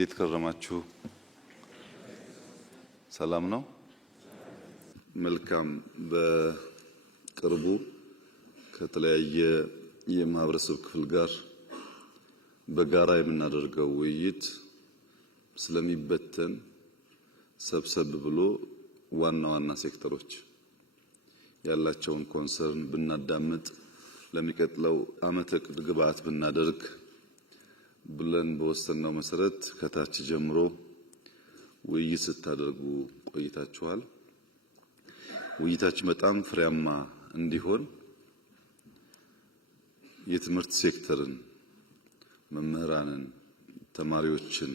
እንዴት ከረማችሁ? ሰላም ነው? መልካም። በቅርቡ ከተለያየ የማህበረሰብ ክፍል ጋር በጋራ የምናደርገው ውይይት ስለሚበተን ሰብሰብ ብሎ ዋና ዋና ሴክተሮች ያላቸውን ኮንሰርን ብናዳምጥ ለሚቀጥለው ዓመት እቅድ ግብዓት ብናደርግ ብለን በወሰነው መሰረት ከታች ጀምሮ ውይይት ስታደርጉ ቆይታችኋል። ውይይታችን በጣም ፍሬያማ እንዲሆን የትምህርት ሴክተርን፣ መምህራንን፣ ተማሪዎችን፣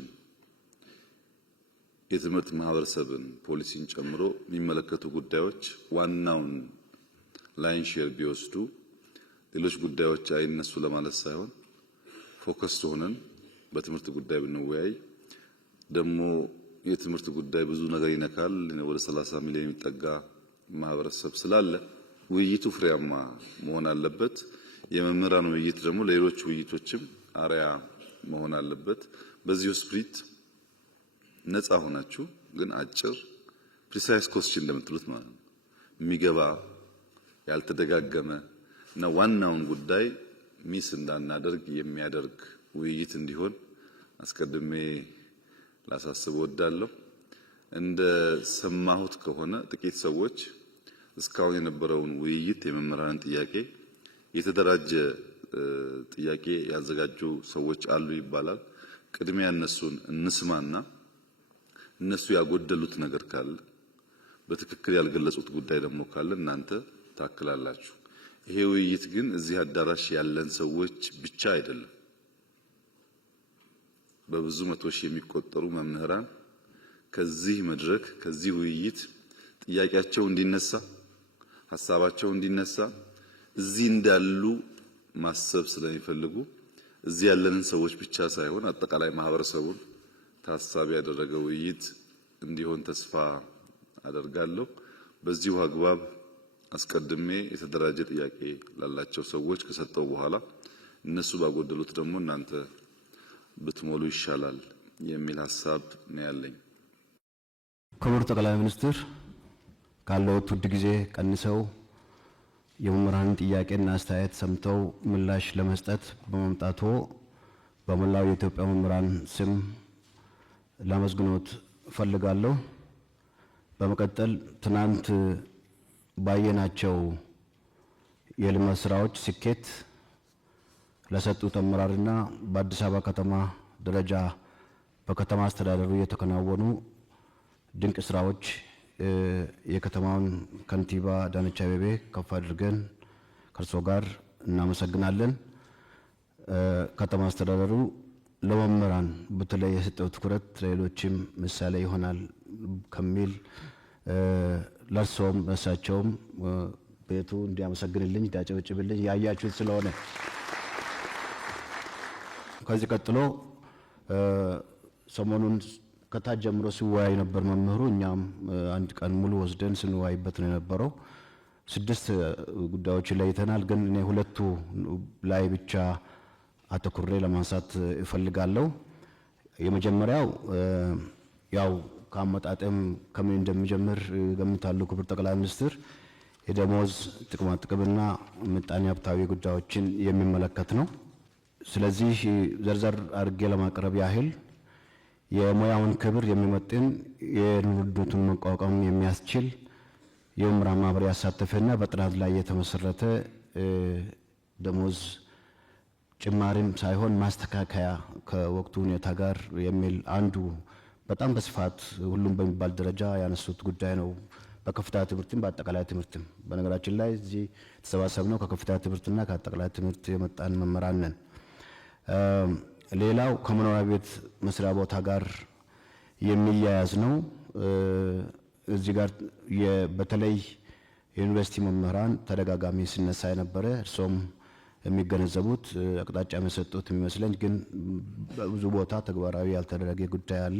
የትምህርት ማህበረሰብን፣ ፖሊሲን ጨምሮ የሚመለከቱ ጉዳዮች ዋናውን ላይን ሼር ቢወስዱ ሌሎች ጉዳዮች አይነሱ ለማለት ሳይሆን ፎከስ ሆነን በትምህርት ጉዳይ ብንወያይ ደግሞ የትምህርት ጉዳይ ብዙ ነገር ይነካል። ወደ 30 ሚሊዮን የሚጠጋ ማህበረሰብ ስላለ ውይይቱ ፍሬያማ መሆን አለበት። የመምህራን ውይይት ደግሞ ለሌሎች ውይይቶችም አርያ መሆን አለበት። በዚህ ስፕሪት ነፃ ሆናችሁ ግን አጭር ፕሪሳይስ ኮስችን እንደምትሉት ማለት ነው የሚገባ ያልተደጋገመ እና ዋናውን ጉዳይ ሚስ እንዳናደርግ የሚያደርግ ውይይት እንዲሆን አስቀድሜ ላሳስብ ወዳለሁ። እንደ ሰማሁት ከሆነ ጥቂት ሰዎች እስካሁን የነበረውን ውይይት የመምህራንን ጥያቄ የተደራጀ ጥያቄ ያዘጋጁ ሰዎች አሉ ይባላል። ቅድሚያ እነሱን እንስማና እነሱ ያጎደሉት ነገር ካለ በትክክል ያልገለጹት ጉዳይ ደግሞ ካለ እናንተ ታክላላችሁ። ይሄ ውይይት ግን እዚህ አዳራሽ ያለን ሰዎች ብቻ አይደለም። በብዙ መቶ ሺህ የሚቆጠሩ መምህራን ከዚህ መድረክ ከዚህ ውይይት ጥያቄያቸው እንዲነሳ ሐሳባቸው እንዲነሳ እዚህ እንዳሉ ማሰብ ስለሚፈልጉ እዚህ ያለንን ሰዎች ብቻ ሳይሆን አጠቃላይ ማህበረሰቡን ታሳቢ ያደረገ ውይይት እንዲሆን ተስፋ አደርጋለሁ። በዚሁ አግባብ አስቀድሜ የተደራጀ ጥያቄ ላላቸው ሰዎች ከሰጠው በኋላ እነሱ ባጎደሉት ደግሞ እናንተ ብትሞሉ ይሻላል የሚል ሐሳብ ነው ያለኝ። ክቡር ጠቅላይ ሚኒስትር ካለው ውድ ጊዜ ቀንሰው የመምህራንን ጥያቄና አስተያየት ሰምተው ምላሽ ለመስጠት በመምጣቶ በመላው የኢትዮጵያ መምህራን ስም ላመስግኖት ፈልጋለሁ። በመቀጠል ትናንት ባየናቸው የልማት ስራዎች ስኬት ለሰጡት አመራርና በአዲስ አበባ ከተማ ደረጃ በከተማ አስተዳደሩ የተከናወኑ ድንቅ ስራዎች የከተማውን ከንቲባ አዳነች አቤቤ ከፍ አድርገን ከርሶ ጋር እናመሰግናለን። ከተማ አስተዳደሩ ለመምህራን በተለይ የሰጠው ትኩረት ለሌሎችም ምሳሌ ይሆናል ከሚል ለርሶም እሳቸውም ቤቱ እንዲያመሰግንልኝ እንዲያጨበጭብልኝ ያያችሁት ስለሆነ ከዚህ ቀጥሎ ሰሞኑን ከታች ጀምሮ ሲወያይ ነበር መምህሩ። እኛም አንድ ቀን ሙሉ ወስደን ስንወያይበት ነው የነበረው። 6 ጉዳዮችን ለይተናል። ግን እኔ ሁለቱ ላይ ብቻ አተኩሬ ለማንሳት እፈልጋለሁ። የመጀመሪያው ያው ከአመጣጥም ከምን እንደሚጀምር ገምታሉ ክቡር ጠቅላይ ሚኒስትር የደሞዝ ጥቅማ ጥቅምና ምጣኔ ሀብታዊ ጉዳዮችን የሚመለከት ነው። ስለዚህ ዘርዘር አድርጌ ለማቅረብ ያህል የሙያውን ክብር የሚመጥን የኑሮ ውድነቱን መቋቋም የሚያስችል የመምህራን ማህበር ያሳተፈና በጥናት ላይ የተመሰረተ ደሞዝ ጭማሪም ሳይሆን ማስተካከያ ከወቅቱ ሁኔታ ጋር የሚል አንዱ በጣም በስፋት ሁሉም በሚባል ደረጃ ያነሱት ጉዳይ ነው። በከፍተኛ ትምህርትም በአጠቃላይ ትምህርትም በነገራችን ላይ እዚህ ተሰባሰብነው ከከፍተኛ ትምህርትና ከአጠቃላይ ትምህርት የመጣን መምህራን ነን። ሌላው ከመኖሪያ ቤት መስሪያ ቦታ ጋር የሚያያዝ ነው። እዚህ ጋር በተለይ የዩኒቨርሲቲ መምህራን ተደጋጋሚ ሲነሳ የነበረ እርሶም የሚገነዘቡት አቅጣጫ የሰጡት የሚመስለኝ ግን በብዙ ቦታ ተግባራዊ ያልተደረገ ጉዳይ አለ።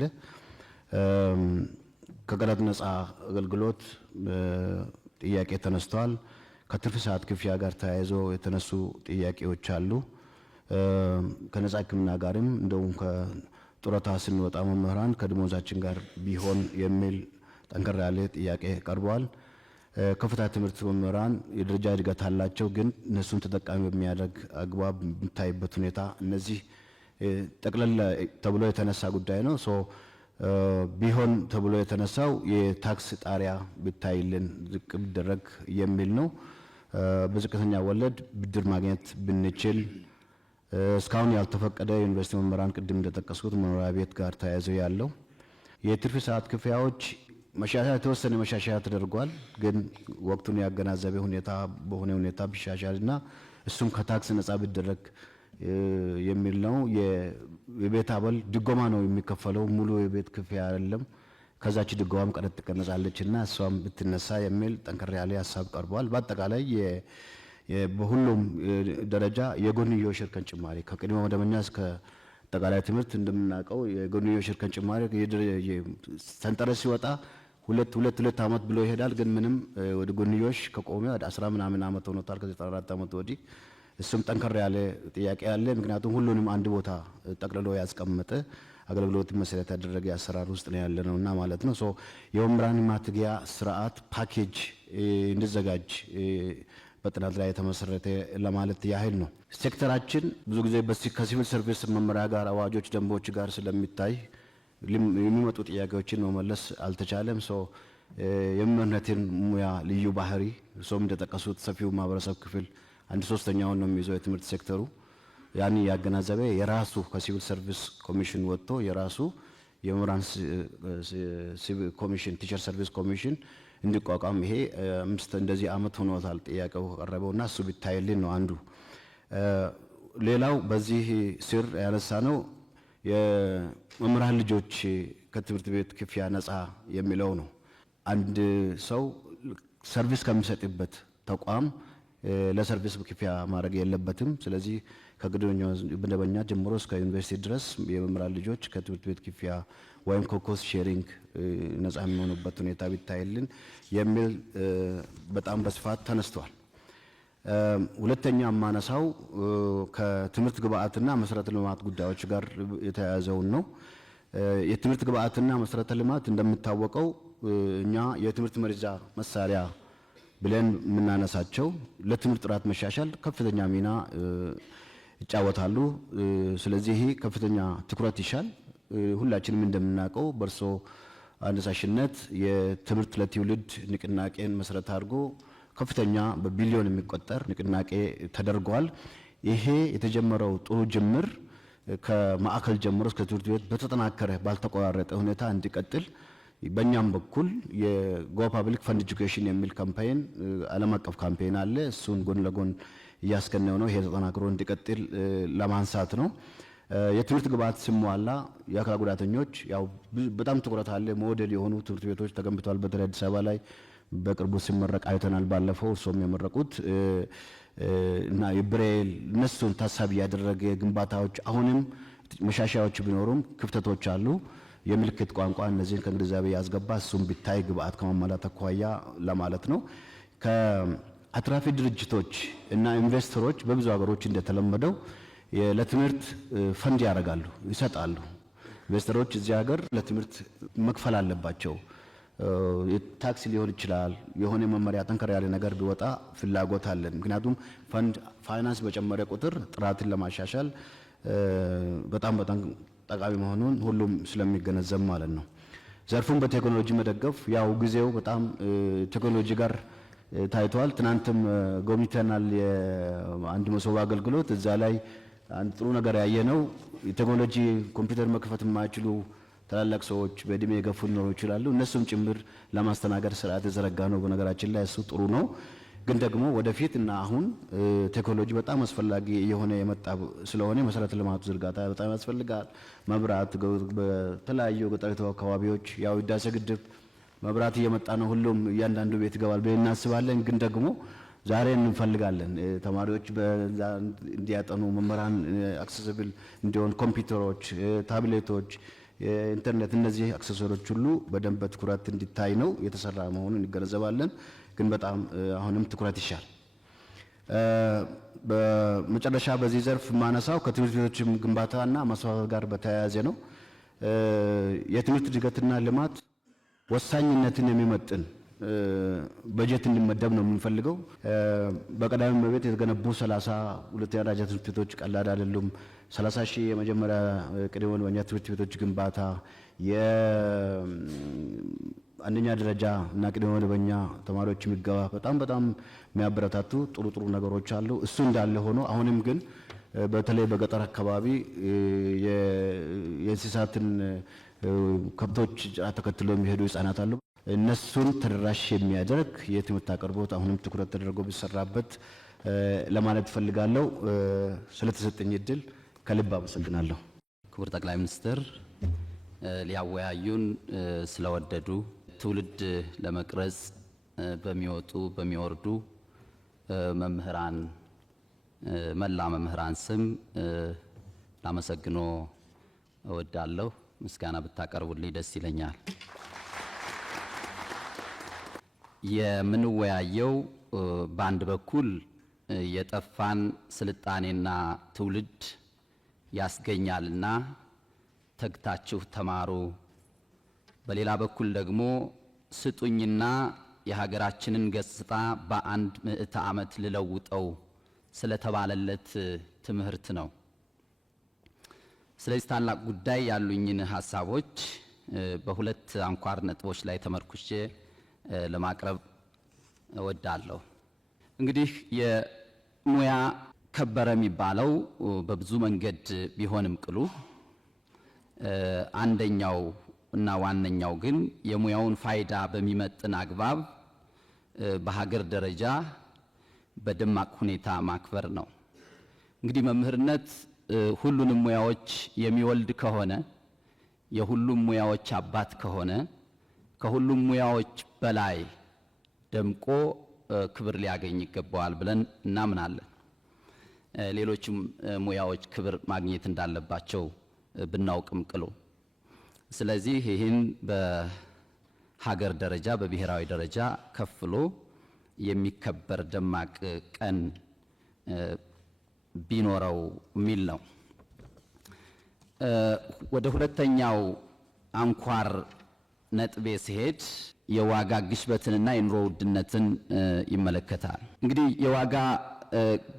ከቀረጥ ነፃ አገልግሎት ጥያቄ ተነስተዋል። ከትርፍ ሰዓት ክፍያ ጋር ተያይዞ የተነሱ ጥያቄዎች አሉ። ከነፃ ሕክምና ጋርም እንደውም ጡረታ ስንወጣ መምህራን ከደሞዛችን ጋር ቢሆን የሚል ጠንከር ያለ ጥያቄ ቀርቧል። ከፍተኛ ትምህርት መምህራን የደረጃ እድገት አላቸው፣ ግን እነሱን ተጠቃሚ በሚያደርግ አግባብ የሚታይበት ሁኔታ እነዚህ ጠቅለል ተብሎ የተነሳ ጉዳይ ነው። ቢሆን ተብሎ የተነሳው የታክስ ጣሪያ ቢታይልን ዝቅ ቢደረግ የሚል ነው። በዝቅተኛ ወለድ ብድር ማግኘት ብንችል፣ እስካሁን ያልተፈቀደ ዩኒቨርሲቲ መምህራን ቅድም እንደጠቀስኩት መኖሪያ ቤት ጋር ተያይዘው ያለው የትርፍ ሰዓት ክፍያዎች መሻሻያ የተወሰነ መሻሻያ ተደርጓል። ግን ወቅቱን ያገናዘበ ሁኔታ በሆነ ሁኔታ ቢሻሻልና እሱም ከታክስ ነጻ ቢደረግ የሚል ነው። የቤት አበል ድጎማ ነው የሚከፈለው፣ ሙሉ የቤት ክፍያ አይደለም። ከዛች ድጎማም ቀረጥ ትቀነሳለችና እሷም ብትነሳ የሚል ጠንከር ያለ ሀሳብ ቀርቧል። በአጠቃላይ በሁሉም ደረጃ የጎንዮሽ እርከን ጭማሪ ከቅድመ መደበኛ እስከ አጠቃላይ ትምህርት እንደምናውቀው የጎንዮሽ እርከን ጭማሪ ሰንጠረዥ ሲወጣ ሁለት ዓመት ብሎ ይሄዳል። ግን ምንም ወደ ጎንዮሽ ከቆመ ወደ 10 ምናምን ዓመት ሆኖታል ከ94 ዓመት ወዲህ። እሱም ጠንከር ያለ ጥያቄ አለ። ምክንያቱም ሁሉንም አንድ ቦታ ጠቅልሎ ያስቀመጠ አገልግሎት መሰረት ያደረገ አሰራር ውስጥ ነው ያለ ነውና ማለት ነው። የመምህራን ማትጊያ ስርዓት ፓኬጅ እንዲዘጋጅ በጥናት ላይ የተመሰረተ ለማለት ያህል ነው። ሴክተራችን ብዙ ጊዜ ከሲቪል ሰርቪስ መመሪያ ጋር አዋጆች፣ ደንቦች ጋር ስለሚታይ የሚመጡ ጥያቄዎችን መመለስ አልተቻለም። የመምህርነትን ሙያ ልዩ ባህሪ እንደጠቀሱት ሰፊው ማህበረሰብ ክፍል 1/3ኛውን ነው የሚይዘው የትምህርት ሴክተሩ። ያን ያገናዘበ የራሱ ከሲቪል ሰርቪስ ኮሚሽን ወጥቶ የራሱ የመምህራን ኮሚሽን ቲቸር ሰርቪስ ኮሚሽን እንዲቋቋም ይሄ እንደዚህ ዓመት ሆኖታል ጥያቄው ቀረበውና እሱ ቢታይልን ነው አንዱ። ሌላው በዚህ ስር ያነሳ ነው የመምህራን ልጆች ከትምህርት ቤት ክፍያ ነፃ የሚለው ነው። አንድ ሰው ሰርቪስ ከሚሰጥበት ተቋም ለሰርቪስ ክፍያ ማድረግ የለበትም። ስለዚህ ከመደበኛ ጀምሮ እስከ ዩኒቨርሲቲ ድረስ የመምህራን ልጆች ከትምህርት ቤት ክፍያ ወይም ከኮስት ሼሪንግ ነፃ የሚሆኑበት ሁኔታ ቢታይልን የሚል በጣም በስፋት ተነስተዋል። ሁለተኛ የማነሳው ከትምህርት ግብዓትና መሰረተ ልማት ጉዳዮች ጋር የተያያዘውን ነው። የትምህርት ግብዓትና መሰረተ ልማት እንደሚታወቀው እኛ የትምህርት መርጃ መሳሪያ ብለን የምናነሳቸው ለትምህርት ጥራት መሻሻል ከፍተኛ ሚና ይጫወታሉ። ስለዚህ ከፍተኛ ትኩረት ይሻል። ሁላችንም እንደምናውቀው በእርሶ አነሳሽነት የትምህርት ለትውልድ ንቅናቄን መሰረት አድርጎ ከፍተኛ በቢሊዮን የሚቆጠር ንቅናቄ ተደርጓል። ይሄ የተጀመረው ጥሩ ጅምር ከማዕከል ጀምሮ እስከ ትምህርት ቤት በተጠናከረ ባልተቆራረጠ ሁኔታ እንዲቀጥል በእኛም በኩል የጎ ፐብሊክ ፈንድ ኤጁኬሽን የሚል ካምፔን ዓለም አቀፍ ካምፔን አለ። እሱን ጎን ለጎን እያስከነው ነው። ይሄ ተጠናክሮ እንዲቀጥል ለማንሳት ነው። የትምህርት ግብዓት ሲሟላ የአካል ጉዳተኞች ያው በጣም ትኩረት አለ። ሞዴል የሆኑ ትምህርት ቤቶች ተገንብተዋል። በተለይ አዲስ አበባ ላይ በቅርቡ ሲመረቅ አይተናል። ባለፈው እርሶም የመረቁት እና የብሬል እነሱን ታሳቢ ያደረገ ግንባታዎች አሁንም መሻሻያዎች ቢኖሩም ክፍተቶች አሉ። የምልክት ቋንቋ እነዚህን ከግንዛቤ ያስገባ እሱም ቢታይ ግብዓት ከማሟላት አኳያ ለማለት ነው። ከአትራፊ ድርጅቶች እና ኢንቨስተሮች በብዙ ሀገሮች እንደተለመደው ለትምህርት ፈንድ ያደርጋሉ፣ ይሰጣሉ። ኢንቨስተሮች እዚህ ሀገር ለትምህርት መክፈል አለባቸው። ታክስ ሊሆን ይችላል። የሆነ መመሪያ ጠንከር ያለ ነገር ቢወጣ ፍላጎት አለን። ምክንያቱም ፋይናንስ በጨመረ ቁጥር ጥራትን ለማሻሻል በጣም ጠቃሚ መሆኑን ሁሉም ስለሚገነዘብ ማለት ነው። ዘርፉን በቴክኖሎጂ መደገፍ ያው ጊዜው በጣም ቴክኖሎጂ ጋር ታይቷል። ትናንትም ጎብኝተናል የአንድ መሶብ አገልግሎት። እዛ ላይ አንድ ጥሩ ነገር ያየነው የቴክኖሎጂ ኮምፒውተር መክፈት የማይችሉ ታላላቅ ሰዎች በእድሜ የገፉ ሊኖሩ ይችላሉ። እነሱም ጭምር ለማስተናገድ ስርዓት የዘረጋ ነው። በነገራችን ላይ እሱ ጥሩ ነው። ግን ደግሞ ወደፊት እና አሁን ቴክኖሎጂ በጣም አስፈላጊ የሆነ የመጣ ስለሆነ መሰረተ ልማቱ ዝርጋታ በጣም ያስፈልጋል። መብራት በተለያዩ ገጠሪቱ አካባቢዎች ያው ህዳሴ ግድብ መብራት እየመጣ ነው። ሁሉም እያንዳንዱ ቤት ይገባል ብለን እናስባለን። ግን ደግሞ ዛሬ እንፈልጋለን ተማሪዎች በዛ እንዲያጠኑ፣ መምህራን አክሰሲብል እንዲሆን ኮምፒውተሮች፣ ታብሌቶች፣ ኢንተርኔት እነዚህ አክሰሰሪዎች ሁሉ በደንብ በትኩረት እንዲታይ ነው የተሰራ መሆኑን እንገነዘባለን። ግን በጣም አሁንም ትኩረት ይሻል። በመጨረሻ በዚህ ዘርፍ ማነሳው ከትምህርት ቤቶችም ግንባታና ማስፋፋት ጋር በተያያዘ ነው። የትምህርት እድገትና ልማት ወሳኝነትን የሚመጥን በጀት እንዲመደብ ነው የምንፈልገው። በቀዳሚ እመቤት የተገነቡ 30 ሁለተኛ ደረጃ ትምህርት ቤቶች ቀላል አይደሉም። 30 ሺህ የመጀመሪያ ቅድመ መደበኛ ትምህርት ቤቶች ግንባታ፣ የአንደኛ ደረጃ እና ቅድመ መደበኛ ተማሪዎች የሚገባ በጣም የሚያበረታቱ ጥሩ ነገሮች አሉ። እሱ እንዳለ ሆኖ አሁንም ግን በተለይ በገጠር አካባቢ የእንስሳትን ከብቶች ተከትሎ የሚሄዱ ህጻናት አሉ። እነሱን ተደራሽ የሚያደርግ የትምህርት አቅርቦት አሁንም ትኩረት ተደርጎ ቢሰራበት ለማለት ፈልጋለሁ። ስለተሰጠኝ እድል ከልብ አመሰግናለሁ። ክቡር ጠቅላይ ሚኒስትር ሊያወያዩን ስለወደዱ ትውልድ ለመቅረጽ በሚወጡ በሚወርዱ መምህራን መላ መምህራን ስም ላመሰግኖ እወዳለሁ። ምስጋና ብታቀርቡልኝ ደስ ይለኛል። የምንወያየው በአንድ በኩል የጠፋን ስልጣኔና ትውልድ ያስገኛልና ተግታችሁ ተማሩ፣ በሌላ በኩል ደግሞ ስጡኝና የሀገራችንን ገጽታ በአንድ ምዕተ ዓመት ልለውጠው ስለተባለለት ትምህርት ነው። ስለዚህ ታላቅ ጉዳይ ያሉኝን ሀሳቦች በሁለት አንኳር ነጥቦች ላይ ተመርኩሼ ለማቅረብ እወዳለሁ። እንግዲህ የሙያ ከበረ የሚባለው በብዙ መንገድ ቢሆንም ቅሉ አንደኛው እና ዋነኛው ግን የሙያውን ፋይዳ በሚመጥን አግባብ በሀገር ደረጃ በደማቅ ሁኔታ ማክበር ነው። እንግዲህ መምህርነት ሁሉንም ሙያዎች የሚወልድ ከሆነ የሁሉም ሙያዎች አባት ከሆነ ከሁሉም ሙያዎች በላይ ደምቆ ክብር ሊያገኝ ይገባዋል ብለን እናምናለን። ሌሎችም ሙያዎች ክብር ማግኘት እንዳለባቸው ብናውቅም ቅሉ ስለዚህ ይህን በሀገር ደረጃ በብሔራዊ ደረጃ ከፍሎ የሚከበር ደማቅ ቀን ቢኖረው የሚል ነው። ወደ ሁለተኛው አንኳር ነጥቤ ሲሄድ የዋጋ ግሽበትንና የኑሮ ውድነትን ይመለከታል። እንግዲህ የዋጋ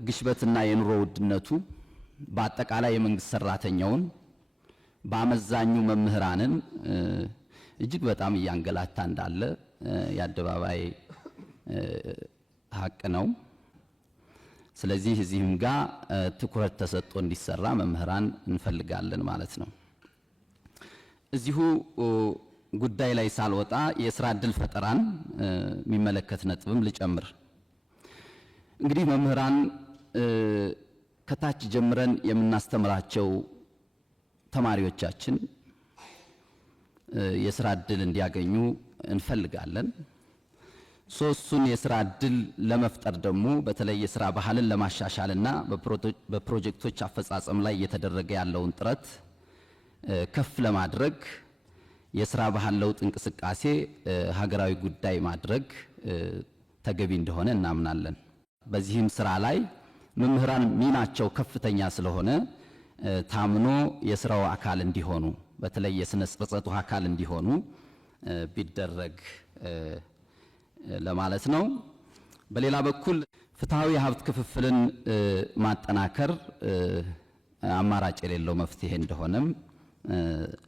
ግሽበትና የኑሮ ውድነቱ በአጠቃላይ የመንግስት ሰራተኛውን በአመዛኙ መምህራንን እጅግ በጣም እያንገላታ እንዳለ የአደባባይ ሀቅ ነው። ስለዚህ እዚህም ጋር ትኩረት ተሰጥቶ እንዲሰራ መምህራን እንፈልጋለን ማለት ነው። እዚሁ ጉዳይ ላይ ሳልወጣ የስራ ዕድል ፈጠራን የሚመለከት ነጥብም ልጨምር። እንግዲህ መምህራን ከታች ጀምረን የምናስተምራቸው ተማሪዎቻችን የስራ ዕድል እንዲያገኙ እንፈልጋለን። ሶስቱን የስራ ዕድል ለመፍጠር ደግሞ በተለይ የስራ ባህልን ለማሻሻልና በፕሮጀክቶች አፈጻጸም ላይ እየተደረገ ያለውን ጥረት ከፍ ለማድረግ የስራ ባህል ለውጥ እንቅስቃሴ ሀገራዊ ጉዳይ ማድረግ ተገቢ እንደሆነ እናምናለን። በዚህም ስራ ላይ መምህራን ሚናቸው ከፍተኛ ስለሆነ ታምኖ የስራው አካል እንዲሆኑ በተለይ የስነ ጽፈቱ አካል እንዲሆኑ ቢደረግ ለማለት ነው። በሌላ በኩል ፍትሃዊ የሀብት ክፍፍልን ማጠናከር አማራጭ የሌለው መፍትሄ እንደሆነም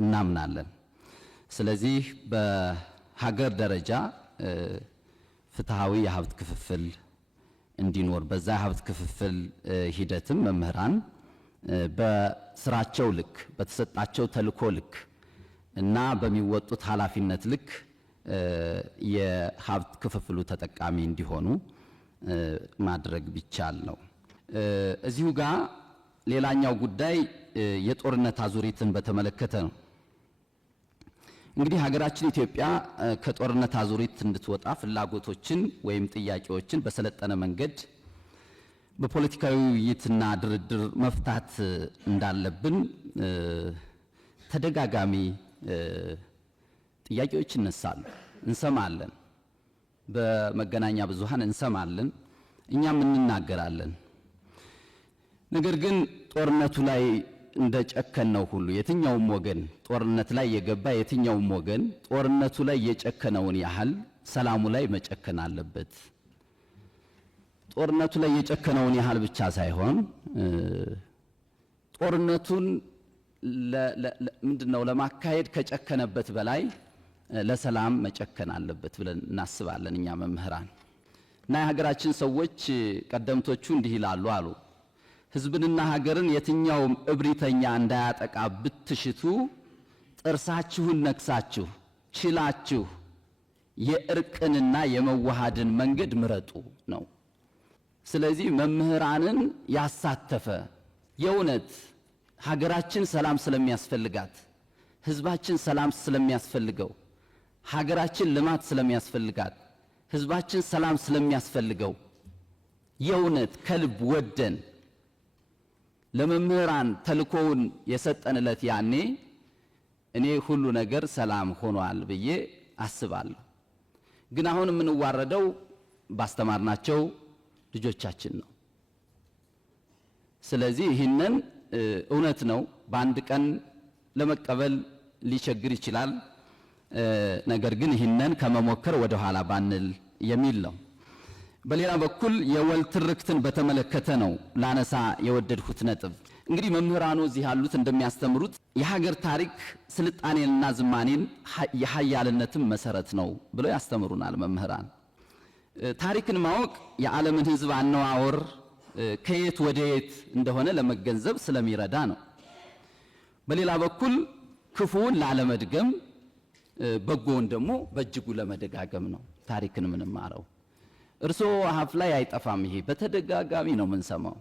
እናምናለን። ስለዚህ በሀገር ደረጃ ፍትሃዊ የሀብት ክፍፍል እንዲኖር በዛ የሀብት ክፍፍል ሂደትም መምህራን በስራቸው ልክ በተሰጣቸው ተልዕኮ ልክ እና በሚወጡት ኃላፊነት ልክ የሀብት ክፍፍሉ ተጠቃሚ እንዲሆኑ ማድረግ ቢቻል ነው። እዚሁ ጋር ሌላኛው ጉዳይ የጦርነት አዙሪትን በተመለከተ ነው። እንግዲህ ሀገራችን ኢትዮጵያ ከጦርነት አዙሪት እንድትወጣ ፍላጎቶችን ወይም ጥያቄዎችን በሰለጠነ መንገድ በፖለቲካዊ ውይይትና ድርድር መፍታት እንዳለብን ተደጋጋሚ ጥያቄዎች ይነሳሉ፣ እንሰማለን፣ በመገናኛ ብዙሃን እንሰማለን፣ እኛም እንናገራለን። ነገር ግን ጦርነቱ ላይ እንደ ጨከነው ሁሉ የትኛውም ወገን ጦርነት ላይ የገባ የትኛውም ወገን ጦርነቱ ላይ የጨከነውን ያህል ሰላሙ ላይ መጨከን አለበት። ጦርነቱ ላይ የጨከነውን ያህል ብቻ ሳይሆን ጦርነቱን ምንድነው ለማካሄድ ከጨከነበት በላይ ለሰላም መጨከን አለበት ብለን እናስባለን እኛ መምህራን። እና የሀገራችን ሰዎች ቀደምቶቹ እንዲህ ይላሉ አሉ፣ ህዝብንና ሀገርን የትኛውም እብሪተኛ እንዳያጠቃ ብትሽቱ ጥርሳችሁን ነክሳችሁ ችላችሁ የእርቅንና የመዋሃድን መንገድ ምረጡ ነው። ስለዚህ መምህራንን ያሳተፈ የእውነት ሀገራችን ሰላም ስለሚያስፈልጋት፣ ህዝባችን ሰላም ስለሚያስፈልገው፣ ሀገራችን ልማት ስለሚያስፈልጋት፣ ህዝባችን ሰላም ስለሚያስፈልገው የእውነት ከልብ ወደን ለመምህራን ተልኮውን የሰጠንለት ያኔ እኔ ሁሉ ነገር ሰላም ሆኗል ብዬ አስባለሁ። ግን አሁን የምንዋረደው ባስተማርናቸው ልጆቻችን ነው። ስለዚህ ይህንን እውነት ነው በአንድ ቀን ለመቀበል ሊቸግር ይችላል። ነገር ግን ይህንን ከመሞከር ወደ ኋላ ባንል የሚል ነው። በሌላ በኩል የወል ትርክትን በተመለከተ ነው ላነሳ የወደድኩት ነጥብ። እንግዲህ መምህራኑ እዚህ ያሉት እንደሚያስተምሩት የሀገር ታሪክ ስልጣኔንና ዝማኔን የሀያልነትም መሰረት ነው ብለው ያስተምሩናል መምህራን። ታሪክን ማወቅ የዓለምን ህዝብ አነዋወር ከየት ወደ የት እንደሆነ ለመገንዘብ ስለሚረዳ ነው። በሌላ በኩል ክፉውን ላለመድገም በጎውን ደግሞ በእጅጉ ለመደጋገም ነው ታሪክን የምንማረው። እርስዎ አፍ ላይ አይጠፋም፣ ይሄ በተደጋጋሚ ነው የምንሰማው።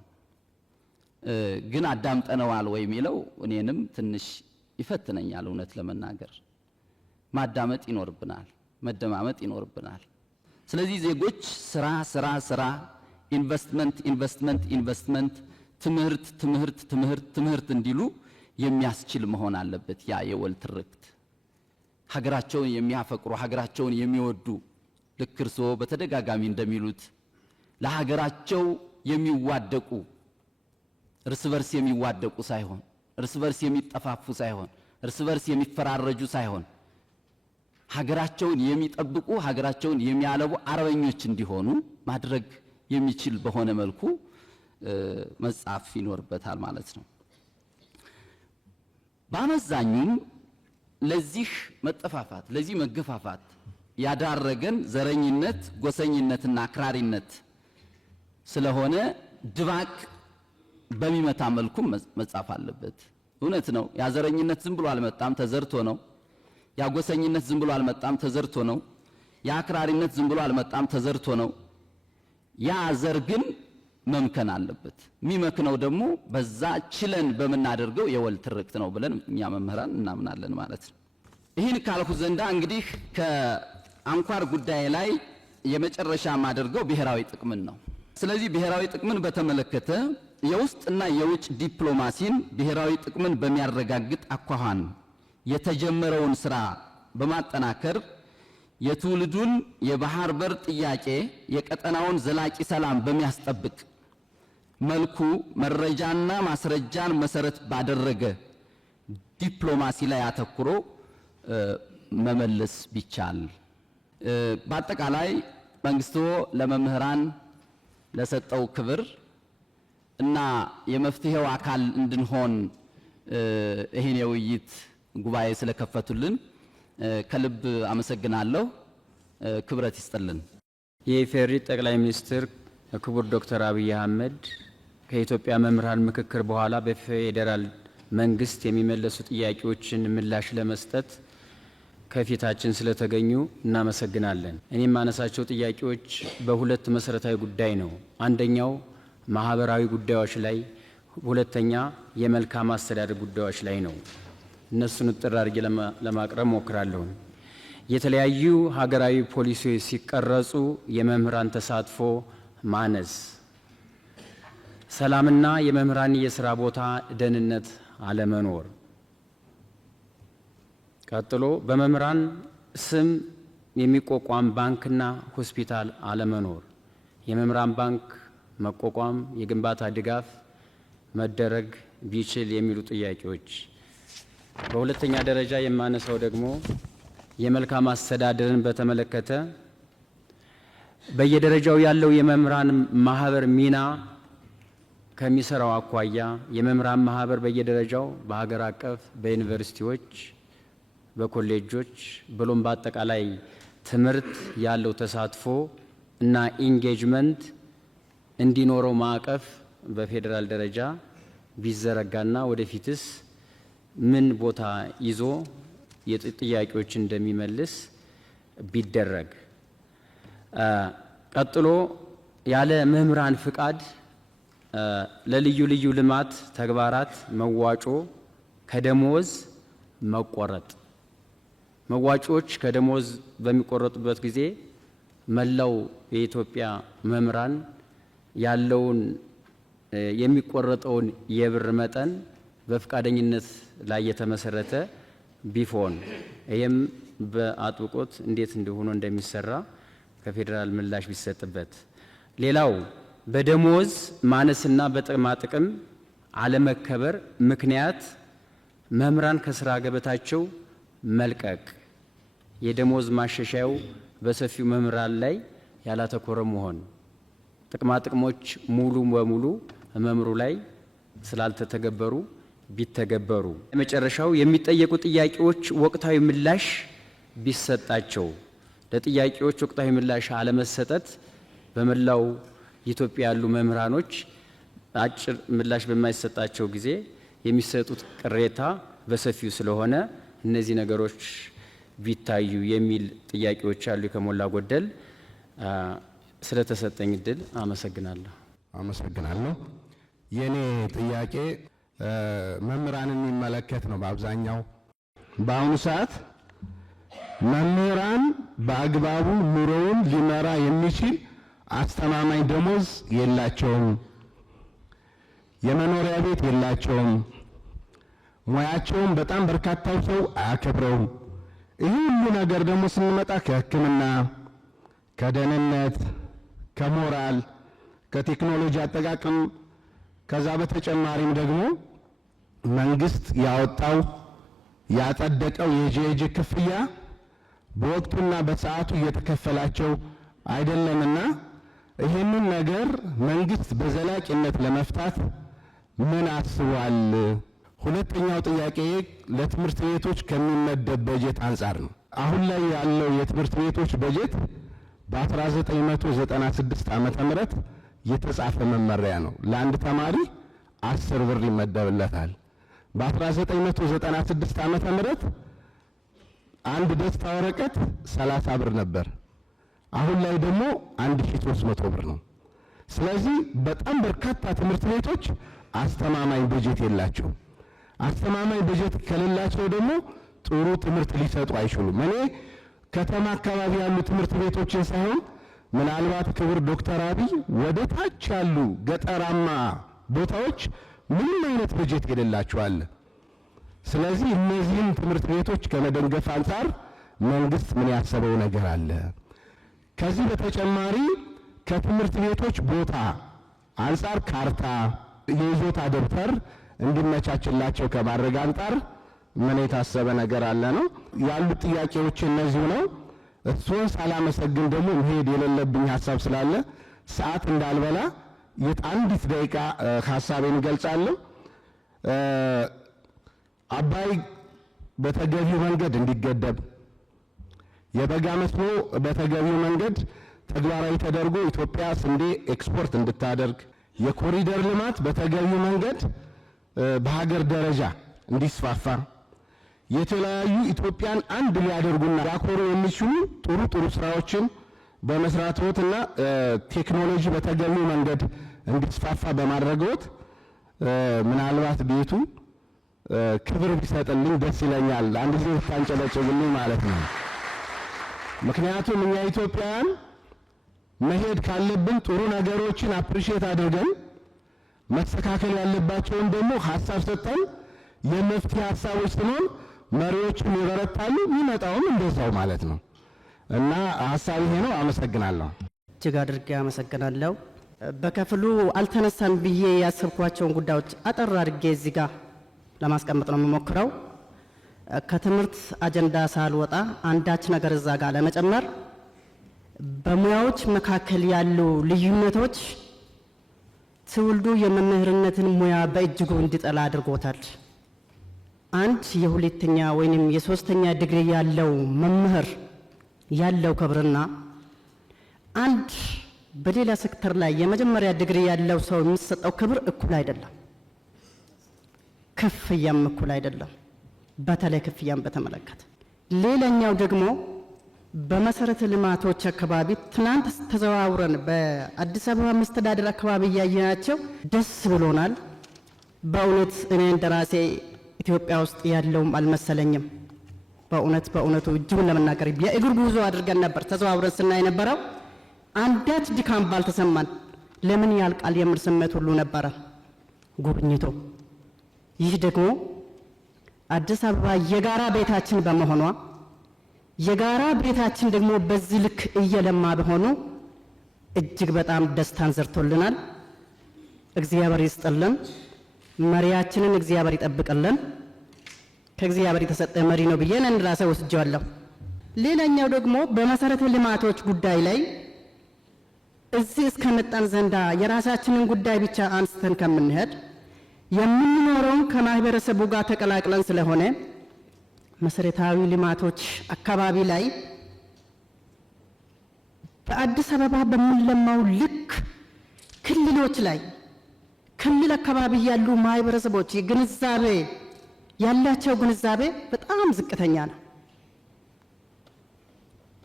ግን አዳምጠነዋል ወይ የሚለው እኔንም ትንሽ ይፈትነኛል። እውነት ለመናገር ማዳመጥ ይኖርብናል፣ መደማመጥ ይኖርብናል። ስለዚህ ዜጎች ስራ ስራ ስራ፣ ኢንቨስትመንት ኢንቨስትመንት ኢንቨስትመንት፣ ትምህርት ትምህርት ትምህርት ትምህርት እንዲሉ የሚያስችል መሆን አለበት። ያ የወል ትርክት ሀገራቸውን የሚያፈቅሩ ሀገራቸውን የሚወዱ ልክ እርስዎ በተደጋጋሚ እንደሚሉት ለሀገራቸው የሚዋደቁ እርስ በርስ የሚዋደቁ ሳይሆን፣ እርስ በርስ የሚጠፋፉ ሳይሆን፣ እርስ በርስ የሚፈራረጁ ሳይሆን ሀገራቸውን የሚጠብቁ ሀገራቸውን የሚያለቡ አርበኞች እንዲሆኑ ማድረግ የሚችል በሆነ መልኩ መጻፍ ይኖርበታል ማለት ነው። በአመዛኙም ለዚህ መጠፋፋት ለዚህ መገፋፋት ያዳረገን ዘረኝነት፣ ጎሰኝነትና አክራሪነት ስለሆነ ድባቅ በሚመታ መልኩ መጻፍ አለበት። እውነት ነው። ያ ዘረኝነት ዝም ብሎ አልመጣም፣ ተዘርቶ ነው። ያ ጎሰኝነት ዝም ብሎ አልመጣም፣ ተዘርቶ ነው። ያ አክራሪነት ዝም ብሎ አልመጣም፣ ተዘርቶ ነው። ያ ዘር ግን መምከን አለበት። የሚመክነው ደግሞ በዛ ችለን በምናደርገው የወል ትርክት ነው ብለን እኛ መምህራን እናምናለን ማለት ነው። ይህን ካልኩ ዘንዳ እንግዲህ ከአንኳር ጉዳይ ላይ የመጨረሻ ማደርገው ብሔራዊ ጥቅምን ነው። ስለዚህ ብሔራዊ ጥቅምን በተመለከተ የውስጥና የውጭ ዲፕሎማሲን ብሔራዊ ጥቅምን በሚያረጋግጥ አኳኋን የተጀመረውን ስራ በማጠናከር የትውልዱን የባህር በር ጥያቄ የቀጠናውን ዘላቂ ሰላም በሚያስጠብቅ መልኩ መረጃና ማስረጃን መሰረት ባደረገ ዲፕሎማሲ ላይ አተኩሮ መመለስ ቢቻል። በአጠቃላይ መንግስቱ ለመምህራን ለሰጠው ክብር እና የመፍትሄው አካል እንድንሆን ይህን የውይይት ጉባኤ ስለከፈቱልን ከልብ አመሰግናለሁ። ክብረት ይስጥልን። የኢፌዴሪ ጠቅላይ ሚኒስትር ክቡር ዶክተር አብይ አህመድ ከኢትዮጵያ መምህራን ምክክር በኋላ በፌዴራል መንግስት የሚመለሱ ጥያቄዎችን ምላሽ ለመስጠት ከፊታችን ስለተገኙ እናመሰግናለን። እኔም ማነሳቸው ጥያቄዎች በሁለት መሰረታዊ ጉዳይ ነው። አንደኛው ማህበራዊ ጉዳዮች ላይ፣ ሁለተኛ የመልካም አስተዳደር ጉዳዮች ላይ ነው። እነሱን ጥር አድርጌ ለማቅረብ ሞክራለሁ። የተለያዩ ሀገራዊ ፖሊሲዎች ሲቀረጹ የመምህራን ተሳትፎ ማነስ፣ ሰላምና የመምህራን የሥራ ቦታ ደህንነት አለመኖር፣ ቀጥሎ በመምህራን ስም የሚቋቋም ባንክና ሆስፒታል አለመኖር፣ የመምህራን ባንክ መቋቋም፣ የግንባታ ድጋፍ መደረግ ቢችል የሚሉ ጥያቄዎች። በሁለተኛ ደረጃ የማነሳው ደግሞ የመልካም አስተዳደርን በተመለከተ በየደረጃው ያለው የመምህራን ማህበር ሚና ከሚሰራው አኳያ የመምህራን ማህበር በየደረጃው በሀገር አቀፍ በዩኒቨርሲቲዎች በኮሌጆች ብሎም በአጠቃላይ ትምህርት ያለው ተሳትፎ እና ኢንጌጅመንት እንዲኖረው ማዕቀፍ በፌዴራል ደረጃ ቢዘረጋና ወደፊትስ ምን ቦታ ይዞ የጥያቄዎች እንደሚመልስ ቢደረግ። ቀጥሎ ያለ መምህራን ፍቃድ ለልዩ ልዩ ልማት ተግባራት መዋጮ ከደሞዝ መቆረጥ። መዋጮዎች ከደሞዝ በሚቆረጡበት ጊዜ መላው የኢትዮጵያ መምህራን ያለውን የሚቆረጠውን የብር መጠን በፍቃደኝነት ላይ የተመሰረተ ቢሆን ይህም በአጥብቆት እንዴት እንደሆነ እንደሚሰራ ከፌዴራል ምላሽ ቢሰጥበት። ሌላው በደሞዝ ማነስና በጥቅማ ጥቅም አለመከበር ምክንያት መምህራን ከስራ ገበታቸው መልቀቅ፣ የደሞዝ ማሻሻያው በሰፊው መምህራን ላይ ያላተኮረ መሆን፣ ጥቅማ ጥቅሞች ሙሉ በሙሉ መምህሩ ላይ ስላልተተገበሩ ቢተገበሩ። የመጨረሻው የሚጠየቁ ጥያቄዎች ወቅታዊ ምላሽ ቢሰጣቸው። ለጥያቄዎች ወቅታዊ ምላሽ አለመሰጠት በመላው ኢትዮጵያ ያሉ መምህራኖች አጭር ምላሽ በማይሰጣቸው ጊዜ የሚሰጡት ቅሬታ በሰፊው ስለሆነ እነዚህ ነገሮች ቢታዩ የሚል ጥያቄዎች አሉ። ከሞላ ጎደል ስለተሰጠኝ እድል አመሰግናለሁ። አመሰግናለሁ። የኔ ጥያቄ መምህራንን የሚመለከት ነው። በአብዛኛው በአሁኑ ሰዓት መምህራን በአግባቡ ኑሮውን ሊመራ የሚችል አስተማማኝ ደሞዝ የላቸውም፣ የመኖሪያ ቤት የላቸውም፣ ሙያቸውም በጣም በርካታው ሰው አያከብረውም። ይህ ሁሉ ነገር ደግሞ ስንመጣ ከሕክምና፣ ከደህንነት፣ ከሞራል፣ ከቴክኖሎጂ አጠቃቀም ከዛ በተጨማሪም ደግሞ መንግስት ያወጣው ያጸደቀው የጄጄ ክፍያ በወቅቱና በሰዓቱ እየተከፈላቸው አይደለምና ይህንን ነገር መንግስት በዘላቂነት ለመፍታት ምን አስቧል? ሁለተኛው ጥያቄ ለትምህርት ቤቶች ከሚመደብ በጀት አንጻር ነው። አሁን ላይ ያለው የትምህርት ቤቶች በጀት በ1996 ዓመተ ምህረት የተጻፈ መመሪያ ነው። ለአንድ ተማሪ 10 ብር ይመደብለታል። በ1996 ዓመተ ምህረት አንድ ደስታ ወረቀት 30 ብር ነበር። አሁን ላይ ደግሞ 1300 ብር ነው። ስለዚህ በጣም በርካታ ትምህርት ቤቶች አስተማማኝ በጀት የላቸው። አስተማማኝ በጀት ከሌላቸው ደግሞ ጥሩ ትምህርት ሊሰጡ አይችሉም። እኔ ከተማ አካባቢ ያሉ ትምህርት ቤቶችን ሳይሆን ምናልባት ክቡር ዶክተር አብይ ወደ ታች ያሉ ገጠራማ ቦታዎች ምንም አይነት በጀት የሌላቸው አለ። ስለዚህ እነዚህን ትምህርት ቤቶች ከመደገፍ አንጻር መንግስት ምን ያሰበው ነገር አለ? ከዚህ በተጨማሪ ከትምህርት ቤቶች ቦታ አንጻር ካርታ፣ የይዞታ ደብተር እንዲመቻችላቸው ከማድረግ አንጻር ምን የታሰበ ነገር አለ ነው ያሉት ጥያቄዎች እነዚሁ ነው። እሱን ሳላመሰግን ደግሞ መሄድ የሌለብኝ ሀሳብ ስላለ ሰዓት እንዳልበላ አንዲት ደቂቃ ሀሳቤን እገልጻለሁ። አባይ በተገቢው መንገድ እንዲገደብ፣ የበጋ መስኖ በተገቢው መንገድ ተግባራዊ ተደርጎ ኢትዮጵያ ስንዴ ኤክስፖርት እንድታደርግ፣ የኮሪደር ልማት በተገቢው መንገድ በሀገር ደረጃ እንዲስፋፋ፣ የተለያዩ ኢትዮጵያን አንድ ሊያደርጉና ሊያኮሩ የሚችሉ ጥሩ ጥሩ ስራዎችን በመስራትዎትና ቴክኖሎጂ በተገቢው መንገድ እንዲስፋፋ በማድረግዎት ምናልባት ቤቱ ክብር ቢሰጥልኝ ደስ ይለኛል። አንድ ጊዜ ታንጨበጭብልኝ ማለት ነው። ምክንያቱም እኛ ኢትዮጵያውያን መሄድ ካለብን ጥሩ ነገሮችን አፕሪሼት አድርገን መስተካከል ያለባቸውን ደግሞ ሀሳብ ሰጥተን የመፍትሄ ሀሳቦች ስንሆን መሪዎችም ይበረታሉ፣ የሚመጣውም እንደዛው ማለት ነው እና ሀሳብ ይሄ ነው። አመሰግናለሁ። እጅግ አድርጌ አመሰግናለሁ። በከፍሉ አልተነሳን ብዬ ያሰብኳቸውን ጉዳዮች አጠር አድርጌ እዚህ ጋር ለማስቀመጥ ነው የምሞክረው። ከትምህርት አጀንዳ ሳልወጣ አንዳች ነገር እዛ ጋር ለመጨመር በሙያዎች መካከል ያሉ ልዩነቶች ትውልዱ የመምህርነትን ሙያ በእጅጉ እንዲጠላ አድርጎታል። አንድ የሁለተኛ ወይንም የሶስተኛ ዲግሪ ያለው መምህር ያለው ክብርና አንድ በሌላ ሴክተር ላይ የመጀመሪያ ዲግሪ ያለው ሰው የሚሰጠው ክብር እኩል አይደለም። ክፍያም እኩል አይደለም። በተለይ ክፍያም በተመለከተ ሌላኛው ደግሞ በመሰረተ ልማቶች አካባቢ ትናንት ተዘዋውረን በአዲስ አበባ መስተዳድር አካባቢ ያየናቸው ደስ ብሎናል። በእውነት እኔ እንደራሴ ኢትዮጵያ ውስጥ ያለውም አልመሰለኝም። በእውነቱ እጅጉን ለመናገር የእግር ጉዞ አድርገን ነበር ተዘዋውረን ስናይ ነበረው። አንዳች ድካም ባልተሰማን ለምን ያልቃል የሚል ስሜት ሁሉ ነበረ ጉብኝቱ። ይህ ደግሞ አዲስ አበባ የጋራ ቤታችን በመሆኗ የጋራ ቤታችን ደግሞ በዚህ ልክ እየለማ በሆኑ እጅግ በጣም ደስታን ዘርቶልናል። እግዚአብሔር ይስጥልን። መሪያችንን እግዚአብሔር ይጠብቅልን። ከእግዚአብሔር የተሰጠ መሪ ነው ብዬ እንደራሴ ወስጄዋለሁ። ሌላኛው ደግሞ በመሰረተ ልማቶች ጉዳይ ላይ እዚህ እስከመጣን ዘንዳ የራሳችንን ጉዳይ ብቻ አንስተን ከምንሄድ የምንኖረውን ከማህበረሰቡ ጋር ተቀላቅለን ስለሆነ መሰረታዊ ልማቶች አካባቢ ላይ በአዲስ አበባ በሚለማው ልክ ክልሎች ላይ ክልል አካባቢ ያሉ ማህበረሰቦች ግንዛቤ ያላቸው ግንዛቤ በጣም ዝቅተኛ ነው።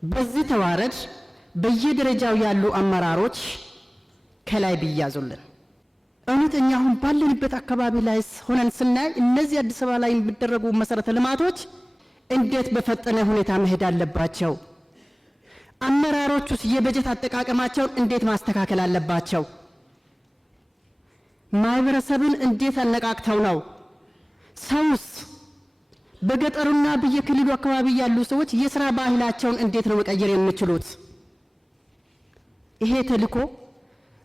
በዚህ ተዋረድ በየደረጃው ያሉ አመራሮች ከላይ ቢያዙልን። እውነተኛ አሁን ባለንበት አካባቢ ላይ ሆነን ስናይ እነዚህ አዲስ አበባ ላይ የሚደረጉ መሰረተ ልማቶች እንዴት በፈጠነ ሁኔታ መሄድ አለባቸው? አመራሮቹስ የበጀት አጠቃቀማቸውን እንዴት ማስተካከል አለባቸው? ማህበረሰብን እንዴት አነቃቅተው ነው? ሰውስ በገጠሩና በየክልሉ አካባቢ ያሉ ሰዎች የሥራ ባህላቸውን እንዴት ነው መቀየር የሚችሉት? ይሄ ተልእኮ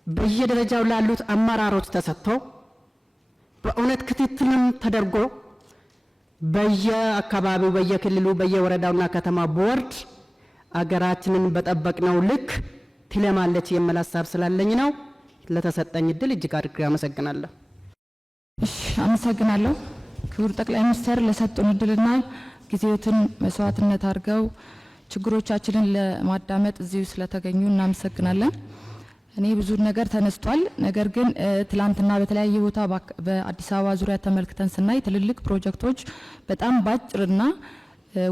በየደረጃው ላሉት አመራሮች ተሰጥቶ በእውነት ክትትልም ተደርጎ በየአካባቢው በየክልሉ በየወረዳውና ከተማ ቦርድ አገራችንን በጠበቅነው ልክ ትለማለች የሚል ሀሳብ ስላለኝ ነው። ለተሰጠኝ እድል እጅግ አድርጌ አመሰግናለሁ። እሺ፣ አመሰግናለሁ ክቡር ጠቅላይ ሚኒስትር ለሰጡን እድልና ጊዜዎትን መስዋዕትነት አድርገው ችግሮቻችንን ለማዳመጥ እዚሁ ስለተገኙ እናመሰግናለን። እኔ ብዙ ነገር ተነስቷል። ነገር ግን ትላንትና በተለያየ ቦታ በአዲስ አበባ ዙሪያ ተመልክተን ስናይ ትልልቅ ፕሮጀክቶች በጣም ባጭርና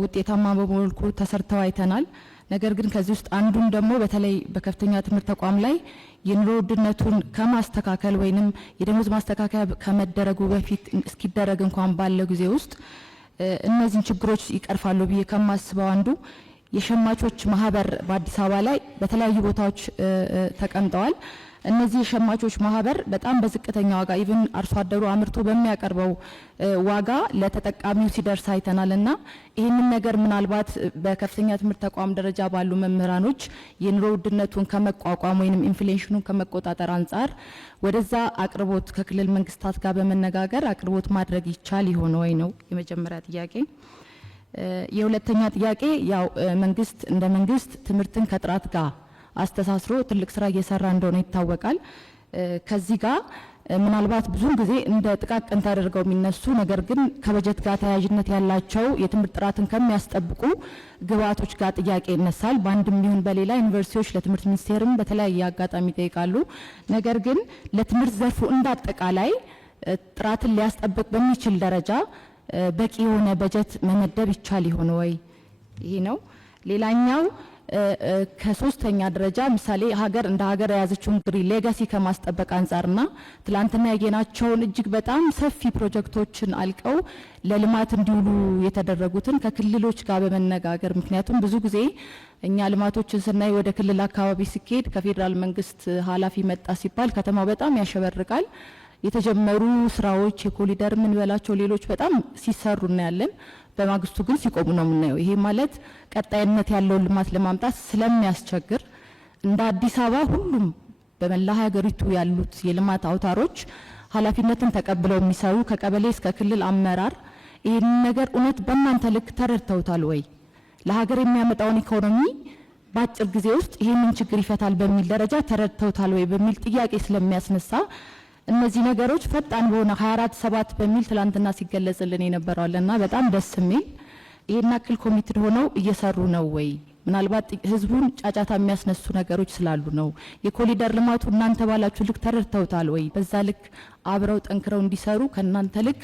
ውጤታማ በመልኩ ተሰርተው አይተናል። ነገር ግን ከዚህ ውስጥ አንዱን ደግሞ በተለይ በከፍተኛ ትምህርት ተቋም ላይ የኑሮ ውድነቱን ከማስተካከል ወይንም የደሞዝ ማስተካከያ ከመደረጉ በፊት እስኪደረግ እንኳን ባለው ጊዜ ውስጥ እነዚህን ችግሮች ይቀርፋሉ ብዬ ከማስበው አንዱ የሸማቾች ማህበር በአዲስ አበባ ላይ በተለያዩ ቦታዎች ተቀምጠዋል። እነዚህ የሸማቾች ማህበር በጣም በዝቅተኛ ዋጋ ኢቭን አርሶ አደሩ አምርቶ በሚያቀርበው ዋጋ ለተጠቃሚው ሲደርስ አይተናልና ይህንን ነገር ምናልባት በከፍተኛ ትምህርት ተቋም ደረጃ ባሉ መምህራኖች የኑሮ ውድነቱን ከመቋቋም ወይም ኢንፍሌሽኑን ከመቆጣጠር አንጻር ወደዛ አቅርቦት ከክልል መንግስታት ጋር በመነጋገር አቅርቦት ማድረግ ይቻል ይሆን ወይ ነው የመጀመሪያ ጥያቄ። የሁለተኛ ጥያቄ ያው መንግስት እንደ መንግስት ትምህርትን ከጥራት ጋር አስተሳስሮ ትልቅ ስራ እየሰራ እንደሆነ ይታወቃል። ከዚህ ጋር ምናልባት ብዙ ጊዜ እንደ ጥቃቅን ተደርገው የሚነሱ ነገር ግን ከበጀት ጋር ተያያዥነት ያላቸው የትምህርት ጥራትን ከሚያስጠብቁ ግብዓቶች ጋር ጥያቄ ይነሳል። በአንድም ቢሆን በሌላ ዩኒቨርሲቲዎች ለትምህርት ሚኒስቴርም በተለያየ አጋጣሚ ይጠይቃሉ። ነገር ግን ለትምህርት ዘርፉ እንዳጠቃላይ ጥራትን ሊያስጠብቅ በሚችል ደረጃ በቂ የሆነ በጀት መመደብ ይቻል ይሆን ወይ? ይሄ ነው። ሌላኛው ከሶስተኛ ደረጃ ምሳሌ ሀገር እንደ ሀገር የያዘችው እንግዲህ ሌጋሲ ከማስጠበቅ አንጻርና ትላንትና ያየናቸውን እጅግ በጣም ሰፊ ፕሮጀክቶችን አልቀው ለልማት እንዲውሉ የተደረጉትን ከክልሎች ጋር በመነጋገር ምክንያቱም ብዙ ጊዜ እኛ ልማቶችን ስናይ ወደ ክልል አካባቢ ሲኬድ ከፌዴራል መንግስት ኃላፊ መጣ ሲባል ከተማው በጣም ያሸበርቃል። የተጀመሩ ስራዎች የኮሪደር ምን በላቸው ሌሎች በጣም ሲሰሩ እናያለን። በማግስቱ ግን ሲቆሙ ነው የምናየው። ይሄ ማለት ቀጣይነት ያለው ልማት ለማምጣት ስለሚያስቸግር እንደ አዲስ አበባ ሁሉም በመላ ሀገሪቱ ያሉት የልማት አውታሮች ኃላፊነትን ተቀብለው የሚሰሩ ከቀበሌ እስከ ክልል አመራር ይህን ነገር እውነት በእናንተ ልክ ተረድተውታል ወይ? ለሀገር የሚያመጣውን ኢኮኖሚ በአጭር ጊዜ ውስጥ ይህንን ችግር ይፈታል በሚል ደረጃ ተረድተውታል ወይ በሚል ጥያቄ ስለሚያስነሳ እነዚህ ነገሮች ፈጣን በሆነ 24/7 በሚል ትላንትና ሲገለጽልን የነበረዋልና በጣም ደስ የሚል ይሄን አክል ኮሚትድ ሆነው እየሰሩ ነው ወይ? ምናልባት ህዝቡን ጫጫታ የሚያስነሱ ነገሮች ስላሉ ነው። የኮሪደር ልማቱ እናንተ ባላችሁ ልክ ተረድተውታል ወይ? በዛ ልክ አብረው ጠንክረው እንዲሰሩ ከእናንተ ልክ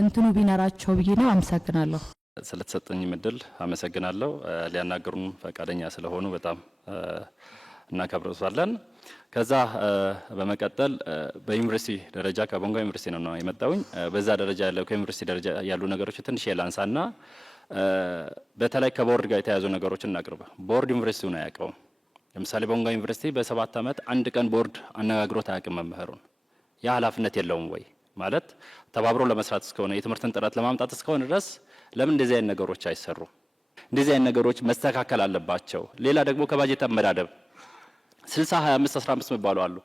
እንትኑ ቢኖራቸው ብዬ ነው። አመሰግናለሁ። ስለተሰጠኝ እድል አመሰግናለሁ። ሊያናገሩን ፈቃደኛ ስለሆኑ በጣም እናከብራለን። ከዛ በመቀጠል በዩኒቨርሲቲ ደረጃ ከቦንጋ ዩኒቨርሲቲ ነው የመጣውኝ። በዛ ደረጃ ያለው ከዩኒቨርሲቲ ደረጃ ያሉ ነገሮች ትንሽ የላንሳና በተለይ ከቦርድ ጋር የተያዙ ነገሮችን እናቅርብ። ቦርድ ዩኒቨርሲቲውን አያውቀውም። ለምሳሌ ቦንጋ ዩኒቨርሲቲ በ7 ዓመት አንድ ቀን ቦርድ አነጋግሮት አያውቅም መምህሩን። ያ ኃላፊነት የለውም ወይ ማለት ተባብሮ ለመስራት እስከሆነ የትምህርትን ጥራት ለማምጣት እስከሆነ ድረስ ለምን እንደዚህ አይነት ነገሮች አይሰሩም? እንደዚህ አይነት ነገሮች መስተካከል አለባቸው። ሌላ ደግሞ ከባጀት አመዳደብ 60 25 15 መባሉ አሉ።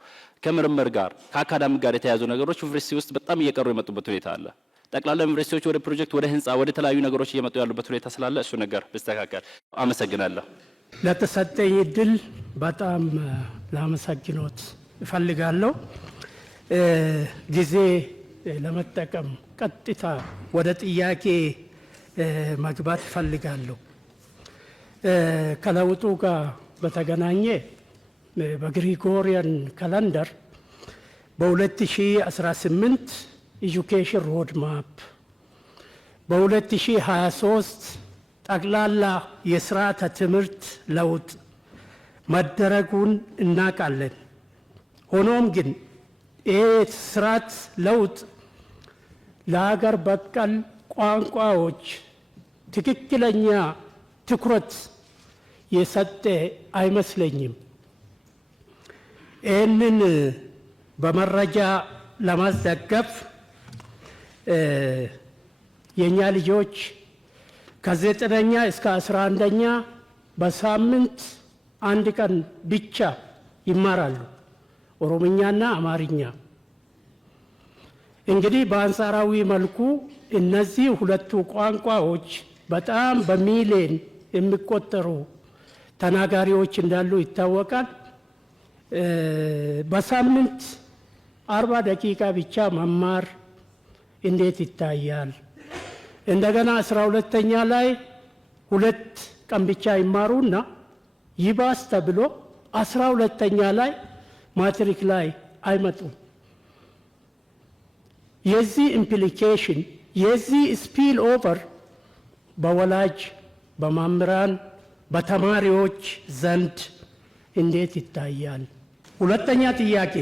ከምርምር ጋር ከአካዳሚክ ጋር የተያዙ ነገሮች ዩኒቨርሲቲ ውስጥ በጣም እየቀሩ የመጡበት ሁኔታ አለ። ጠቅላላ ዩኒቨርሲቲዎች ወደ ፕሮጀክት ወደ ህንፃ ወደ ተለያዩ ነገሮች እየመጡ ያሉበት ሁኔታ ስላለ እሱ ነገር ቢስተካከል። አመሰግናለሁ። ለተሰጠኝ እድል በጣም ላመሰግኖት እፈልጋለሁ። ጊዜ ለመጠቀም ቀጥታ ወደ ጥያቄ መግባት እፈልጋለሁ። ከለውጡ ጋር በተገናኘ በግሪጎሪያን ካላንደር በ2018 ኤጁኬሽን ሮድ ማፕ በ2023 ጠቅላላ የስርዓተ ትምህርት ለውጥ መደረጉን እናውቃለን። ሆኖም ግን ይህ ስርዓት ለውጥ ለሀገር በቀል ቋንቋዎች ትክክለኛ ትኩረት የሰጠ አይመስለኝም። ይህንን በመረጃ ለማስደገፍ የኛ ልጆች ከ9ኛ እስከ 11ኛ በሳምንት አንድ ቀን ብቻ ይማራሉ፣ ኦሮምኛና አማርኛ። እንግዲህ በአንጻራዊ መልኩ እነዚህ ሁለቱ ቋንቋዎች በጣም በሚሊዮን የሚቆጠሩ ተናጋሪዎች እንዳሉ ይታወቃል። በሳምንት 40 ደቂቃ ብቻ መማር እንዴት ይታያል? እንደገና 12ኛ ላይ 2 ቀን ብቻ ይማሩና ይባስ ተብሎ 12ኛ ላይ ማትሪክ ላይ አይመጡም። የዚህ ኢምፕሊኬሽን የዚህ ስፒል ኦቨር በወላጅ በመምህራን በተማሪዎች ዘንድ እንዴት ይታያል? ሁለተኛ ጥያቄ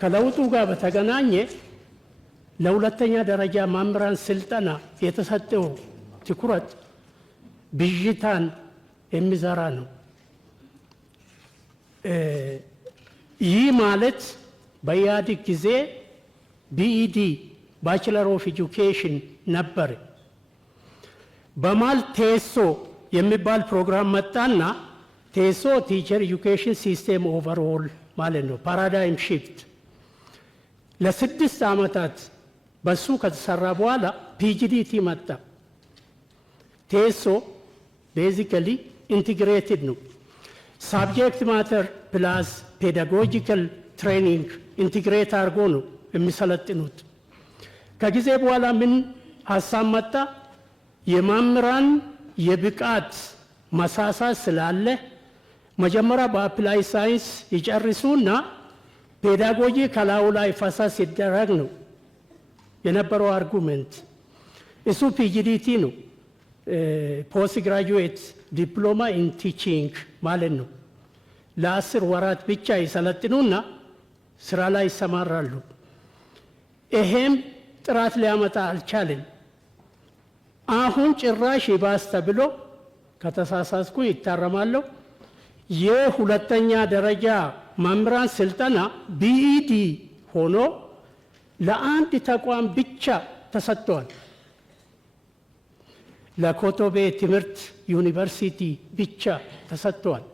ከለውጡ ጋር በተገናኘ ለሁለተኛ ደረጃ መምህራን ስልጠና የተሰጠው ትኩረት ብዥታን የሚዘራ ነው። ይህ ማለት በኢህአዴግ ጊዜ ቢኢዲ ባችለር ኦፍ ኤጁኬሽን ነበር። በማል ቴሶ የሚባል ፕሮግራም መጣና ቴሶ ቲቸር ኤጁኬሽን ሲስተም ኦቨርኦል ማለት ነው፣ ፓራዳይም ሺፍት። ለ6 ዓመታት በሱ ከተሰራ በኋላ ፒጂዲቲ መጣ። ቴሶ ቤዚካሊ ኢንቲግሬትድ ነው። ሳብጀክት ማተር ፕላስ ፔዳጎጂካል ትሬኒንግ ኢንቲግሬት አድርጎ ነው የሚሰለጥኑት። ከጊዜ በኋላ ምን ሀሳብ መጣ? የመምህራን የብቃት መሳሳት ስላለ መጀመሪያ በአፕላይ ሳይንስ ይጨርሱና ፔዳጎጂ ከላዩ ላይ ፈሳስ ሲደረግ ነው የነበረው አርጉመንት። እሱ ፒጂዲቲ ነው፣ ፖስት ግራጁዌት ዲፕሎማ ኢን ቲቺንግ ማለት ነው። ለ10 ወራት ብቻ ይሰለጥኑና ስራ ላይ ይሰማራሉ። ይሄም ጥራት ሊያመጣ አልቻለም። አሁን ጭራሽ ይባስ ተብሎ ከተሳሳትኩ ይታረማለሁ። የሁለተኛ ደረጃ መምህራን ስልጠና ቢኢዲ ሆኖ ለአንድ ተቋም ብቻ ተሰጥቷል። ለኮቶቤ ትምህርት ዩኒቨርሲቲ ብቻ ተሰጥቷል።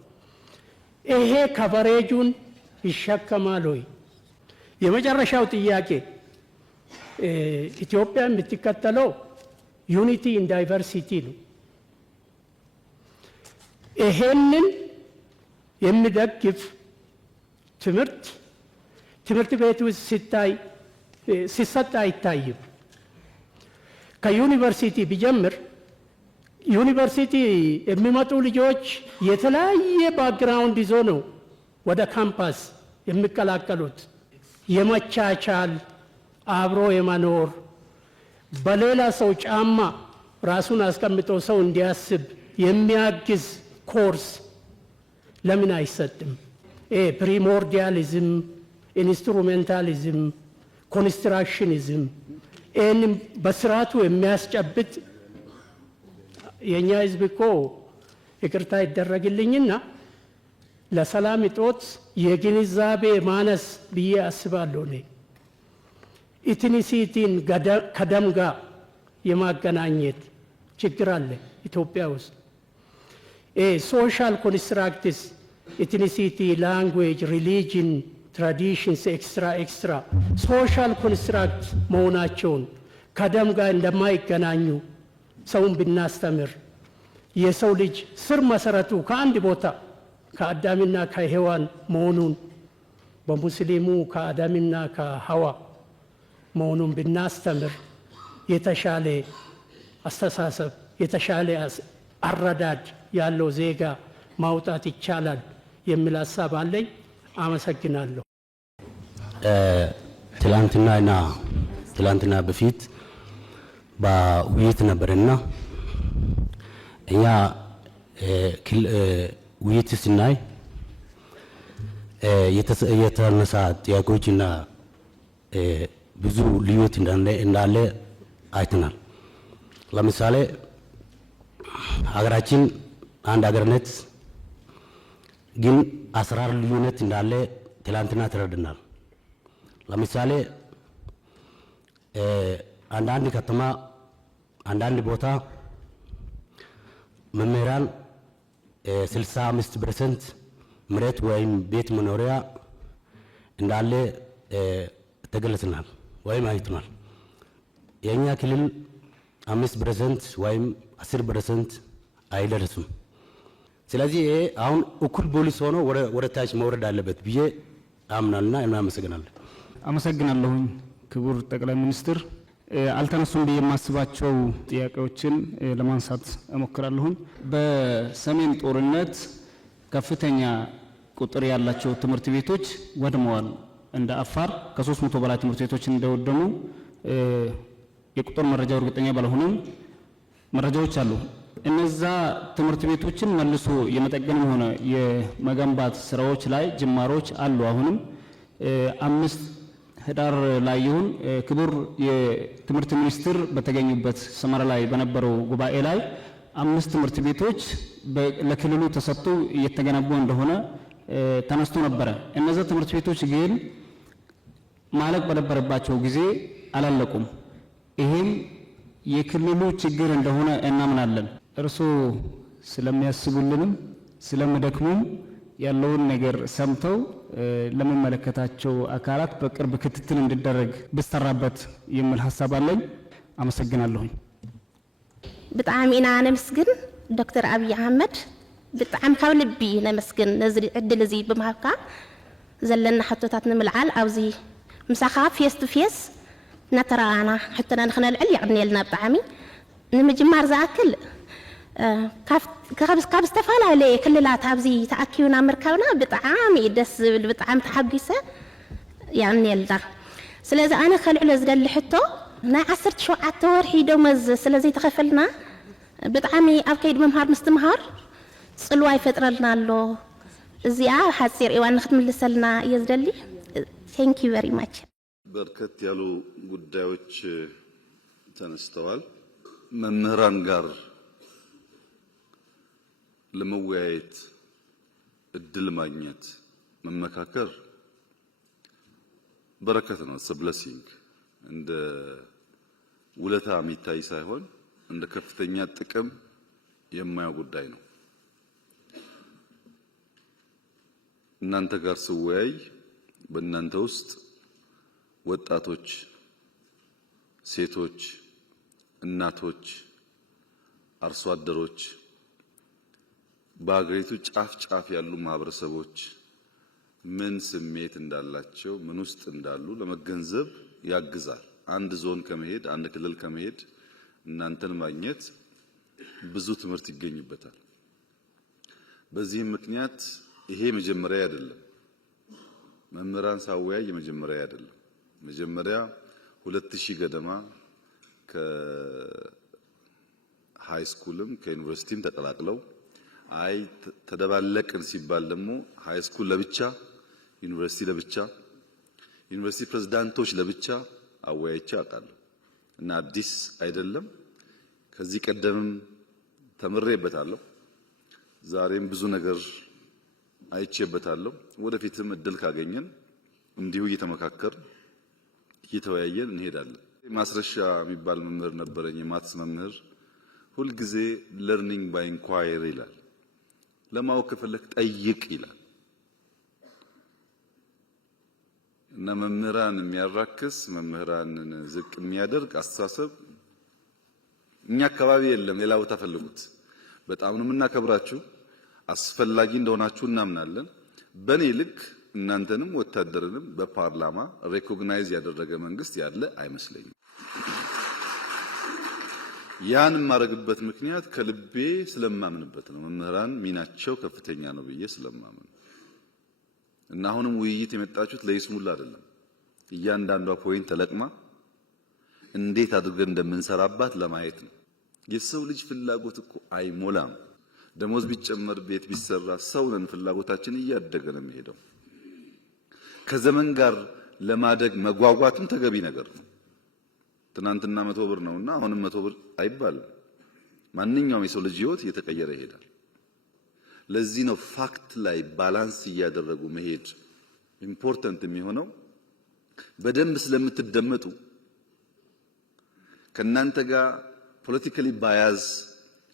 ይሄ ከቨሬጁን ይሸከማል ወይ? የመጨረሻው ጥያቄ ኢትዮጵያ የምትከተለው ዩኒቲ ኢን ዳይቨርሲቲ ነው። ይሄንን የሚደግፍ ትምህርት ቤት ውስጥ ሲሰጥ አይታይም። ከዩኒቨርሲቲ ቢጀምር ዩኒቨርሲቲ የሚመጡ ልጆች የተለያየ ባክግራውንድ ይዞ ነው ወደ ካምፓስ የሚቀላቀሉት። የመቻቻል አብሮ የመኖር በሌላ ሰው ጫማ ራሱን አስቀምጦ ሰው እንዲያስብ የሚያግዝ ኮርስ ለምን አይሰጥም? ፕሪሞርዲያሊዝም፣ ኢንስትሩሜንታሊዝም፣ ኮንስትራክሽኒዝም ይህንም በስርዓቱ የሚያስጨብጥ የእኛ ህዝብ እኮ ይቅርታ ይደረግልኝና ለሰላም እጦት የግንዛቤ ማነስ ብዬ አስባለሁ። እኔ ኢትኒሲቲን ከደም ጋር የማገናኘት ችግር አለ ኢትዮጵያ ውስጥ። ሶሻል ኮንስትራክትስ ኢትኒሲቲ፣ ላንጉዌጅ፣ ሪሊጅን፣ ትራዲሽንስ ኤክስትራ ሶሻል ኮንስትራክት መሆናቸውን ከደም ጋር እንደማይገናኙ ሰውን ብናስተምር የሰው ልጅ ስር መሰረቱ ከአንድ ቦታ ከአዳምና ከሔዋን መሆኑን በሙስሊሙ ከአዳምና ከሐዋ መሆኑን ብናስተምር የተሻለ አስተሳሰብ የተሻለ አረዳድ ያለው ዜጋ ማውጣት ይቻላል የሚል ሀሳብ አለኝ። አመሰግናለሁ። ትላንትና በፊት በውይይት ነበርና እኛ ውይይት ስናይ የተነሳ ጥያቄዎችና ብዙ ልዩነት እንዳለ አይተናል። ለምሳሌ ሀገራችን አንድ ሀገርነት ግን አሰራር ልዩነት እንዳለ ትላንትና ተረድናል። ለምሳሌ አንዳንድ ከተማ አንዳንድ ቦታ መምህራን 65% መሬት ወይም ቤት መኖሪያ እንዳለ ተገለጽናል ወይም አይተናል። የኛ ክልል 5% ወይም 10% አይደርስም። ስለዚህ አሁን እኩል ፖሊስ ሆኖ ወደ ታች መውረድ አለበት ብዬ አምናልና እናመሰግናለን። አመሰግናለሁኝ ክቡር ጠቅላይ ሚኒስትር። አልተነሱም ብዬ የማስባቸው ጥያቄዎችን ለማንሳት እሞክራለሁኝ። በሰሜን ጦርነት ከፍተኛ ቁጥር ያላቸው ትምህርት ቤቶች ወድመዋል። እንደ አፋር ከ300 በላይ ትምህርት ቤቶች እንደወደሙ የቁጥር መረጃው እርግጠኛ ባልሆነም መረጃዎች አሉ። እነዛ ትምህርት ቤቶችን መልሶ የመጠገንም ሆነ የመገንባት ስራዎች ላይ ጅማሮች አሉ። አሁንም 5 ህዳር ላይ ይሁን ክቡር የትምህርት ሚኒስትር በተገኙበት ሰመራ ላይ በነበረው ጉባኤ ላይ 5 ትምህርት ቤቶች ለክልሉ ተሰጥቶ እየተገነቡ እንደሆነ ተነስቶ ነበረ። እነዚህ ትምህርት ቤቶች ግን ማለቅ በነበረባቸው ጊዜ አላለቁም። ይሄም የክልሉ ችግር እንደሆነ እናምናለን። እርስዎ ስለሚያስቡልንም ስለሚደክሙም ያለውን ነገር ሰምተው ለመመለከታቸው አካላት በቅርብ ክትትል እንዲደረግ ብስተራበት የሚል ሀሳብ አለኝ። አመሰግናለሁኝ። ብጣዕሚ ኢና ነመስግን ዶክተር አብይ አህመድ ብጣዕሚ ካብ ልቢ ነመስግን ነዚ ዕድል እዚ ብምሃብካ ዘለና ሕቶታት ንምልዓል ኣብዚ ምሳኻ ፌስ ቱ ፌስ እናተረኣና ሕቶና ንክነልዕል ይዕድነልና ብጣዕሚ ንምጅማር ዝኣክል ካብ ዝተፈላለየ ክልላት ኣብዚ ተኣኪብና ምርካብና ብጣዕሚ ደስ ዝብል ብጣዕሚ ተሓጊሰ ይዕድነልና። ስለዚ ኣነ ከልዕሎ ዝደሊ ሕቶ ናይ 17 ወርሒ ደመወዝ ስለዘይተኸፈልና ብጣዕሚ ኣብ ከይዲ ምምሃር ምስትምሃር ጽልዋ ይፈጥረልና ኣሎ። እዚኣ ሓፂር እዋን ንክትምልሰልና እየ ዝደሊ። ቴንክ ዩ ቨሪ ማች። በርከት ያሉ ጉዳዮች ተነስተዋል። መምህራን ጋር ለመወያየት እድል ማግኘት መመካከር በረከት ነው። ብለሲንግ እንደ ውለታ የሚታይ ሳይሆን እንደ ከፍተኛ ጥቅም የማየው ጉዳይ ነው። እናንተ ጋር ስወያይ በእናንተ ውስጥ ወጣቶች፣ ሴቶች፣ እናቶች፣ አርሶ አደሮች በአገሪቱ ጫፍ ጫፍ ያሉ ማህበረሰቦች ምን ስሜት እንዳላቸው ምን ውስጥ እንዳሉ ለመገንዘብ ያግዛል። አንድ ዞን ከመሄድ አንድ ክልል ከመሄድ እናንተን ማግኘት ብዙ ትምህርት ይገኝበታል። በዚህም ምክንያት ይሄ መጀመሪያ አይደለም። መምህራን ሳወያይ መጀመሪያ አይደለም። መጀመሪያ 2000 ገደማ ከሃይ ስኩልም ከዩኒቨርሲቲም ተቀላቅለው አይ ተደባለቅን ሲባል ደግሞ ሃይ ስኩል ለብቻ ዩኒቨርሲቲ ለብቻ ዩኒቨርሲቲ ፕሬዝዳንቶች ለብቻ አወያይቼ አውቃለሁ እና አዲስ አይደለም። ከዚህ ቀደምም ተምሬበታለሁ። ዛሬም ብዙ ነገር አይቼበታለሁ። ወደፊትም እድል ካገኘን እንዲሁ እየተመካከር እየተወያየን እንሄዳለን። ማስረሻ የሚባል መምህር ነበረኝ፣ የማትስ መምህር። ሁልጊዜ ለርኒንግ ባይ ኢንኳየሪ ይላል። ለማወቅ ከፈለክ ጠይቅ ይላል እና መምህራን የሚያራክስ መምህራንን ዝቅ የሚያደርግ አስተሳሰብ እኛ አካባቢ የለም። ሌላ ቦታ ፈልጉት። በጣም ነው የምናከብራችሁ፣ አስፈላጊ እንደሆናችሁ እናምናለን። በኔ ልክ እናንተንም ወታደርንም በፓርላማ ሬኮግናይዝ ያደረገ መንግስት ያለ አይመስለኝም። ያን የማደርግበት ምክንያት ከልቤ ስለማምንበት ነው። መምህራን ሚናቸው ከፍተኛ ነው ብዬ ስለማምን እና አሁንም ውይይት የመጣችሁት ለይስሙላ አይደለም። እያንዳንዷ ፖይንት ተለቅማ እንዴት አድርገን እንደምንሰራባት ለማየት ነው። የሰው ልጅ ፍላጎት እኮ አይሞላም። ደሞዝ ቢጨመር ቤት ቢሰራ ሰው ነን። ፍላጎታችን እያደገ ነው የሚሄደው። ከዘመን ጋር ለማደግ መጓጓትም ተገቢ ነገር ነው። ትናንትና 100 ብር ነውና አሁንም 100 ብር አይባልም። ማንኛውም የሰው ልጅ ህይወት እየተቀየረ ይሄዳል። ለዚህ ነው ፋክት ላይ ባላንስ እያደረጉ መሄድ ኢምፖርታንት የሚሆነው። በደንብ ስለምትደመጡ ከናንተ ጋር ፖለቲካሊ ባያዝ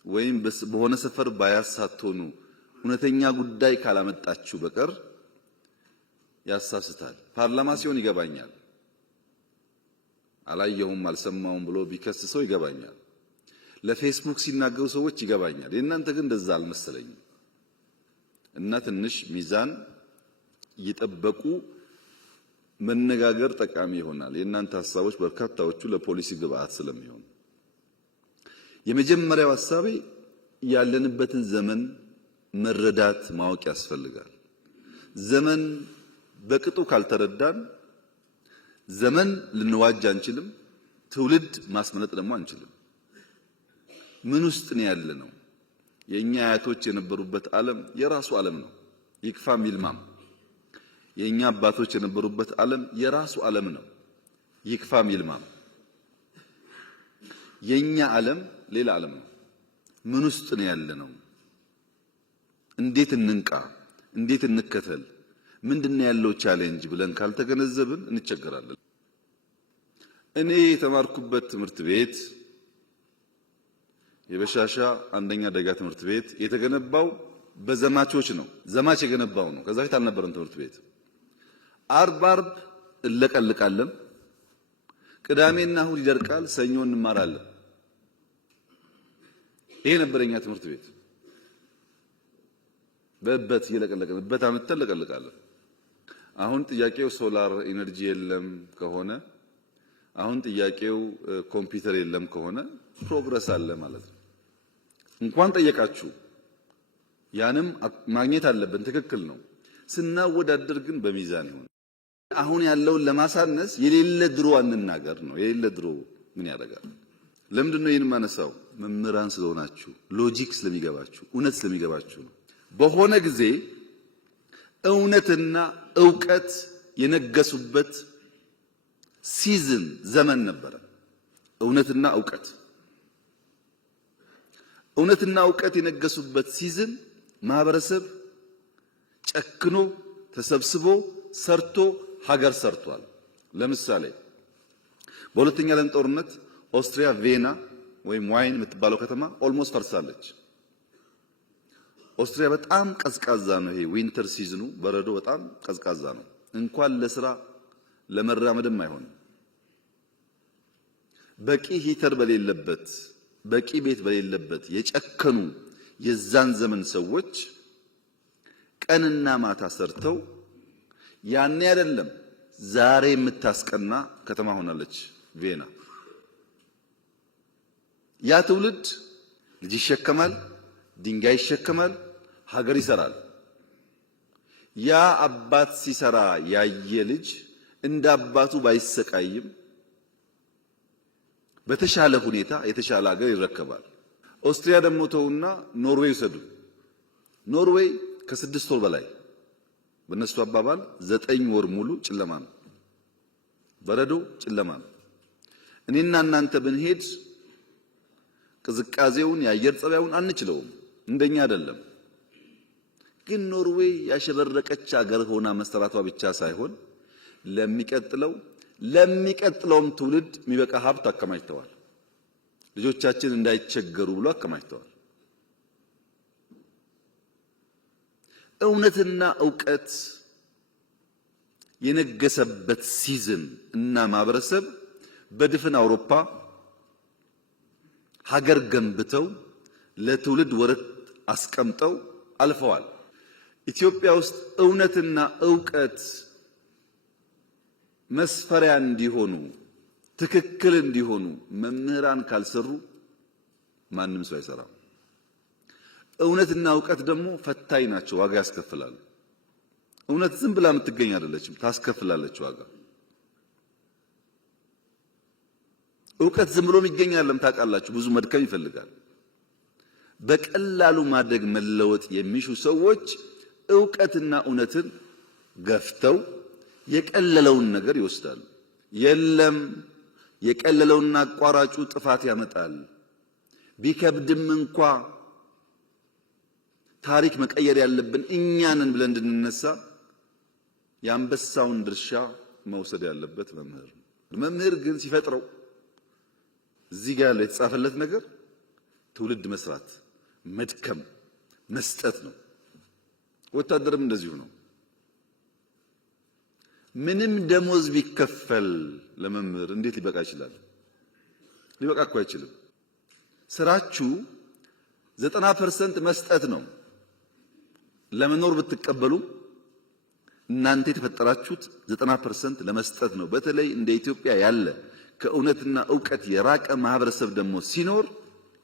ወይም በሆነ ሰፈር ባያዝ ሳትሆኑ እውነተኛ ጉዳይ ካላመጣችሁ በቀር ያሳስታል። ፓርላማ ሲሆን ይገባኛል፣ አላየሁም አልሰማውም ብሎ ቢከስ ሰው ይገባኛል። ለፌስቡክ ሲናገሩ ሰዎች ይገባኛል። የእናንተ ግን እንደዛ አልመሰለኝም እና ትንሽ ሚዛን እየጠበቁ መነጋገር ጠቃሚ ይሆናል። የእናንተ ሐሳቦች በርካታዎቹ ለፖሊሲ ግብአት ስለሚሆኑ የመጀመሪያው ሐሳቤ ያለንበትን ዘመን መረዳት ማወቅ ያስፈልጋል። ዘመን በቅጡ ካልተረዳን ዘመን ልንዋጅ አንችልም። ትውልድ ማስመለጥ ደግሞ አንችልም። ምን ውስጥ ነው ያለነው? የኛ አያቶች የነበሩበት ዓለም የራሱ ዓለም ነው፣ ይክፋም ይልማም። የኛ አባቶች የነበሩበት ዓለም የራሱ ዓለም ነው፣ ይክፋም ይልማም። የኛ ዓለም ሌላ ዓለም ነው። ምን ውስጥ ነው ያለነው? እንዴት እንንቃ? እንዴት እንከተል? ምንድነው ያለው ቻሌንጅ ብለን ካልተገነዘብን እንቸገራለን። እኔ የተማርኩበት ትምህርት ቤት የበሻሻ አንደኛ ደረጃ ትምህርት ቤት የተገነባው በዘማቾች ነው። ዘማች የገነባው ነው። ከዛ በፊት አልነበረም ትምህርት ቤት። አርብ አርብ እለቀልቃለን፣ ቅዳሜና እሁድ ይደርቃል፣ ሰኞ እንማራለን። ይሄ ነበረኛ ትምህርት ቤት። በእበት እየለቀለቅን እበት አመተን ለቀልቃለን። አሁን ጥያቄው ሶላር ኢነርጂ የለም ከሆነ፣ አሁን ጥያቄው ኮምፒውተር የለም ከሆነ ፕሮግረስ አለ ማለት ነው። እንኳን ጠየቃችሁ ያንም ማግኘት አለብን። ትክክል ነው። ስናወዳደር ግን በሚዛን ይሁን። አሁን ያለውን ለማሳነስ የሌለ ድሮ አንናገር ነው። የሌለ ድሮ ምን ያደርጋል? ለምንድን ነው ይህን ማነሳው? መምህራን ስለሆናችሁ፣ ሎጂክ ስለሚገባችሁ፣ እውነት ስለሚገባችሁ ነው። በሆነ ጊዜ እውነትና ዕውቀት የነገሱበት ሲዝን ዘመን ነበረ። እውነትና ዕውቀት የነገሱበት ሲዝን ማህበረሰብ ጨክኖ ተሰብስቦ ሰርቶ ሀገር ሰርቷል። ለምሳሌ በሁለተኛ ዓለም ጦርነት ኦስትሪያ ቬና ወይም ዋይን የምትባለው ከተማ ኦልሞስት ፈርሳለች። ኦስትሪያ በጣም ቀዝቃዛ ነው። ይሄ ዊንተር ሲዝኑ በረዶ በጣም ቀዝቃዛ ነው። እንኳን ለስራ ለመራመድም አይሆንም። በቂ ሂተር በሌለበት በቂ ቤት በሌለበት የጨከኑ የዛን ዘመን ሰዎች ቀንና ማታ ሰርተው ያኔ አይደለም ዛሬ የምታስቀና ከተማ ሆናለች ቪየና። ያ ትውልድ ልጅ ይሸከማል፣ ድንጋይ ይሸከማል፣ ሀገር ይሰራል። ያ አባት ሲሰራ ያየ ልጅ እንደ አባቱ ባይሰቃይም በተሻለ ሁኔታ የተሻለ ሀገር ይረከባል። ኦስትሪያ ደግሞ ተውና ኖርዌይ ይሰዱ። ኖርዌይ ከ6 ወር በላይ በነሱ አባባል 9 ወር ሙሉ ጨለማ ነው፣ በረዶ ጨለማ ነው። እኔና እናንተ ብንሄድ ቅዝቃዜውን የአየር ጸባዩን አንችለውም፣ እንደኛ አይደለም። ግን ኖርዌይ ያሸበረቀች ሀገር ሆና መሰራቷ ብቻ ሳይሆን ለሚቀጥለውም ትውልድ የሚበቃ ሀብት አከማችተዋል። ልጆቻችን እንዳይቸገሩ ብሎ አከማችተዋል። እውነትና ዕውቀት የነገሰበት ሲዝን እና ማህበረሰብ በድፍን አውሮፓ ሀገር ገንብተው ለትውልድ ወረት አስቀምጠው አልፈዋል። ኢትዮጵያ ውስጥ እውነትና ዕውቀት መስፈሪያ እንዲሆኑ ትክክል እንዲሆኑ መምህራን ካልሰሩ ማንም ሰው አይሰራም። እውነትና ዕውቀት ደግሞ ፈታኝ ናቸው፣ ዋጋ ያስከፍላሉ። እውነት ዝም ብላ የምትገኝ አይደለችም፣ ታስከፍላለች ዋጋ። ዕውቀት ዝም ብሎ የሚገኝ አይደለም፣ ታውቃላችሁ፣ ብዙ መድከም ይፈልጋል። በቀላሉ ማደግ መለወጥ የሚሹ ሰዎች ዕውቀትና እውነትን ገፍተው የቀለለውን ነገር ይወስዳሉ። የለም የቀለለውና አቋራጩ ጥፋት ያመጣል። ቢከብድም እንኳ ታሪክ መቀየር ያለብን እኛንን ብለን እንድንነሳ የአንበሳውን ድርሻ መውሰድ ያለበት መምህር ነው። መምህር ግን ሲፈጥረው እዚህ ጋር ያለው የተጻፈለት ነገር ትውልድ መስራት፣ መድከም፣ መስጠት ነው። ወታደርም እንደዚሁ ነው። ምንም ደሞዝ ቢከፈል ለመምህር እንዴት ሊበቃ ይችላል? ሊበቃ እኮ አይችልም። ስራችሁ 90% መስጠት ነው። ለመኖር ብትቀበሉ እናንተ የተፈጠራችሁት 90% ለመስጠት ነው። በተለይ እንደ ኢትዮጵያ ያለ ከእውነትና ዕውቀት የራቀ ማህበረሰብ ደግሞ ሲኖር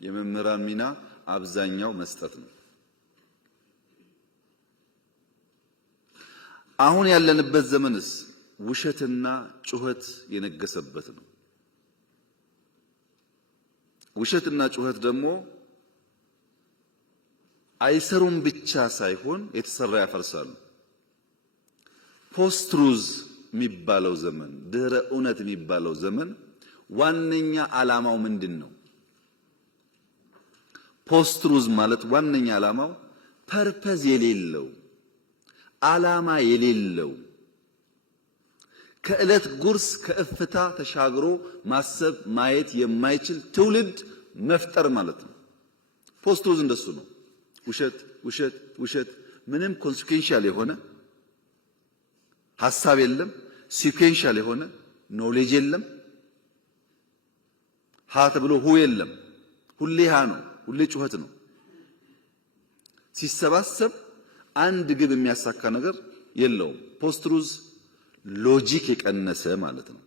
የመምህራን ሚና አብዛኛው መስጠት ነው። አሁን ያለንበት ዘመንስ ውሸትና ጩኸት የነገሰበት ነው። ውሸትና ጩኸት ደግሞ አይሰሩም ብቻ ሳይሆን የተሰራ ያፈርሳሉ። ፖስት ትሩዝ የሚባለው ዘመን፣ ድህረ እውነት የሚባለው ዘመን ዋነኛ ዓላማው ምንድን ነው? ፖስት ትሩዝ ማለት ዋነኛ ዓላማው ፐርፐዝ የሌለው ዓላማ የሌለው ከዕለት ጉርስ ከእፍታ ተሻግሮ ማሰብ ማየት የማይችል ትውልድ መፍጠር ማለት ነው። ፖስት ትሩዝ እንደሱ ነው። ውሸት ውሸት ውሸት፣ ምንም ኮንሲኩዌንሻል የሆነ ሐሳብ የለም፣ ሲኩዌንሻል የሆነ ኖሌጅ የለም፣ ሀ ተብሎ ሁ የለም። ሁሌ ሀ ነው፣ ሁሌ ጩኸት ነው። ሲሰባሰብ አንድ ግብ የሚያሳካ ነገር የለውም። ፖስት ትሩዝ ሎጂክ የቀነሰ ማለት ነው።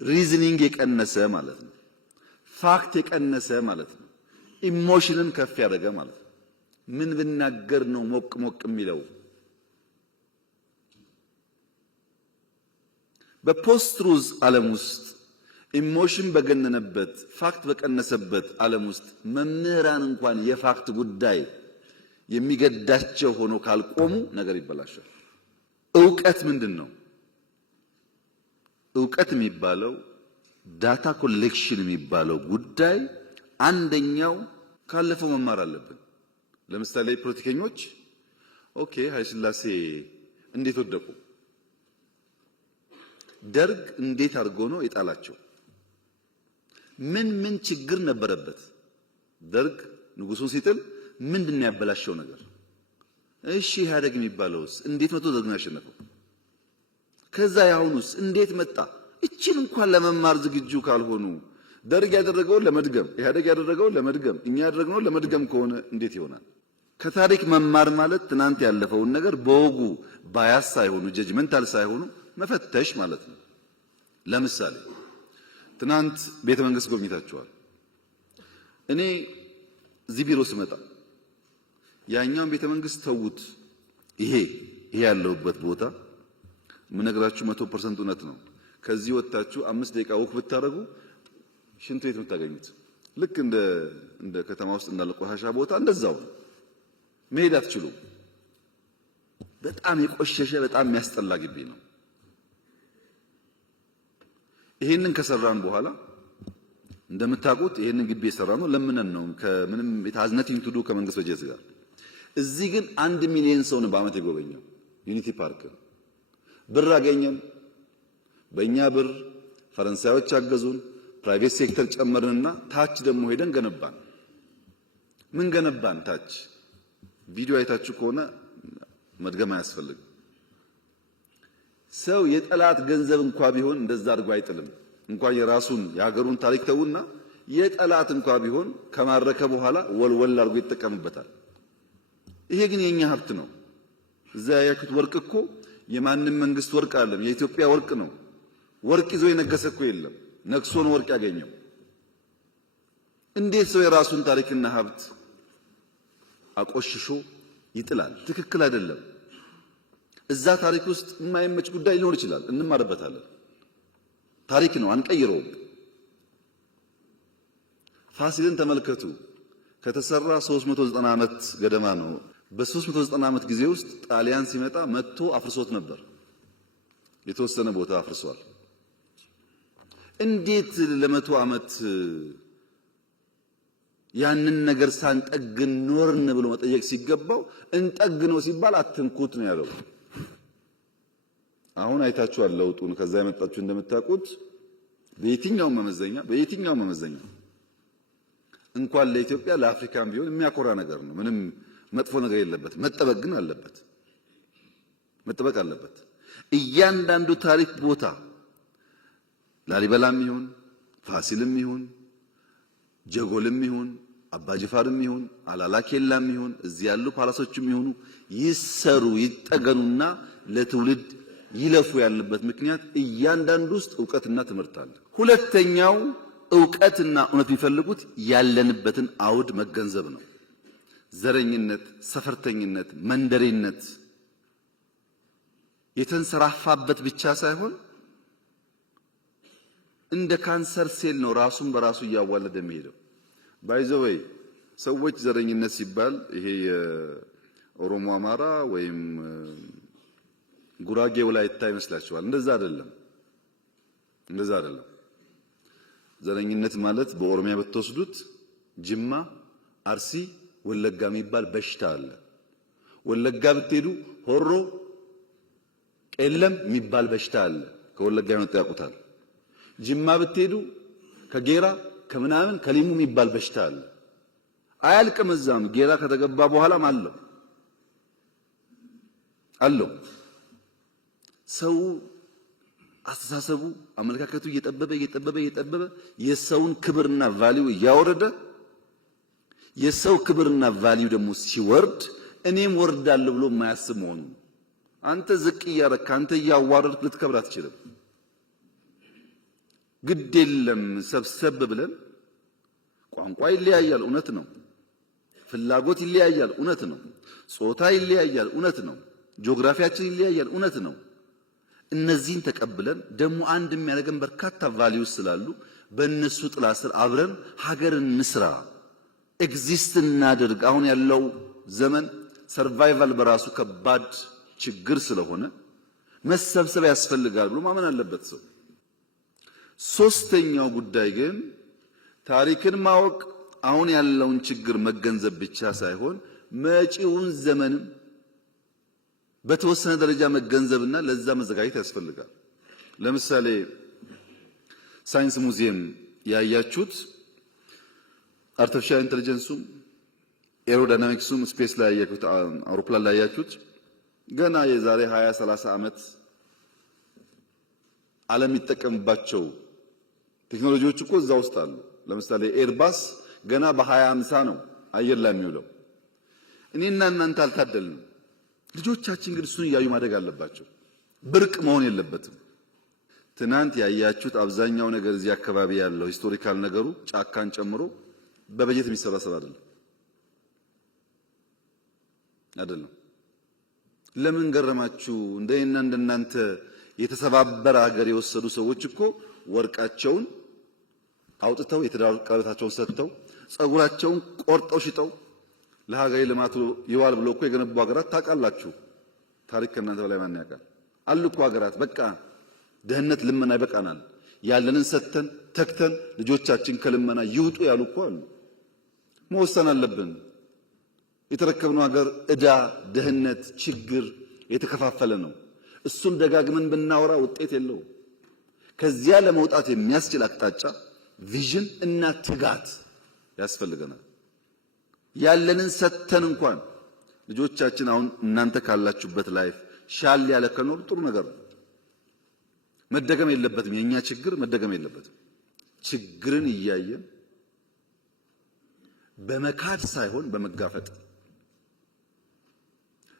ሪዝኒንግ የቀነሰ ማለት ነው። ፋክት የቀነሰ ማለት ነው። ኢሞሽንን ከፍ ያደረገ ማለት ነው። ምን ብናገር ነው ሞቅ ሞቅ የሚለው? በፖስት ትሩዝ ዓለም ውስጥ ኢሞሽን በገነነበት ፋክት በቀነሰበት ዓለም ውስጥ መምህራን እንኳን የፋክት ጉዳይ የሚገዳቸው ሆኖ ካልቆሙ ነገር ይበላሻል። ዕውቀት ምንድን ነው? ዕውቀት የሚባለው ዳታ ኮሌክሽን የሚባለው ጉዳይ አንደኛው ካለፈው መማር አለብን። ለምሳሌ ፖለቲከኞች ኦኬ ኃይለ ሥላሴ እንዴት ወደቁ? ደርግ እንዴት አድርጎ ነው የጣላቸው? ምን ችግር ነበረበት? ደርግ ንጉሱን ሲጥል ምንድነው ያበላሸው ነገር? እሺ ኢህአዴግ የሚባለውስ እንዴት መጥቶ ደርግን ያሸነፈው? ከዛ ያሁኑስ እንዴት መጣ? እቺን እንኳን ለመማር ዝግጁ ካልሆኑ ደርግ ያደረገውን ለመድገም ኢህአዴግ ያደረገውን ለመድገም እኛ ያደረግነውን ለመድገም ከሆነ እንዴት ይሆናል? ከታሪክ መማር ማለት ትናንት ያለፈውን ነገር በወጉ ባያስ ሳይሆኑ ጀጅመንታል ሳይሆኑ መፈተሽ ማለት ነው። ለምሳሌ ትናንት ቤተ መንግስት ጎብኝታችኋል። እኔ እዚህ ቢሮ ስመጣ ያኛውን ቤተ መንግስት ተውት፣ ይሄ ያለውበት ቦታ ምነግራችሁ 100% እውነት ነው። ከዚህ ወጣችሁ 5 ደቂቃ ወክ ብታረጉ ሽንት ቤት የምታገኙት ልክ እንደ ከተማ ውስጥ እንዳለ ቆሻሻ ቦታ እንደዛው መሄድ አትችሉም። በጣም የቆሸሸ በጣም የሚያስጠላ ግቢ ነው። ይሄንን ከሰራን በኋላ እንደምታውቁት ይሄንን ግቢ የሰራነው ለምነን ነው። ከምንም የታዝነቲንግ ቱዱ ከመንግስት በጀት ጋር እዚህ ግን 1 ሚሊዮን ሰው ነው በአመት የጎበኘው ዩኒቲ ፓርክ። ብር አገኘን፣ በእኛ ብር ፈረንሳዮች አገዙን፣ ፕራይቬት ሴክተር ጨመርንና ታች ደግሞ ሄደን ገነባን። ምን ገነባን? ታች ቪዲዮ አይታችሁ ከሆነ መድገም አያስፈልግም። ሰው የጠላት ገንዘብ እንኳን ቢሆን እንደዛ አድርጎ አይጥልም። እንኳን የራሱን የሀገሩን ታሪክ ተውና የጠላት እንኳን ቢሆን ከማረከ በኋላ ወልወል አድርጎ ይጠቀምበታል። ይሄ ግን የኛ ሀብት ነው። እዛ ያያችሁት ወርቅ እኮ የማንም መንግስት ወርቅ አይደለም፣ የኢትዮጵያ ወርቅ ነው። ወርቅ ይዞ የነገሰ እኮ የለም፣ ነግሶ ነው ወርቅ ያገኘው። እንዴት ሰው የራሱን ታሪክና ሀብት አቆሽሾ ይጥላል? ትክክል አይደለም። እዛ ታሪክ ውስጥ የማይመች ጉዳይ ሊኖር ይችላል፣ እንማርበታለን። ታሪክ ነው፣ አንቀይረውም። ፋሲልን ተመልከቱ። ከተሰራ 390 ዓመት ገደማ ነው። በ390 ዓመት ጊዜ ውስጥ ጣሊያን ሲመጣ መጥቶ አፍርሶት ነበር። የተወሰነ ቦታ አፍርሷል። እንዴት ለ100 ዓመት ያንን ነገር ሳንጠግን ኖርን ብሎ መጠየቅ ሲገባው እንጠግነው ሲባል አትንኩት ነው ያለው። አሁን አይታችኋል ለውጡን። ከዛ የመጣችሁ እንደምታውቁት በየትኛው መመዘኛ እንኳን ለኢትዮጵያ ለአፍሪካም ቢሆን የሚያኮራ ነገር ነው። ምንም መጥፎ ነገር የለበት። መጠበቅ ግን አለበት፣ መጠበቅ አለበት። እያንዳንዱ ታሪክ ቦታ ላሊበላም ይሁን ፋሲልም ይሁን ጀጎልም ይሁን አባጅፋርም ይሁን አላላኬላም ይሁን እዚህ ያሉ ፓላሶችም ይሁኑ ይሰሩ ይጠገኑና ለትውልድ ይለፉ ያለበት ምክንያት እያንዳንዱ ውስጥ ዕውቀትና ትምህርት አለ። ሁለተኛው ዕውቀትና እውነት የሚፈልጉት ያለንበትን አውድ መገንዘብ ነው። ዘረኝነት፣ ሰፈርተኝነት፣ መንደሬነት የተንሰራፋበት ብቻ ሳይሆን እንደ ካንሰር ሴል ነው ራሱን በራሱ እያዋለደ የሚሄደው። ባይዘወይ ሰዎች ዘረኝነት ሲባል ይሄ የኦሮሞ አማራ ወይም ጉራጌ ወላይታ ይመስላችኋል? እንደዛ አይደለም፣ እንደዛ አይደለም። ዘረኝነት ማለት በኦሮሚያ ብትወስዱት ጅማ፣ አርሲ፣ ወለጋ የሚባል በሽታ አለ። ወለጋ ብትሄዱ ሆሮ፣ ቄለም የሚባል በሽታ አለ። ከወለጋ የመጡ ያውቁታል። ጅማ ብትሄዱ ከጌራ ከምናምን ከሊሙ የሚባል በሽታ አለ። አያልቅም። እዛም ጌራ ከተገባ በኋላም አለው። ሰው አስተሳሰቡ አመለካከቱ እየጠበበ የሰውን ክብርና ቫልዩ እያወረደ የሰው ክብርና ቫልዩ ደግሞ ሲወርድ እኔም ወርዳለሁ ብሎ የማያስብ መሆኑ። አንተ ዝቅ እያረክ አንተ እያዋረድክ ልትከብር አትችልም። ግድ የለም ሰብሰብ ብለን ቋንቋ ይለያያል፣ እውነት ነው። ፍላጎት ይለያያል፣ እውነት ነው። ጾታ ይለያያል፣ እውነት ነው። ጂኦግራፊያችን ይለያያል፣ እውነት ነው። እነዚህን ተቀብለን ደግሞ አንድ የሚያደርገን በርካታ ቫልዩስ ስላሉ በእነሱ ጥላ ስር አብረን ሀገርን እንስራ፣ ኤግዚስት እናድርግ። አሁን ያለው ዘመን ሰርቫይቫል በራሱ ከባድ ችግር ስለሆነ መሰብሰብ ያስፈልጋል ብሎ ማመን አለበት ሰው። ሶስተኛው ጉዳይ ግን ታሪክን ማወቅ አሁን ያለውን ችግር መገንዘብ ብቻ ሳይሆን መጪውን ዘመንም በተወሰነ ደረጃ መገንዘብና ለዛ መዘጋጀት ያስፈልጋል። ለምሳሌ ሳይንስ ሙዚየም ያያችሁት አርቲፊሻል ኢንተለጀንሱም ኤሮዳይናሚክሱም ስፔስ ላይ ያያችሁት አውሮፕላን ላይ ያያችሁት ገና የዛሬ 20 30 ዓመት ዓለም ይጠቀምባቸው ቴክኖሎጂዎች እኮ እዛ ውስጥ አሉ። ለምሳሌ ኤርባስ ገና በ2050 ነው አየር ላይ የሚውለው። እኔና እናንተ አልታደልንም። ልጆቻችን ግን እሱን እያዩ ማደግ አለባቸው። ብርቅ መሆን የለበትም። ትናንት ያያችሁት አብዛኛው ነገር እዚህ አካባቢ ያለው ሂስቶሪካል ነገሩ ጫካን ጨምሮ በበጀት የሚሰራ ስራ አይደለም። ለምን ገረማችሁ? እንደና እንደናንተ የተሰባበረ ሀገር የወሰዱ ሰዎች እኮ ወርቃቸውን አውጥተው የትዳር ቀለበታቸውን ሰጥተው ጸጉራቸውን ቆርጠው ሽጠው ለሀገሬ ልማቱ ይዋል ብለው እኮ የገነቡ ሀገራት ታውቃላችሁ። ታሪክ ከእናንተ በላይ ማን ያውቃል? አሉ እኮ ሀገራት በቃ ድህነት ልመና ይበቃናል፣ ያለንን ሰጥተን ተክተን ልጆቻችን ከልመና ይውጡ ያሉ እኮ አሉ። መወሰን አለብን። የተረከብነው ሀገር ዕዳ፣ ድህነት፣ ችግር የተከፋፈለ ነው። እሱን ደጋግመን ብናወራ ውጤት የለውም። ከዚያ ለመውጣት የሚያስችል አቅጣጫ፣ ቪዥን እና ትጋት ያስፈልገናል። ያለንን ሰጥተን እንኳን ልጆቻችን አሁን እናንተ ካላችሁበት ላይፍ ሻል ያለ ከኖሩ ጥሩ ነገር ነው። መደገም የለበትም። የኛ ችግር መደገም የለበትም። ችግርን እያየን በመካድ ሳይሆን በመጋፈጥ፣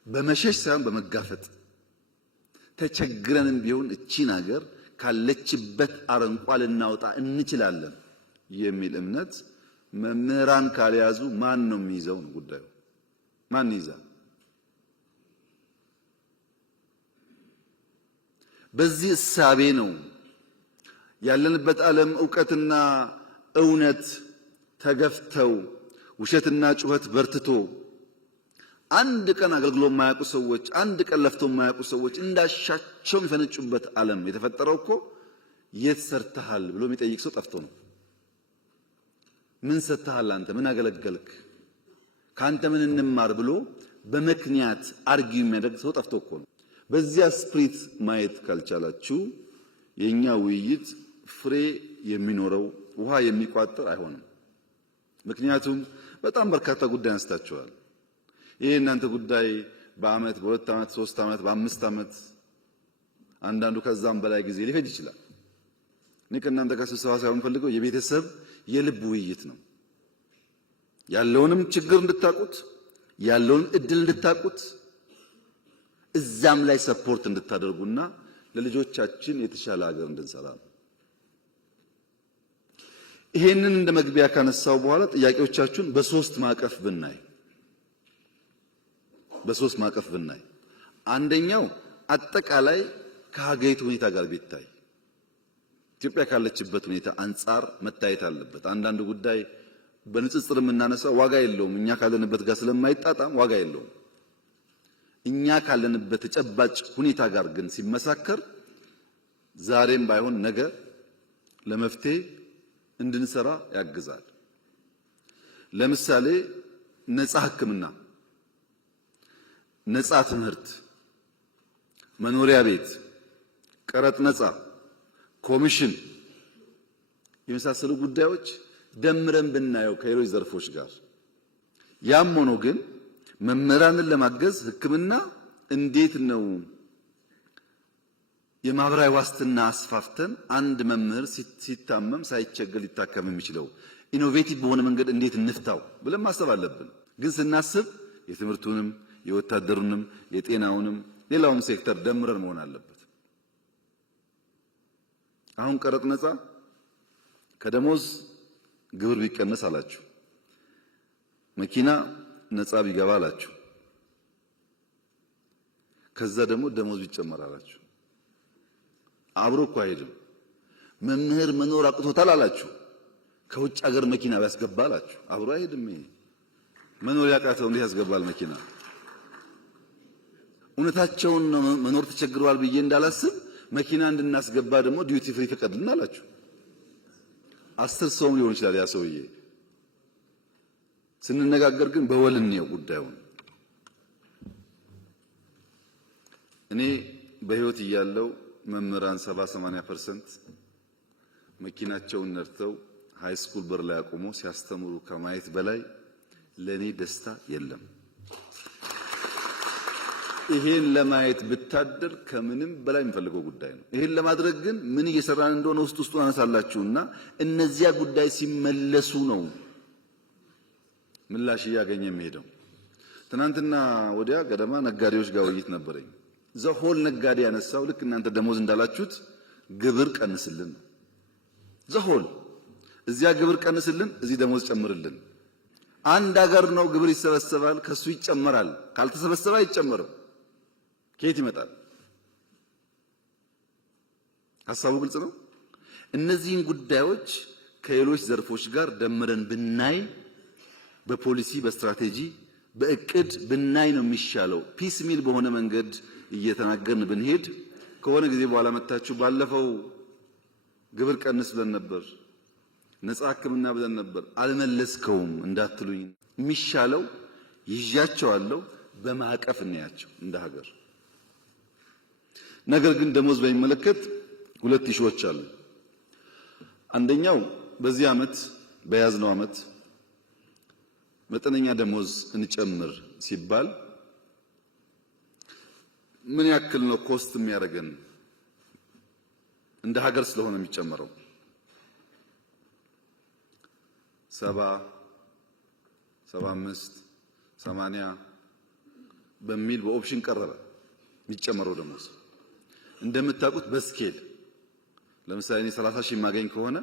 በመሸሽ ሳይሆን በመጋፈጥ ተቸግረንም ቢሆን እቺን ሀገር ካለችበት አረንቋ ልናወጣ እንችላለን የሚል እምነት መምህራን ካልያዙ ማን ነው የሚይዘው? ጉዳዩ ማን ይይዛል? በዚህ እሳቤ ነው ያለንበት ዓለም ዕውቀትና እውነት ተገፍተው ውሸትና ጩኸት በርትቶ አንድ ቀን አገልግሎ የማያውቁ ሰዎች፣ አንድ ቀን ለፍቶ የማያውቁ ሰዎች እንዳሻቸው የሚፈነጩበት ዓለም የተፈጠረው እኮ የት ሰርተሃል ብሎ የሚጠይቅ ሰው ጠፍቶ ነው። ምን ሰጥተሃል አንተ? ምን አገለገልክ? ካንተ ምን እንማር ብሎ በምክንያት አርጊው የሚያደርግ ሰው ጠፍቶ እኮ ነው። በዚያ ስፕሪት ማየት ካልቻላችሁ የኛ ውይይት ፍሬ የሚኖረው ውሃ የሚቋጥር አይሆንም። ምክንያቱም በጣም በርካታ ጉዳይ አንስታችኋል። ይሄ እናንተ ጉዳይ በአመት በሁለት አመት 3 አመት በ5 አመት አንዳንዱ ከዛም በላይ ጊዜ ሊፈጅ ይችላል። እኔ ከእናንተ ጋር ስብሰባ ሳይሆን ፈልገው የቤተሰብ የልብ ውይይት ነው። ያለውንም ችግር እንድታቁት፣ ያለውን እድል እንድታቁት፣ እዛም ላይ ሰፖርት እንድታደርጉና ለልጆቻችን የተሻለ ሀገር እንድንሰራ ነው። ይሄንን እንደ መግቢያ ካነሳው በኋላ ጥያቄዎቻችሁን በሶስት ማቀፍ ብናይ አንደኛው አጠቃላይ ከሀገሪቱ ሁኔታ ጋር ቢታይ ኢትዮጵያ ካለችበት ሁኔታ አንጻር መታየት አለበት። አንዳንድ ጉዳይ በንጽጽር የምናነሳው ዋጋ የለውም። እኛ ካለንበት ጋር ስለማይጣጣም ዋጋ የለውም። እኛ ካለንበት ተጨባጭ ሁኔታ ጋር ግን ሲመሳከር ዛሬም ባይሆን ነገ ለመፍትሄ እንድንሰራ ያግዛል። ለምሳሌ ነፃ ሕክምና፣ ነፃ ትምህርት፣ መኖሪያ ቤት፣ ቀረጥ ነፃ፣ ኮሚሽን የመሳሰሉ ጉዳዮች ደምረን ብናየው ከሌሎች ዘርፎች ጋር ያም ሆኖ ግን መምህራንን ለማገዝ ሕክምና እንዴት ነው የማህበራዊ ዋስትና አስፋፍተን አንድ መምህር ሲታመም ሳይቸገር ሊታከም የሚችለው ኢኖቬቲቭ በሆነ መንገድ እንዴት እንፍታው ብለን ማሰብ አለብን። ግን ስናስብ የትምህርቱንም የወታደሩንም የጤናውንም ሌላውን ሴክተር ደምረን መሆን አለበት። አሁን ቀረጥ ነፃ ከደሞዝ ግብር ቢቀነስ አላችሁ፣ መኪና ነፃ ቢገባ አላችሁ፣ ከዛ ደግሞ ደሞዝ ቢጨመር አላችሁ። አብሮ እኮ አይሄድም። መምህር መኖር አቅቶታል አላችሁ፣ ከውጭ ሀገር መኪና ቢያስገባ አላችሁ። አብሮ አይሄድም። ይሄ መኖር ያቃተው እንዴት ያስገባል መኪና? እውነታቸውን መኖር ተቸግረዋል ብዬ እንዳላስብ መኪና እንድናስገባ ደግሞ ዲዩቲ ፍሪ ፈቀድልን አላችሁ። 10 ሰውም ሊሆን ይችላል ያ ሰውዬ። ስንነጋገር ግን በወልን ነው ጉዳዩን። እኔ በህይወት እያለው መምህራን 70-80% መኪናቸውን ነድተው ሃይ ስኩል በር ላይ አቆሞ ሲያስተምሩ ከማየት በላይ ለኔ ደስታ የለም። ይሄን ለማየት ብታደር ከምንም በላይ የሚፈልገው ጉዳይ ነው። ይሄን ለማድረግ ግን ምን እየሰራን እንደሆነ ውስጡን አነሳላችሁና እነዚያ ጉዳይ ሲመለሱ ነው ምላሽ እያገኘ የሚሄደው። ትናንትና ወዲያ ገደማ ነጋዴዎች ጋር ውይይት ነበረኝ። ዘሆል ነጋዴ ያነሳው ልክ እናንተ ደሞዝ እንዳላችሁት ግብር ቀንስልን፣ ዘሆል እዚያ ግብር ቀንስልን፣ እዚህ ደሞዝ ጨምርልን። አንድ ሀገር ነው፣ ግብር ይሰበሰባል፣ ከሱ ይጨመራል። ካልተሰበሰበ አይጨመርም። ከየት ይመጣል? ሐሳቡ ግልጽ ነው። እነዚህን ጉዳዮች ከሌሎች ዘርፎች ጋር ደምረን ብናይ፣ በፖሊሲ በስትራቴጂ በእቅድ ብናይ ነው የሚሻለው። ፒስ ሚል በሆነ መንገድ እየተናገርን ብንሄድ ከሆነ ጊዜ በኋላ መጣችሁ ባለፈው ግብር ቀንስ ብለን ነበር፣ ነፃ ሕክምና ብለን ነበር፣ አልመለስከውም እንዳትሉኝ። የሚሻለው ይዣቸዋለሁ በማዕቀፍ እናያቸው እንደ ሀገር። ነገር ግን ደሞዝ በሚመለከት ሁለት ኢሹዎች አሉ። አንደኛው በዚህ ዓመት በያዝነው ዓመት መጠነኛ ደሞዝ እንጨምር ሲባል ምን ያክል ነው ኮስት የሚያደርገን? እንደ ሀገር ስለሆነ የሚጨመረው 70፣ 75፣ 80 በሚል በኦፕሽን ቀረበ የሚጨመረው ደሞዝ። እንደምታውቁት በስኬል ለምሳሌ እኔ 30 ሺህ የማገኝ ከሆነ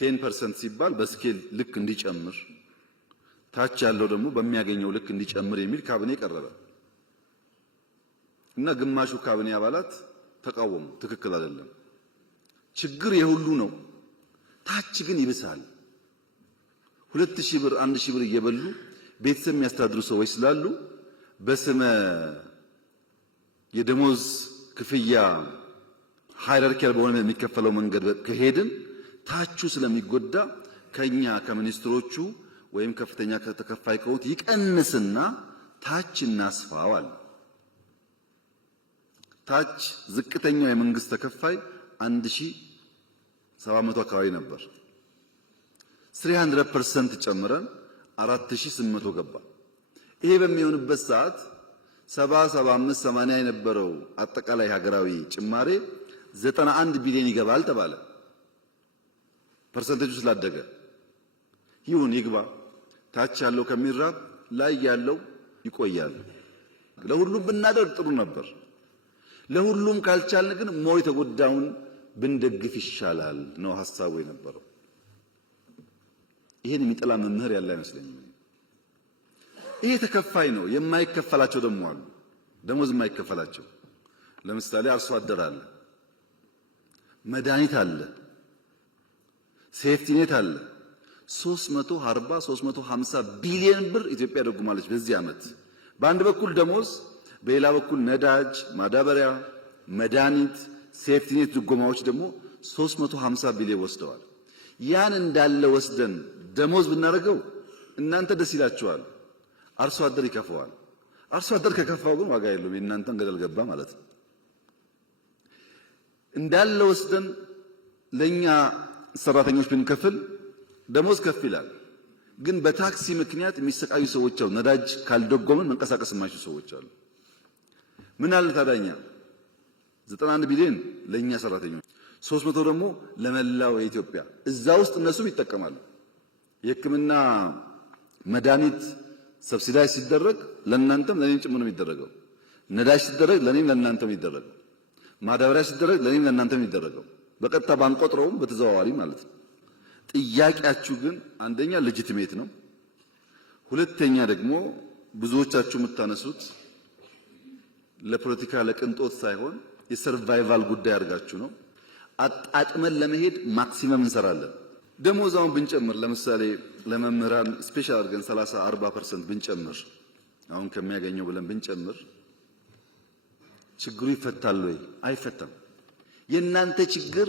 10% ሲባል በስኬል ልክ እንዲጨምር፣ ታች ያለው ደግሞ በሚያገኘው ልክ እንዲጨምር የሚል ካቢኔ ቀረበ እና ግማሹ ካቢኔ አባላት ተቃወሙ። ትክክል አይደለም፣ ችግር የሁሉ ነው። ታች ግን ይብሳል። 2000 ብር 1000 ብር እየበሉ ቤተሰብ የሚያስተዳድሩ ሰዎች ስላሉ በስመ የደሞዝ ክፍያ ሃይራርኪያል በሆነ የሚከፈለው መንገድ ከሄድን ታቹ ስለሚጎዳ ከኛ ከሚኒስትሮቹ ወይም ከፍተኛ ከተከፋይ ከሆኑት ይቀንስና ታች እናስፋዋል። ታች ዝቅተኛው የመንግስት ተከፋይ 1700 አካባቢ ነበር። 300% ጨምረን 4800 ገባ። ይሄ በሚሆንበት ሰዓት 70፣ 75፣ 80 የነበረው አጠቃላይ ሀገራዊ ጭማሬ 91 ቢሊዮን ይገባል ተባለ። ፐርሰንቴጁ ስላደገ ይሁን ይግባ። ታች ያለው ከሚራብ ላይ ያለው ይቆያል። ለሁሉም ብናደርግ ጥሩ ነበር። ለሁሉም ካልቻልን ግን ሞር የተጎዳውን ብንደግፍ ይሻላል ነው ሐሳቡ የነበረው። ይሄን የሚጠላ መምህር ያለ አይመስለኝም። ይሄ ተከፋይ ነው። የማይከፈላቸው ደግሞ አሉ፣ ደሞዝ የማይከፈላቸው። ለምሳሌ አርሶ አደር አለ፣ መድኃኒት አለ፣ ሴፍቲኔት አለ። 340 350 ቢሊዮን ብር ኢትዮጵያ ደጉማለች በዚህ ዓመት። በአንድ በኩል ደሞዝ፣ በሌላ በኩል ነዳጅ፣ ማዳበሪያ፣ መድኃኒት፣ ሴፍቲኔት ድጎማዎች ደግሞ 350 ቢሊዮን ወስደዋል። ያን እንዳለ ወስደን ደሞዝ ብናደርገው እናንተ ደስ ይላችኋል፣ አርሶ አደር ይከፋዋል። አርሶ አደር ከከፋው ግን ዋጋ የለውም፣ የእናንተን ገደል ገባ ማለት ነው። እንዳለ ወስደን ለኛ ሰራተኞች ብንከፍል ደሞዝ ከፍ ይላል። ግን በታክሲ ምክንያት የሚሰቃዩ ሰዎች አሉ። ነዳጅ ካልደጎምን መንቀሳቀስ የማይችሉ ሰዎች አሉ። ምን አለ ታዳኛ 91 ቢሊዮን ለኛ ሰራተኞች፣ 300 ደግሞ ለመላው የኢትዮጵያ። እዛ ውስጥ እነሱም ይጠቀማሉ። የሕክምና መድኃኒት ሰብሲዳይዝ ሲደረግ ለእናንተም ለኔም ጭምር ነው የሚደረገው። ነዳጅ ሲደረግ ለኔም ለእናንተም ይደረጋል። ማዳበሪያ ሲደረግ ለኔም ለእናንተም ይደረጋው። በቀጥታ ባንቆጥረውም በተዘዋዋሪ ማለት ነው። ጥያቄያችሁ ግን አንደኛ ሌጂቲሜት ነው፣ ሁለተኛ ደግሞ ብዙዎቻችሁ የምታነሱት ለፖለቲካ ለቅንጦት ሳይሆን የሰርቫይቫል ጉዳይ አድርጋችሁ ነው። አጣጥመን ለመሄድ ማክሲመም እንሰራለን። ደሞዛውን ብንጨምር ለምሳሌ ለመምህራን ስፔሻል አድርገን 30-40% ብንጨምር አሁን ከሚያገኘው ብለን ብንጨምር ችግሩ ይፈታል ወይ? አይፈታም። የእናንተ ችግር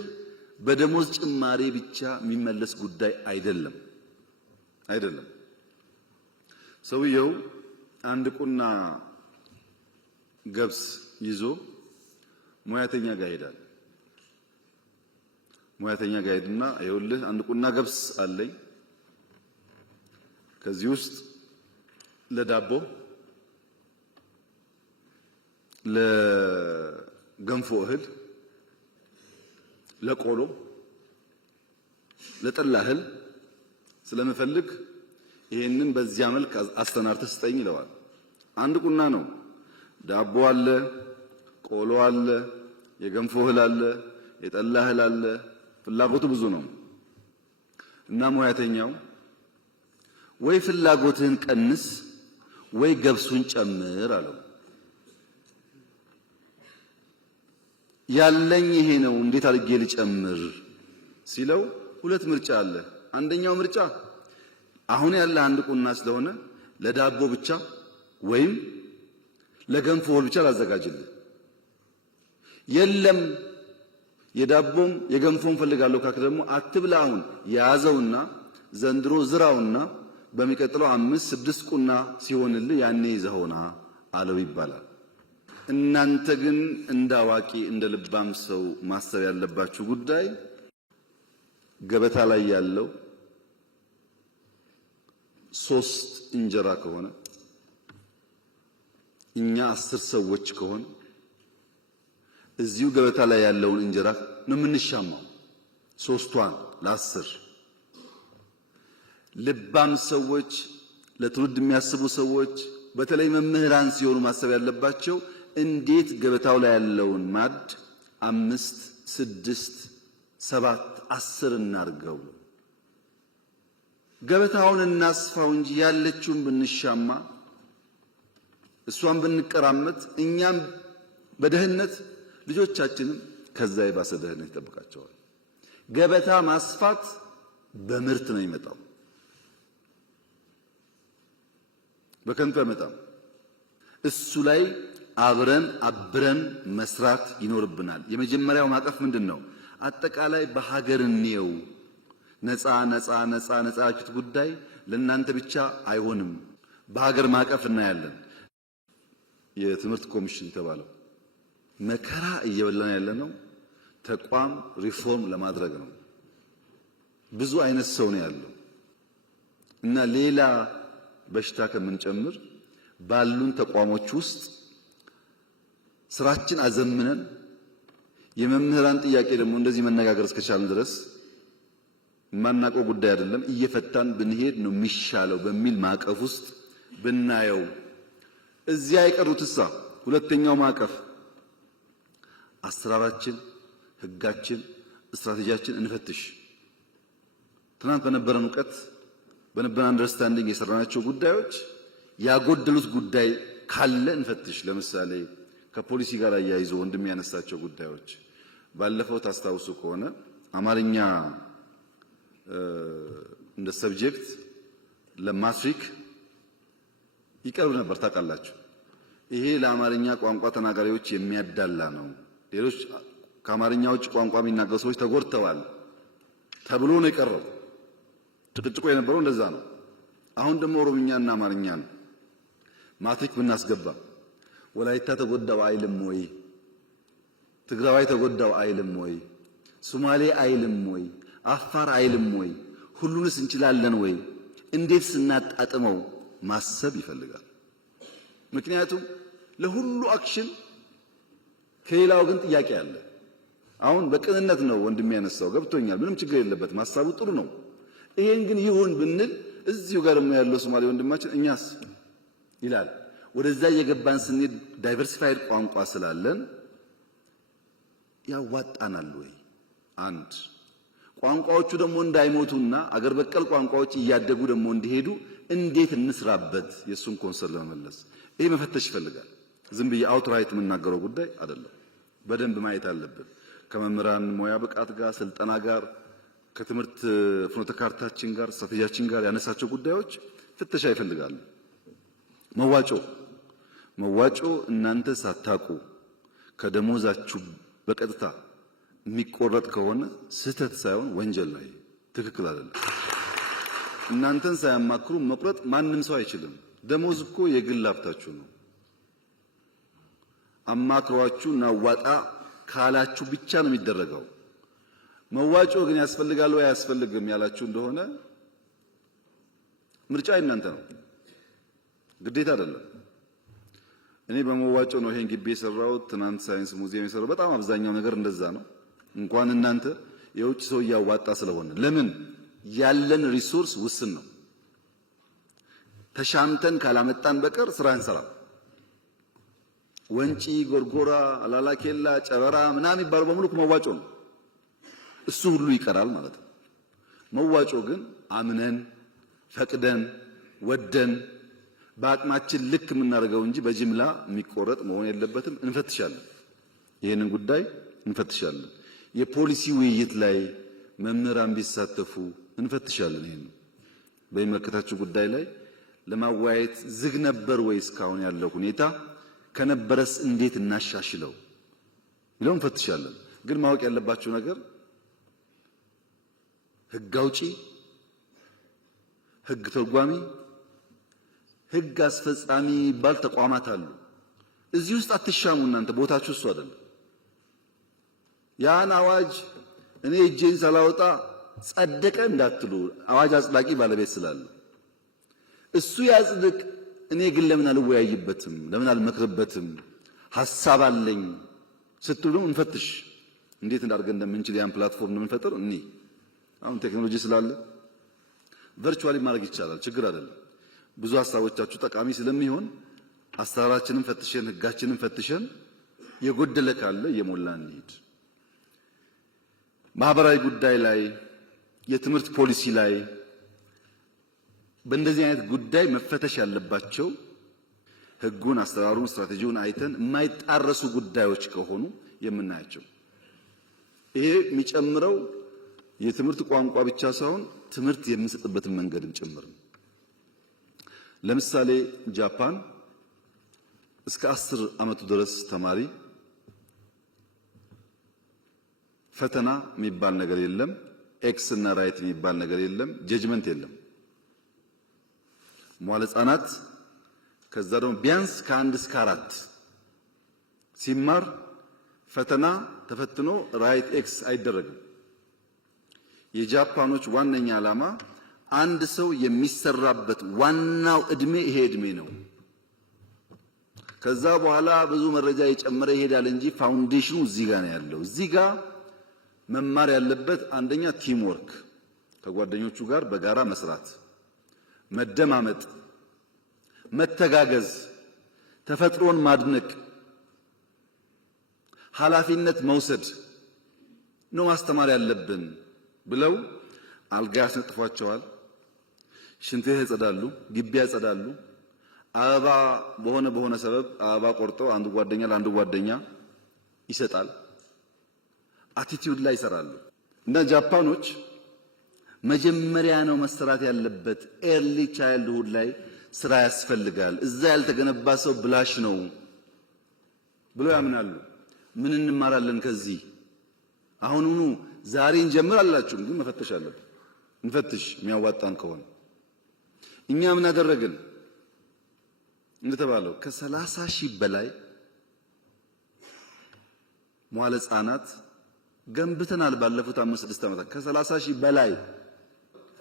በደሞዝ ጭማሪ ብቻ የሚመለስ ጉዳይ አይደለም። ሰውየው አንድ ቁና ገብስ ይዞ ሙያተኛ ጋር ይሄዳል። ሙያተኛ ጋር ሄድና ይኸውልህ አንድ ቁና ገብስ አለኝ፣ ከዚህ ውስጥ ለዳቦ፣ ለገንፎ እህል፣ ለቆሎ፣ ለጠላ እህል ስለምፈልግ ይሄንን በዚያ መልክ አስተናርተህ ስጠኝ ይለዋል። አንድ ቁና ነው። ዳቦ አለ፣ ቆሎ አለ፣ የገንፎ እህል አለ፣ የጠላ እህል አለ። ፍላጎቱ ብዙ ነው እና ሙያተኛው ወይ ፍላጎትህን ቀንስ ወይ ገብሱን ጨምር አለው። ያለኝ ይሄ ነው እንዴት አድርጌ ልጨምር ሲለው ሁለት ምርጫ አለ። አንደኛው ምርጫ አሁን ያለ አንድ ቁና ስለሆነ ለዳቦ ብቻ ወይም ለገንፎ ብቻ ላዘጋጅልህ። የለም የዳቦም የገንፎም ፈልጋለሁ ካክ ደግሞ አትብላ። አሁን ያዘውና ዘንድሮ ዝራውና በሚቀጥለው 5-6 ቁና ሲሆንልህ ያኔ ይዘውና አለው ይባላል። እናንተ ግን እንደ አዋቂ እንደ ልባም ሰው ማሰብ ያለባችሁ ጉዳይ ገበታ ላይ ያለው 3 እንጀራ ከሆነ እኛ 10 ሰዎች ከሆነ እዚሁ ገበታ ላይ ያለውን እንጀራ ነው የምንሻማው፣ 3ቷን ለ10። ልባም ሰዎች፣ ለትውልድ የሚያስቡ ሰዎች፣ በተለይ መምህራን ሲሆኑ ማሰብ ያለባቸው እንዴት ገበታው ላይ ያለውን ማድ 5፣ 6፣ 7፣ 10 እናርገው። ገበታውን እናስፋው እንጂ ያለችውን ብንሻማ እሷን ብንቀራመት እኛም በደህነት ልጆቻችንም ከዛ የባሰ ደህነት ይጠብቃቸዋል። ገበታ ማስፋት በምርት ነው የሚመጣው፣ በከንቱ አይመጣም። እሱ ላይ አብረን መስራት ይኖርብናል። የመጀመሪያው ማቀፍ ምንድነው? አጠቃላይ በሀገር እንየው። ነፃ ያችሁት ጉዳይ ለእናንተ ብቻ አይሆንም። በሀገር ማቀፍ እናያለን። የትምህርት ኮሚሽን ተባለው መከራ እየበላን ያለነው ተቋም ሪፎርም ለማድረግ ነው። ብዙ አይነት ሰው ነው ያለው እና ሌላ በሽታ ከምንጨምር ባሉን ተቋሞች ውስጥ ስራችን አዘምነን የመምህራን ጥያቄ ደግሞ እንደዚህ መነጋገር እስከቻልን ድረስ የማናውቀው ጉዳይ አይደለም፣ እየፈታን ብንሄድ ነው የሚሻለው በሚል ማዕቀፍ ውስጥ ብናየው። እዚያ የቀሩትሳ ሁለተኛው ማዕቀፍ አሰራራችን፣ ህጋችን፣ ስትራቴጂያችን እንፈትሽ። ትናንት በነበረን እውቀት በነበረን አንደርስታንዲንግ የሰራናቸው ጉዳዮች ያጎደሉት ጉዳይ ካለ እንፈትሽ። ለምሳሌ ከፖሊሲ ጋር አያይዞ ወንድም ያነሳቸው ጉዳዮች ባለፈው ታስታውሱ ከሆነ አማርኛ እንደ ሰብጀክት ለማትሪክ ይቀርብ ነበር። ታውቃላችሁ፣ ይሄ ለአማርኛ ቋንቋ ተናጋሪዎች የሚያዳላ ነው፣ ሌሎች ከአማርኛ ውጭ ቋንቋ የሚናገሩ ሰዎች ተጎድተዋል ተብሎ ነው የቀረው። ጭቅጭቆ የነበረው እንደዛ ነው። አሁን ደግሞ ኦሮምኛና አማርኛ ነው። ማትሪክ ብናስገባ ወላይታ ተጎዳው አይልም ወይ? ትግራዋይ ተጎዳው አይልም ወይ? ሶማሌ አይልም ወይ? አፋር አይልም ወይ? ሁሉንስ እንችላለን ወይ? እንዴት ስናጣጥመው ማሰብ ይፈልጋል። ምክንያቱም ለሁሉ አክሽን ከሌላው ግን ጥያቄ አለ። አሁን በቅንነት ነው ወንድም ያነሳው፣ ገብቶኛል፣ ምንም ችግር የለበት፣ ማሳቡ ጥሩ ነው። ይሄን ግን ይሁን ብንል እዚሁ ጋር ደግሞ ያለው ሶማሌ ወንድማችን እኛስ ይላል። ወደዛ እየገባን ስንሄድ ዳይቨርሲፋይድ ቋንቋ ስላለን ያዋጣናል ወይ? አንድ ቋንቋዎቹ ደግሞ እንዳይሞቱና አገር በቀል ቋንቋዎች እያደጉ ደግሞ እንዲሄዱ እንዴት እንስራበት? የሱን ኮንሰርን ለመመለስ ይሄ መፈተሽ ይፈልጋል። ዝም ብዬ አውትራይት የምናገረው ጉዳይ አይደለም። በደንብ ማየት አለብን። ከመምህራን ሙያ ብቃት ጋር፣ ስልጠና ጋር፣ ከትምህርት ፍኖተ ካርታችን ጋር፣ ስትራቴጂያችን ጋር ያነሳቸው ጉዳዮች ፍተሻ ይፈልጋሉ። መዋጮ እናንተ ሳታቁ ከደሞዛችሁ በቀጥታ የሚቆረጥ ከሆነ ስህተት ሳይሆን ወንጀል ነው። ትክክል አይደለም። እናንተን ሳያማክሩ መቁረጥ ማንም ሰው አይችልም። ደሞዝ እኮ የግል ሀብታችሁ ነው። አማክሯችሁ እናዋጣ ካላችሁ ብቻ ነው የሚደረገው። መዋጮ ግን ያስፈልጋል ወይ አያስፈልግም ያላችሁ እንደሆነ ምርጫ እናንተ ነው። ግዴታ አይደለም። እኔ በመዋጮ ነው ይሄን ግቢ የሰራሁት። ትናንት ሳይንስ ሙዚየም የሰራው በጣም አብዛኛው ነገር እንደዛ ነው። እንኳን እናንተ የውጭ ሰው እያዋጣ ስለሆነ ለምን ያለን ሪሶርስ ውስን ነው። ተሻምተን ካላመጣን በቀር ስራ እንሰራ። ወንጪ፣ ጎርጎራ፣ አላላኬላ፣ ጨበራ ምናምን የሚባለው በሙሉ መዋጮ ነው። እሱ ሁሉ ይቀራል ማለት ነው። መዋጮ ግን አምነን ፈቅደን ወደን በአቅማችን ልክ የምናደርገው እንጂ በጅምላ የሚቆረጥ መሆን የለበትም። እንፈትሻለን፣ ይህንን ጉዳይ እንፈትሻለን። የፖሊሲ ውይይት ላይ መምህራን ቢሳተፉ እንፈትሻለን። ይሄን በሚመለከታችሁ ጉዳይ ላይ ለማወያየት ዝግ ነበር ወይ እስካሁን ያለው ሁኔታ ከነበረስ እንዴት እናሻሽለው ይለው እንፈትሻለን። ግን ማወቅ ያለባችሁ ነገር ህግ አውጪ፣ ህግ ተርጓሚ፣ ህግ አስፈጻሚ የሚባል ተቋማት አሉ። እዚህ ውስጥ አትሻሙ። እናንተ ቦታችሁ እሱ አይደለም። ያን አዋጅ እኔ እጄን ሳላወጣ ጸደቀ እንዳትሉ፣ አዋጅ አጽዳቂ ባለቤት ስላለ እሱ ያጽድቅ። እኔ ግን ለምን አልወያይበትም? ለምን አልመክርበትም? ሐሳብ አለኝ ስትሉ እንፈትሽ። እንዴት እንዳርገን እንደምንችል ያን ፕላትፎርም እንደምንፈጥር እኔ አሁን ቴክኖሎጂ ስላለ ቨርቹዋሊ ማድረግ ይቻላል። ችግር አይደለም። ብዙ ሐሳቦቻችሁ ጠቃሚ ስለሚሆን አሰራራችንን ፈትሸን ህጋችንን ፈትሸን የጎደለ ካለ እየሞላን እንሂድ። ማህበራዊ ጉዳይ ላይ የትምህርት ፖሊሲ ላይ በእንደዚህ አይነት ጉዳይ መፈተሽ ያለባቸው ህጉን፣ አሰራሩን፣ ስትራቴጂውን አይተን የማይጣረሱ ጉዳዮች ከሆኑ የምናያቸው። ይሄ የሚጨምረው የትምህርት ቋንቋ ብቻ ሳይሆን ትምህርት የምንሰጥበትን መንገድም ጭምር ነው። ለምሳሌ ጃፓን እስከ 10 ዓመቱ ድረስ ተማሪ ፈተና የሚባል ነገር የለም፣ ኤክስ እና ራይት የሚባል ነገር የለም፣ ጀጅመንት የለም። መዋለ ሕጻናት ከዛ ደግሞ ቢያንስ ከ1 እስከ 4 ሲማር ፈተና ተፈትኖ ራይት ኤክስ አይደረግም። የጃፓኖች ዋነኛ ዓላማ አንድ ሰው የሚሰራበት ዋናው እድሜ ይሄ እድሜ ነው። ከዛ በኋላ ብዙ መረጃ የጨመረ ይሄዳል እንጂ ፋውንዴሽኑ እዚህ ጋር ነው ያለው። እዚህ ጋር መማር ያለበት አንደኛ ቲም ወርክ፣ ከጓደኞቹ ጋር በጋራ መስራት፣ መደማመጥ፣ መተጋገዝ፣ ተፈጥሮን ማድነቅ፣ ኃላፊነት መውሰድ ነው ማስተማር ያለብን ብለው አልጋ ያስነጥፏቸዋል። ሽንት ቤት ያጸዳሉ፣ ግቢ ያጸዳሉ። አበባ በሆነ ሰበብ አበባ ቆርጠው አንዱ ጓደኛ ለአንዱ ጓደኛ ይሰጣል። አቲቲዩድ ላይ ይሰራሉ። እና ጃፓኖች መጀመሪያ ነው መሰራት ያለበት ኤርሊ ቻይልድሁድ ላይ ስራ ያስፈልጋል። እዛ ያልተገነባ ሰው ብላሽ ነው ብለው ያምናሉ። ምን እንማራለን ከዚህ? አሁኑኑ ዛሬ እንጀምር አላችሁም፣ ግን መፈተሽ አለብን። እንፈትሽ የሚያዋጣን ከሆነ። እኛ ምን አደረግን? እንደተባለው ከ30 ሺህ በላይ መዋለ ሕጻናት ገንብተናል ባለፉት 5-6 ዓመታት። ከ30 ሺህ በላይ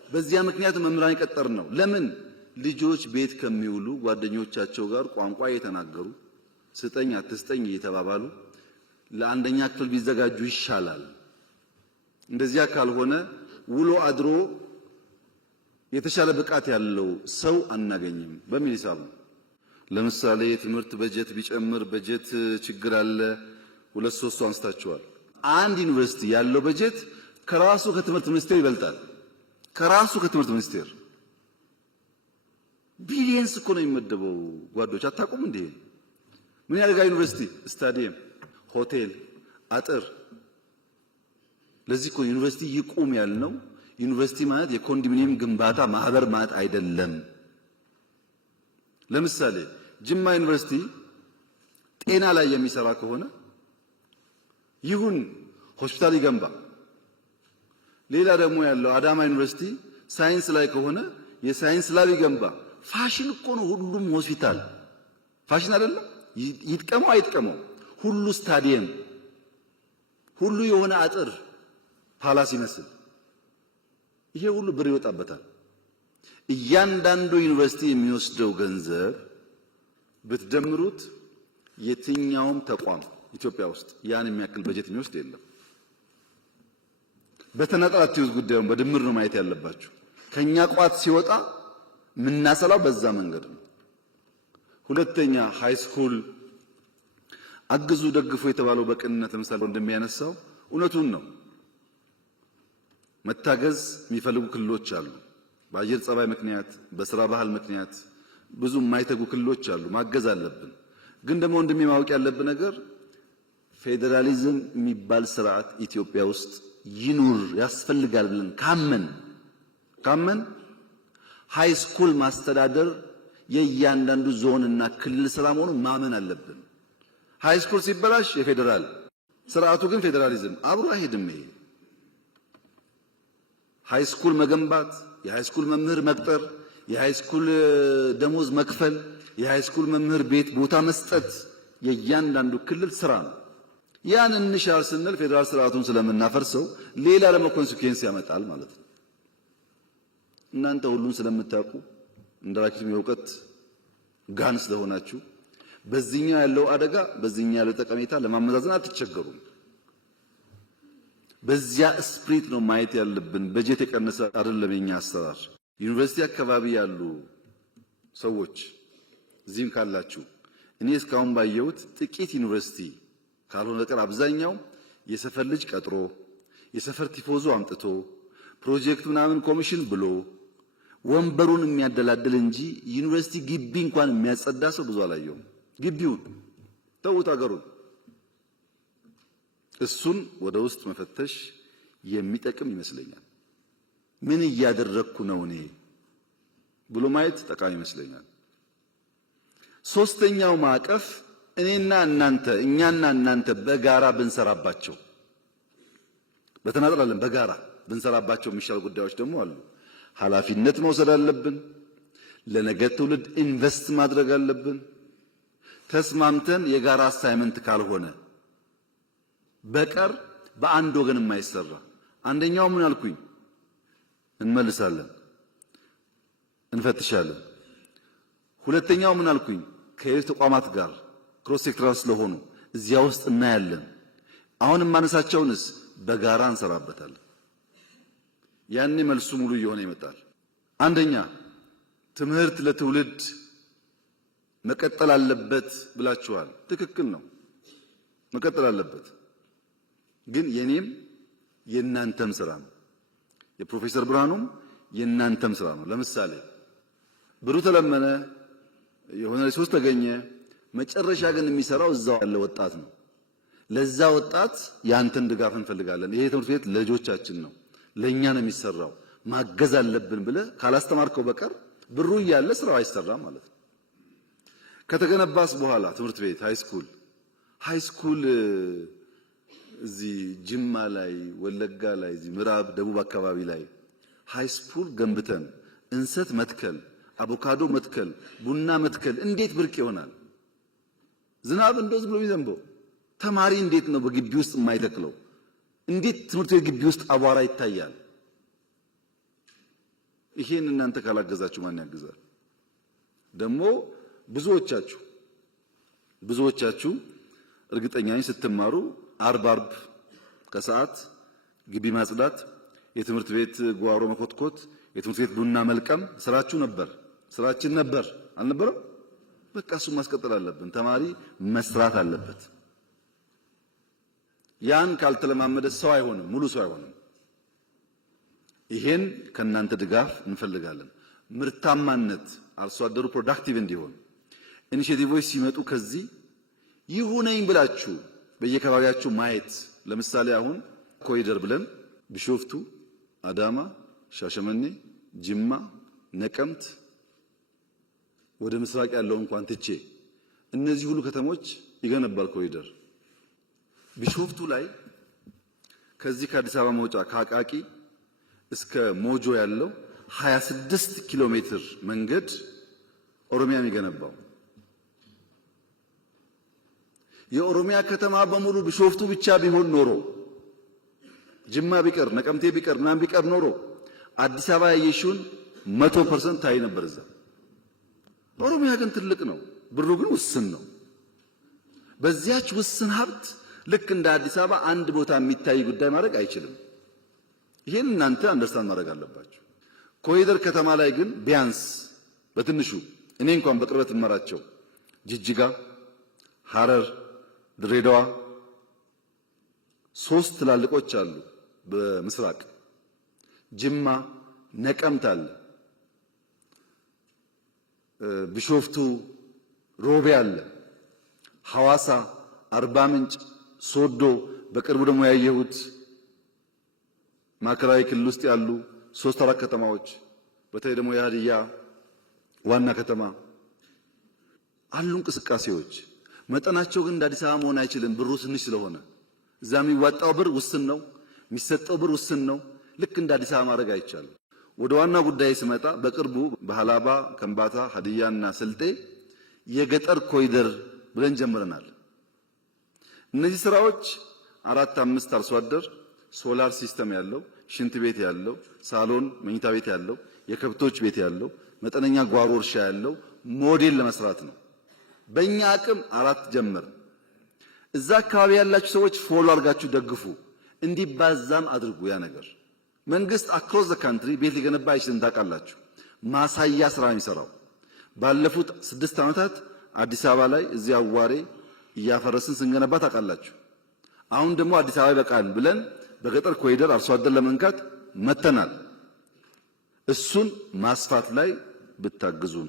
በዚያ ምክንያት መምህራን የቀጠርን ነው። ለምን? ልጆች ቤት ከሚውሉ ጓደኞቻቸው ጋር ቋንቋ እየተናገሩ ስጠኝ አትስጠኝ እየተባባሉ ለአንደኛ ክፍል ቢዘጋጁ ይሻላል። እንደዚያ ካልሆነ ውሎ አድሮ የተሻለ ብቃት ያለው ሰው አናገኝም በሚል ሂሳብ ነው። ለምሳሌ የትምህርት በጀት ቢጨምር በጀት ችግር አለ። 2-3 አንስታቸዋል። አንድ ዩኒቨርሲቲ ያለው በጀት ከራሱ ከትምህርት ሚኒስቴር ይበልጣል። ከራሱ ከትምህርት ሚኒስቴር ቢሊየንስ እኮ ነው የሚመደበው። ጓዶች አታውቁም እንዴ? ምን ያደርጋል ዩኒቨርሲቲ? ስታዲየም፣ ሆቴል፣ አጥር። ለዚህ እኮ ዩኒቨርሲቲ ይቁም ያልነው። ዩኒቨርሲቲ ማለት የኮንዶሚኒየም ግንባታ ማህበር ማለት አይደለም። ለምሳሌ ጅማ ዩኒቨርሲቲ ጤና ላይ የሚሰራ ከሆነ ይሁን ሆስፒታል ይገንባ። ሌላ ደግሞ ያለው አዳማ ዩኒቨርሲቲ ሳይንስ ላይ ከሆነ የሳይንስ ላብ ይገንባ። ፋሽን እኮ ነው ሁሉም ሆስፒታል። ፋሽን አይደለም? ይጥቀመው አይጥቀመው ሁሉ ስታዲየም፣ ሁሉ የሆነ አጥር ፓላስ ይመስል ይሄ ሁሉ ብር ይወጣበታል። እያንዳንዱ ዩኒቨርሲቲ የሚወስደው ገንዘብ ብትደምሩት የትኛውም ተቋም ኢትዮጵያ ውስጥ ያን የሚያክል በጀት የሚወስድ የለም። በተናጠል አትዩት፣ ጉዳዩን በድምር ነው ማየት ያለባችሁ። ከኛ ቋት ሲወጣ ምናሰላው በዛ መንገድ ነው። ሁለተኛ ሃይስኩል አግዙ ደግፉ የተባለው በቅንነት ለምሳሌ እንደሚያነሳው እውነቱን ነው። መታገዝ የሚፈልጉ ክልሎች አሉ። በአየር ጸባይ ምክንያት፣ በስራ ባህል ምክንያት ብዙ የማይተጉ ክልሎች አሉ። ማገዝ አለብን። ግን ደግሞ እንደሚማወቅ ያለብን ነገር ፌዴራሊዝም የሚባል ስርዓት ኢትዮጵያ ውስጥ ይኑር ያስፈልጋል ብለን ካመን ሃይስኩል ማስተዳደር የእያንዳንዱ ዞንና ክልል ስራ መሆኑን ማመን አለብን። ሃይስኩል ሲበላሽ የፌዴራል ስርዓቱ ግን ፌዴራሊዝም አብሮ አይሄድም። ይሄ ሃይስኩል መገንባት፣ የሃይስኩል መምህር መቅጠር፣ የሃይስኩል ደሞዝ መክፈል፣ የሃይስኩል መምህር ቤት ቦታ መስጠት የእያንዳንዱ ክልል ስራ ነው። ያን እንሻል ስንል ፌዴራል ስርዓቱን ስለምናፈርሰው ሌላ ደግሞ ኮንሲኩዌንስ ያመጣል ማለት ነው። እናንተ ሁሉን ስለምታውቁ እንደራኪም የእውቀት ጋን ስለሆናችሁ በዚህኛው ያለው አደጋ በዚህኛው ያለው ጠቀሜታ ለማመዛዘን አትቸገሩም። በዚያ ስፕሪት ነው ማየት ያለብን። በጀት የቀነሰ አይደለም የኛ አሰራር። ዩኒቨርሲቲ አካባቢ ያሉ ሰዎች እዚህም ካላችሁ እኔ እስካሁን ባየሁት ጥቂት ዩኒቨርሲቲ ካልሆነ በቀር አብዛኛው የሰፈር ልጅ ቀጥሮ የሰፈር ቲፎዞ አምጥቶ ፕሮጀክት ምናምን ኮሚሽን ብሎ ወንበሩን የሚያደላድል እንጂ ዩኒቨርሲቲ ግቢ እንኳን የሚያጸዳ ሰው ብዙ አላየሁም። ግቢውን ተውት አገሩን። እሱን ወደ ውስጥ መፈተሽ የሚጠቅም ይመስለኛል። ምን እያደረግኩ ነው እኔ ብሎ ማየት ጠቃሚ ይመስለኛል። ሶስተኛው ማዕቀፍ እኛና እናንተ በጋራ ብንሰራባቸው፣ በተናጠል አይደለም በጋራ ብንሰራባቸው የሚሻሉ ጉዳዮች ደግሞ አሉ። ኃላፊነት መውሰድ አለብን። ለነገ ትውልድ ኢንቨስት ማድረግ አለብን። ተስማምተን የጋራ አሳይመንት ካልሆነ በቀር በአንድ ወገን የማይሰራ አንደኛው ምን አልኩኝ እንመልሳለን፣ እንፈትሻለን። ሁለተኛው ምን አልኩኝ ከሌሎች ተቋማት ጋር ክሮስ ሴክተራል ስለሆኑ እዚያ ውስጥ እናያለን። አሁን የማነሳቸውንስ በጋራ እንሰራበታለን። ያኔ መልሱ ሙሉ እየሆነ ይመጣል። አንደኛ ትምህርት ለትውልድ መቀጠል አለበት ብላችኋል። ትክክል ነው፣ መቀጠል አለበት። ግን የኔም የእናንተም ስራ ነው፣ የፕሮፌሰር ብርሃኑም የእናንተም ስራ ነው። ለምሳሌ ብሩ ተለመነ፣ የሆነ ሪሶርስ ተገኘ፣ መጨረሻ ግን የሚሰራው እዛው ያለ ወጣት ነው። ለዛ ወጣት ያንተን ድጋፍ እንፈልጋለን። ይሄ ትምህርት ቤት ለልጆቻችን ነው፣ ለኛ ነው የሚሰራው፣ ማገዝ አለብን ብለህ ካላስተማርከው በቀር ብሩ እያለ ስራው አይሰራም ማለት ነው። ከተገነባስ በኋላ ትምህርት ቤት ሃይስኩል እዚህ ጅማ ላይ፣ ወለጋ ላይ፣ እዚህ ምዕራብ ደቡብ አካባቢ ላይ ሃይስኩል ገንብተን እንሰት መትከል፣ አቮካዶ መትከል፣ ቡና መትከል እንዴት ብርቅ ይሆናል? ዝናብ እንደው ዝም ብሎ የሚዘንበው ተማሪ እንዴት ነው በግቢ ውስጥ የማይተክለው? እንዴት ትምህርት ቤት ግቢ ውስጥ አቧራ ይታያል? ይሄን እናንተ ካላገዛችሁ ማን ያግዛል? ደግሞ ብዙዎቻችሁ እርግጠኛ ነኝ ስትማሩ አርብ ከሰዓት ግቢ ማጽዳት፣ የትምህርት ቤት ጓሮ መኮትኮት፣ የትምህርት ቤት ቡና መልቀም ስራችን ነበር አልነበረም? በቃ እሱን ማስቀጠል አለብን። ተማሪ መስራት አለበት። ያን ካልተለማመደ ሰው አይሆንም፣ ሙሉ ሰው አይሆንም። ይሄን ከናንተ ድጋፍ እንፈልጋለን። ምርታማነት አርሶ አደሩ ፕሮዳክቲቭ እንዲሆን ኢኒሼቲቮች ሲመጡ ከዚህ ይሁነኝ ብላችሁ በየከባቢያችሁ ማየት። ለምሳሌ አሁን ኮሪደር ብለን ቢሾፍቱ፣ አዳማ፣ ሻሸመኔ፣ ጅማ፣ ነቀምት ወደ ምስራቅ ያለው እንኳን ትቼ እነዚህ ሁሉ ከተሞች ይገነባል ኮሪደር። ቢሾፍቱ ላይ ከዚህ ከአዲስ አበባ መውጫ ከአቃቂ እስከ ሞጆ ያለው 26 ኪሎ ሜትር መንገድ ኦሮሚያ የሚገነባው። የኦሮሚያ ከተማ በሙሉ ቢሾፍቱ ብቻ ቢሆን ኖሮ፣ ጅማ ቢቀር፣ ነቀምቴ ቢቀር፣ ምናምን ቢቀር ኖሮ አዲስ አበባ ያየሽውን 100% ታይ ነበር እዛ። ኦሮሚያ ግን ትልቅ ነው። ብሩ ግን ውስን ነው። በዚያች ውስን ሀብት ልክ እንደ አዲስ አበባ አንድ ቦታ የሚታይ ጉዳይ ማድረግ አይችልም። ይሄን እናንተ አንደርስታንድ ማድረግ አለባችሁ። ኮሪደር ከተማ ላይ ግን ቢያንስ በትንሹ እኔ እንኳን በቅርበት እመራቸው ጅጅጋ፣ ሐረር፣ ድሬዳዋ 3 ትላልቆች አሉ። በምስራቅ ጅማ፣ ነቀምት አለ፣ ቢሾፍቱ፣ ሮቤ አለ፣ ሐዋሳ፣ አርባ ምንጭ፣ ሶዶ፣ በቅርቡ ደግሞ ያየሁት ማዕከላዊ ክልል ውስጥ ያሉ 3-4 ከተማዎች በተለይ ደግሞ የሀዲያ ዋና ከተማ አሉ እንቅስቃሴዎች። መጠናቸው ግን እንደ አዲስ አበባ መሆን አይችልም። ብሩ ትንሽ ስለሆነ እዛ የሚዋጣው ብር ውስን ነው፣ የሚሰጠው ብር ውስን ነው። ልክ እንደ አዲስ አበባ ማድረግ አይቻልም። ወደ ዋና ጉዳይ ስመጣ በቅርቡ በሃላባ፣ ከምባታ፣ ሀዲያና ስልጤ የገጠር ኮሪደር ብለን ጀምረናል። እነዚህ ስራዎች 4-5 አርሶ አደር ሶላር ሲስተም ያለው፣ ሽንት ቤት ያለው፣ ሳሎን መኝታ ቤት ያለው፣ የከብቶች ቤት ያለው፣ መጠነኛ ጓሮ እርሻ ያለው ሞዴል ለመስራት ነው። በእኛ አቅም 4 ጀመር። እዛ አካባቢ ያላችሁ ሰዎች ፎሎ አድርጋችሁ ደግፉ፣ እንዲባዛም አድርጉ። ያ ነገር መንግስት አክሮስ ዘ ካንትሪ ቤት ሊገነባ አይችልም። ታውቃላችሁ። ማሳያ ስራ ነው የሚሰራው። ባለፉት 6 ዓመታት አዲስ አበባ ላይ እዚህ አዋሬ እያፈረስን ስንገነባ ታውቃላችሁ። አሁን ደግሞ አዲስ አበባ ይበቃል ብለን በገጠር ኮሪደር አርሶ አደር ለመንካት መተናል። እሱን ማስፋት ላይ ብታግዙን፣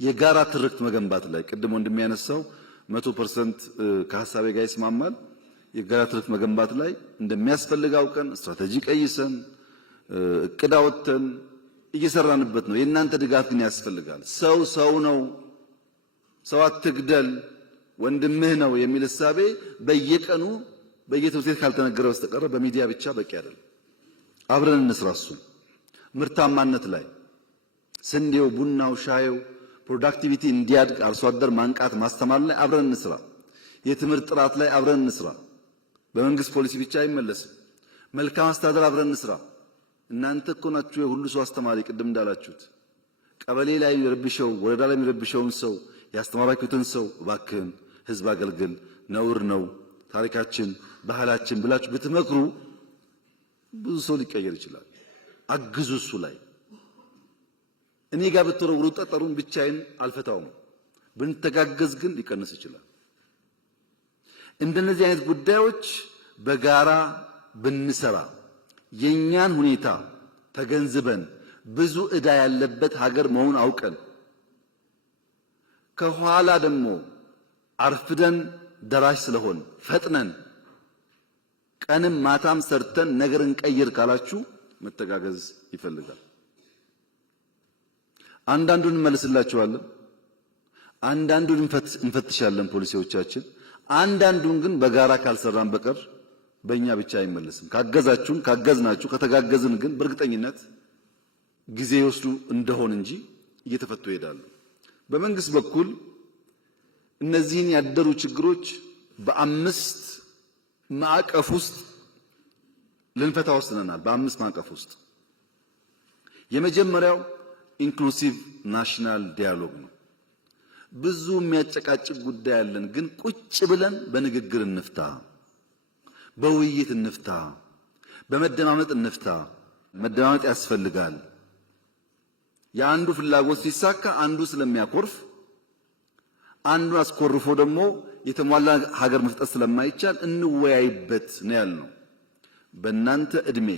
የጋራ ትርክት መገንባት ላይ ቅድም እንደሚያነሳው 100% ከሐሳቤ ጋር ይስማማል። የጋራ ትርክት መገንባት ላይ እንደሚያስፈልግ አውቀን ስትራቴጂ ቀይሰን እቅድ አወጥተን እየሰራንበት ነው። የእናንተ ድጋፍ ግን ያስፈልጋል። ሰው ነው፣ ሰው አትግደል፣ ወንድምህ ነው የሚል እሳቤ በየቀኑ በየትምህርት ቤት ካልተነገረ በስተቀር በሚዲያ ብቻ በቂ አይደለም። አብረን እንስራ። እሱን ምርታማነት ላይ ስንዴው፣ ቡናው፣ ሻዩ ፕሮዳክቲቪቲ እንዲያድግ አርሶ አደር ማንቃት ማስተማር ላይ አብረን እንስራ። የትምህርት ጥራት ላይ አብረን እንስራ። በመንግስት ፖሊሲ ብቻ አይመለስም። መልካም አስተዳደር አብረን እንስራ። እናንተ እኮ ናችሁ የሁሉ ሰው አስተማሪ። ቅድም እንዳላችሁት ቀበሌ ላይ የሚረብሸው ወረዳ ላይ የሚረብሸውን ሰው ያስተማራችሁትን ሰው እባክህን ህዝብ አገልግል፣ ነውር ነው፣ ታሪካችን፣ ባህላችን ብላችሁ ብትመክሩ ብዙ ሰው ሊቀየር ይችላል። አግዙ። እሱ ላይ እኔ ጋር ብትወረውሩ ጠጠሩን ብቻዬን አልፈታውም። ብንተጋገዝ ግን ሊቀንስ ይችላል። እንደነዚህ አይነት ጉዳዮች በጋራ ብንሰራ የኛን ሁኔታ ተገንዝበን ብዙ ዕዳ ያለበት ሀገር መሆን አውቀን ከኋላ ደግሞ አርፍደን ደራሽ ስለሆን ፈጥነን ቀንም ማታም ሰርተን ነገር እንቀይር ካላችሁ መተጋገዝ ይፈልጋል። አንዳንዱን እንመልስላችኋለን፣ አንዳንዱን እንፈትሻለን ፖሊሲዎቻችን። አንዳንዱን ግን በጋራ ካልሰራን በቀር በእኛ ብቻ አይመለስም። ካገዛችሁን፣ ካገዝናችሁ፣ ከተጋገዝን ግን በእርግጠኝነት ጊዜ ይወስዱ እንደሆን እንጂ እየተፈቱ ይሄዳሉ። በመንግስት በኩል እነዚህን ያደሩ ችግሮች በ5 ማዕቀፍ ውስጥ ልንፈታ ወስነናል። በ5 ማዕቀፍ ውስጥ የመጀመሪያው ኢንክሉሲቭ ናሽናል ዲያሎግ ነው። ብዙ የሚያጨቃጭቅ ጉዳይ አለን፣ ግን ቁጭ ብለን በንግግር እንፍታ፣ በውይይት እንፍታ፣ በመደማመጥ እንፍታ። መደማመጥ ያስፈልጋል። የአንዱ ፍላጎት ሲሳካ አንዱ ስለሚያኮርፍ አንዱን አስኮርፎ ደግሞ የተሟላ ሀገር መፍጠር ስለማይቻል እንወያይበት ነው ያልነው። በእናንተ እድሜ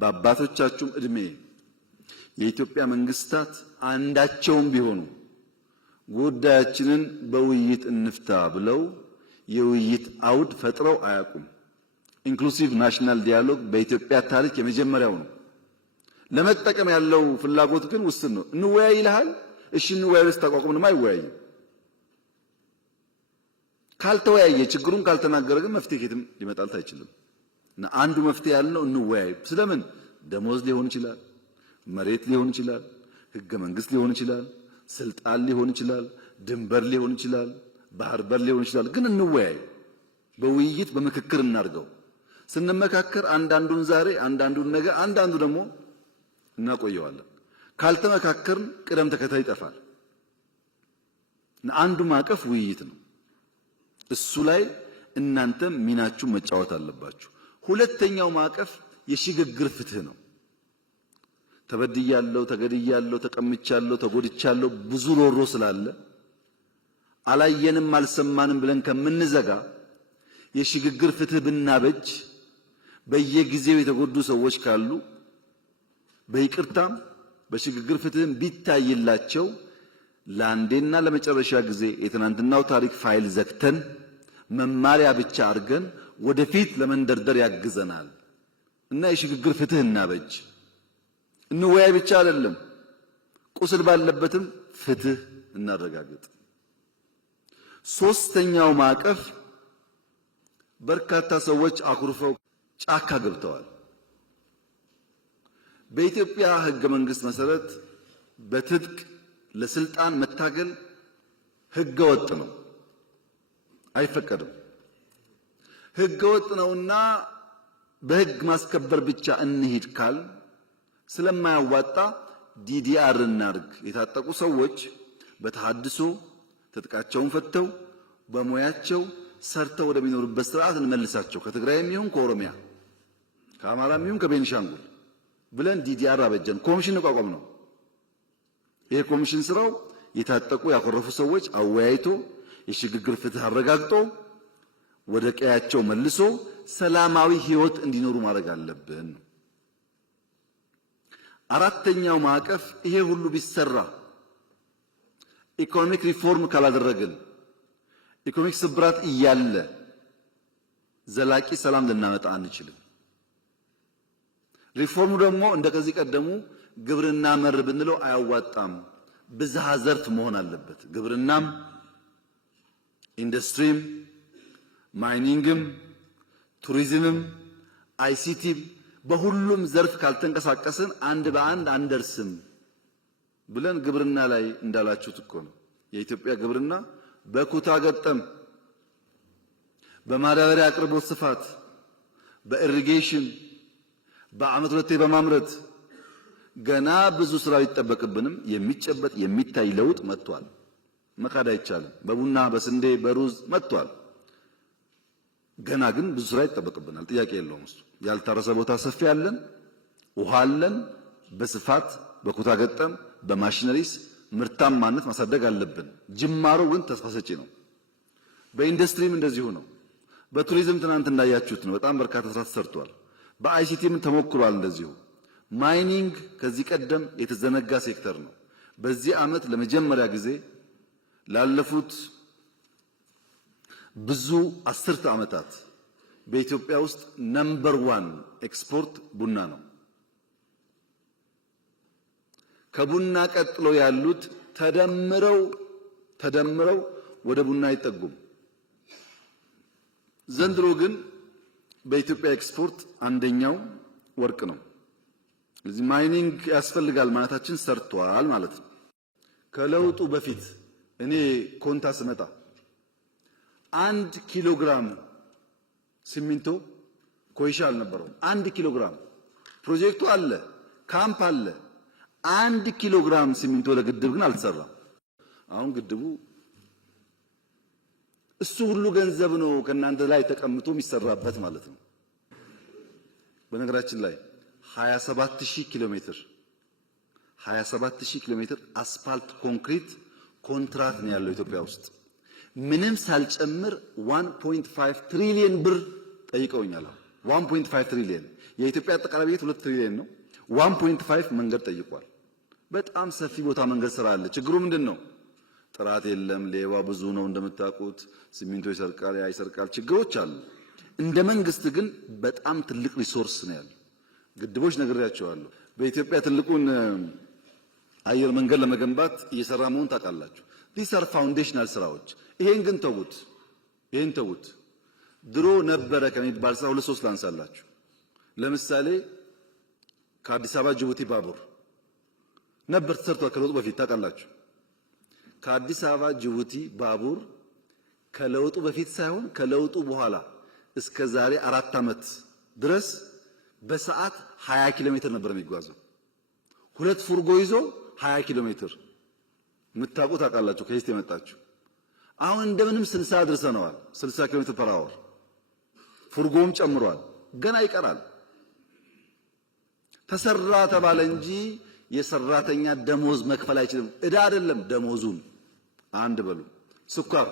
በአባቶቻችሁም እድሜ የኢትዮጵያ መንግስታት አንዳቸውም ቢሆኑ ጉዳያችንን በውይይት እንፍታ ብለው የውይይት አውድ ፈጥረው አያውቁም። ኢንክሉሲቭ ናሽናል ዲያሎግ በኢትዮጵያ ታሪክ የመጀመሪያው ነው። ለመጠቀም ያለው ፍላጎት ግን ውስን ነው። እንወያይ ይልሃል። እሺ እንወያይ ብለህ ስታቋቁም አይወያይም። ካልተወያየ ችግሩን ካልተናገረ ግን መፍትሄ ከየትም ሊመጣልት አይችልም። እና አንዱ መፍትሄ ያልነው እንወያይ። ስለምን? ደሞዝ ሊሆን ይችላል፣ መሬት ሊሆን ይችላል፣ ህገ መንግስት ሊሆን ይችላል፣ ስልጣን ሊሆን ይችላል፣ ድንበር ሊሆን ይችላል፣ ባህር በር ሊሆን ይችላል። ግን እንወያይ። በውይይት በምክክር እናድርገው። ስንመካከር አንዳንዱን ዛሬ፣ አንዳንዱን ነገ፣ አንዳንዱ ደግሞ እናቆየዋለን። ካልተመካከርን ቅደም ተከተል ይጠፋል። አንዱ ማዕቀፍ ውይይት ነው። እሱ ላይ እናንተም ሚናችሁን መጫወት አለባችሁ። ሁለተኛው ማዕቀፍ የሽግግር ፍትህ ነው። ተበድያለሁ፣ ተገድያለሁ፣ ተቀምቻለሁ፣ ተጎድቻለሁ ብዙ ሮሮ ስላለ አላየንም አልሰማንም ብለን ከምንዘጋ የሽግግር ፍትህ ብናበጅ በየጊዜው የተጎዱ ሰዎች ካሉ በይቅርታም በሽግግር ፍትህም ቢታይላቸው ለአንዴና ለመጨረሻ ጊዜ የትናንትናው ታሪክ ፋይል ዘግተን መማሪያ ብቻ አድርገን ወደፊት ለመንደርደር ያግዘናል እና የሽግግር ፍትህ እናበጅ። እንወያይ ብቻ አይደለም፣ ቁስል ባለበትም ፍትህ እናረጋግጥ። ሶስተኛው ማዕቀፍ በርካታ ሰዎች አኩርፈው ጫካ ገብተዋል። በኢትዮጵያ ሕገ መንግስት መሰረት በትጥቅ ለስልጣን መታገል ሕገ ወጥ ነው፣ አይፈቀድም። ሕገ ወጥ ነውና በሕግ ማስከበር ብቻ እንሂድ ካል ስለማያዋጣ ዲዲአር እናርግ። የታጠቁ ሰዎች በተሐድሶ ትጥቃቸውን ፈተው በሙያቸው ሰርተው ወደሚኖሩበት ስርዓት እንመልሳቸው። ከትግራይም ይሁን ከኦሮሚያ ከአማራም ይሁን ከቤኒሻንጉል ብለን ዲዲአር አበጀን። ኮሚሽን እንቋቋም ነው። ይሄ ኮሚሽን ስራው የታጠቁ ያኮረፉ ሰዎች አወያይቶ የሽግግር ፍትህ አረጋግጦ ወደ ቀያቸው መልሶ ሰላማዊ ህይወት እንዲኖሩ ማድረግ አለብን። አራተኛው ማዕቀፍ ይሄ ሁሉ ቢሰራ ኢኮኖሚክ ሪፎርም ካላደረግን ኢኮኖሚክ ስብራት እያለ ዘላቂ ሰላም ልናመጣ አንችልም። ሪፎርሙ ደግሞ እንደከዚህ ቀደሙ ግብርና መር ብንለው አያዋጣም። ብዝሃ ዘርፍ መሆን አለበት። ግብርናም፣ ኢንዱስትሪም፣ ማይኒንግም፣ ቱሪዝምም፣ አይሲቲም በሁሉም ዘርፍ ካልተንቀሳቀስን አንድ በአንድ አንደርስም ብለን ግብርና ላይ እንዳላችሁት እኮ ነው። የኢትዮጵያ ግብርና በኩታ ገጠም፣ በማዳበሪያ አቅርቦት ስፋት፣ በኢሪጌሽን በዓመት ሁለቴ በማምረት ገና ብዙ ስራ ይጠበቅብንም የሚጨበጥ የሚታይ ለውጥ መጥቷል። መካድ አይቻልም። በቡና በስንዴ በሩዝ መጥቷል። ገና ግን ብዙ ስራ ይጠበቅብናል። ጥያቄ የለውም እሱ። ያልታረሰ ቦታ ሰፊ አለን፣ ውሃ አለን። በስፋት በኩታ ገጠም በማሽነሪስ ምርታማነት ማሳደግ አለብን። ጅማሮ ግን ተስፋ ሰጪ ነው። በኢንዱስትሪም እንደዚሁ ነው። በቱሪዝም ትናንት እንዳያችሁት ነው። በጣም በርካታ ስራ ተሰርቷል። በአይሲቲም ተሞክሯል እንደዚሁ። ማይኒንግ ከዚህ ቀደም የተዘነጋ ሴክተር ነው። በዚህ ዓመት ለመጀመሪያ ጊዜ ላለፉት ብዙ አስርተ ዓመታት በኢትዮጵያ ውስጥ ነምበር 1 ኤክስፖርት ቡና ነው። ከቡና ቀጥሎ ያሉት ተደምረው ወደ ቡና አይጠጉም። ዘንድሮ ግን በኢትዮጵያ ኤክስፖርት አንደኛው ወርቅ ነው። ስለዚህ ማይኒንግ ያስፈልጋል ማለታችን ሰርቷል ማለት ነው። ከለውጡ በፊት እኔ ኮንታ ስመጣ 1 ኪሎ ግራም ሲሚንቶ ኮይሻ አልነበረውም። 1 ኪሎ ግራም ፕሮጀክቱ አለ፣ ካምፕ አለ። 1 ኪሎ ግራም ሲሚንቶ ለግድብ ግን አልተሰራም። አሁን ግድቡ እሱ ሁሉ ገንዘብ ነው ከእናንተ ላይ ተቀምጦ የሚሰራበት ማለት ነው። በነገራችን ላይ 27000 ኪሎ ሜትር አስፋልት ኮንክሪት ኮንትራክት ነው ያለው ኢትዮጵያ ውስጥ። ምንም ሳልጨምር 1.5 ትሪሊየን ብር ጠይቀውኛል። 1.5 ትሪሊየን የኢትዮጵያ አጠቃላይ በጀት 2 ትሪሊየን ነው። 1.5 መንገድ ጠይቋል። በጣም ሰፊ ቦታ መንገድ ስራ አለ። ችግሩ ምንድነው? ጥራት የለም፣ ሌባ ብዙ ነው እንደምታውቁት፣ ሲሚንቶ ይሰርቃል፣ ያይሰርቃል፣ ችግሮች አሉ። እንደ መንግስት ግን በጣም ትልቅ ሪሶርስ ነው ያለው። ግድቦች ነግሬያቸዋለሁ። በኢትዮጵያ ትልቁን አየር መንገድ ለመገንባት እየሰራ መሆን ታውቃላችሁ። ዲስ አር ፋውንዴሽናል ስራዎች። ይሄን ግን ተውት። ድሮ ነበረ ከሚባል ስራ 2-3 ላንሳላችሁ። ለምሳሌ ከአዲስ አበባ ጅቡቲ ባቡር ነበር ተሰርቷል ከለውጡ በፊት ታውቃላችሁ። ከአዲስ አበባ ጅቡቲ ባቡር ከለውጡ በፊት ሳይሆን ከለውጡ በኋላ እስከ ዛሬ 4 ዓመት ድረስ በሰዓት 20 ኪሎ ሜትር ነበር የሚጓዘው። 2 ፉርጎ ይዞ 20 ኪሎ ሜትር። የምታውቁ ታውቃላችሁ ከዚህ የመጣችሁ አሁን እንደምንም 60 አድርሰነዋል። 60 ኪሎ ሜትር ፐር አወር ፉርጎም ጨምሯል። ገና ይቀራል። ተሰራ ተባለ እንጂ የሰራተኛ ደሞዝ መክፈል አይችልም። እዳ አይደለም ደሞዙን አንድ በሉ። ስኳር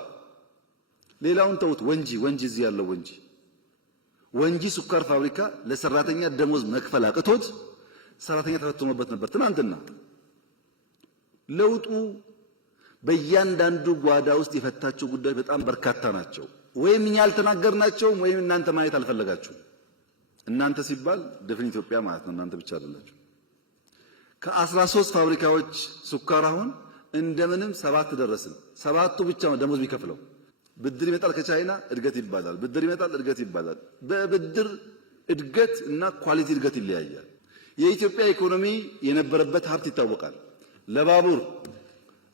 ሌላውን ተውት። ወንጂ እዚህ ያለው ወንጂ ስኳር ፋብሪካ ለሰራተኛ ደሞዝ መክፈል አቅቶት ሰራተኛ ተፈትኖበት ነበር ትናንትና። ለውጡ በእያንዳንዱ ጓዳ ውስጥ የፈታቸው ጉዳዮች በጣም በርካታ ናቸው። ወይም እኛ አልተናገርናቸውም ወይም እናንተ ማየት አልፈለጋችሁም። እናንተ ሲባል ድፍን ኢትዮጵያ ማለት ነው። እናንተ ብቻ አይደላችሁ። ከ13 ፋብሪካዎች ስኳር አሁን እንደምንም 7 ደረስን። 7ቱ ብቻ ነው ደሞዝ ቢከፍለው። ብድር ይመጣል ከቻይና እድገት ይባላል። ብድር ይመጣል እድገት ይባላል። በብድር እድገት እና ኳሊቲ እድገት ይለያያል። የኢትዮጵያ ኢኮኖሚ የነበረበት ሀብት ይታወቃል። ለባቡር፣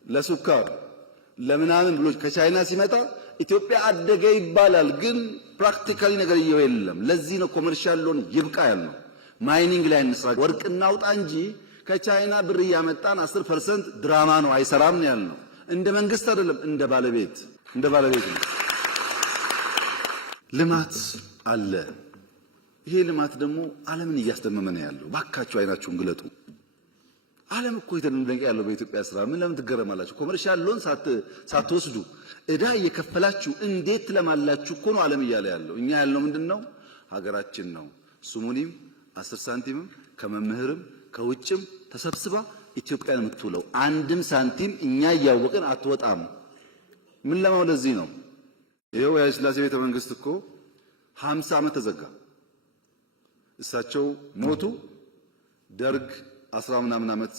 ለሱካር፣ ለምናምን ብሎ ከቻይና ሲመጣ ኢትዮጵያ አደገ ይባላል። ግን ፕራክቲካሊ ነገር የለም። ለዚህ ነው ኮመርሻል ሎን ይብቃ ያልነው። ማይኒንግ ላይ እንስራ፣ ወርቅ እናውጣ እንጂ ከቻይና ብር እያመጣን 10% ድራማ ነው አይሰራም ነው ያልነው። እንደ መንግስት አይደለም፣ እንደ ባለቤት ነው። ልማት አለ። ይሄ ልማት ደግሞ ዓለምን እያስደመመ ነው ያለው። ባካችሁ አይናችሁን ግለጡ። ዓለም እኮ የተደነቀ ያለው በኢትዮጵያ ስራ። ምን ለምን ትገረማላችሁ? ኮመርሻል ሎን ሳትወስዱ እዳ እየከፈላችሁ እንዴት ትለማላችሁ እኮ ነው ዓለም እያለ ያለው። እኛ ያልነው ምንድነው? ሀገራችን ነው ስሙኒም 10 ሳንቲምም ከመምህርም ከውጭም ተሰብስባ ኢትዮጵያን የምትውለው አንድም ሳንቲም እኛ እያወቅን አትወጣም። ምን ለማው ለዚህ ነው። ይሄው የኃይለ ሥላሴ ቤተ መንግስት እኮ 50 ዓመት ተዘጋ። እሳቸው ሞቱ። ደርግ 10 ምናምን ዓመት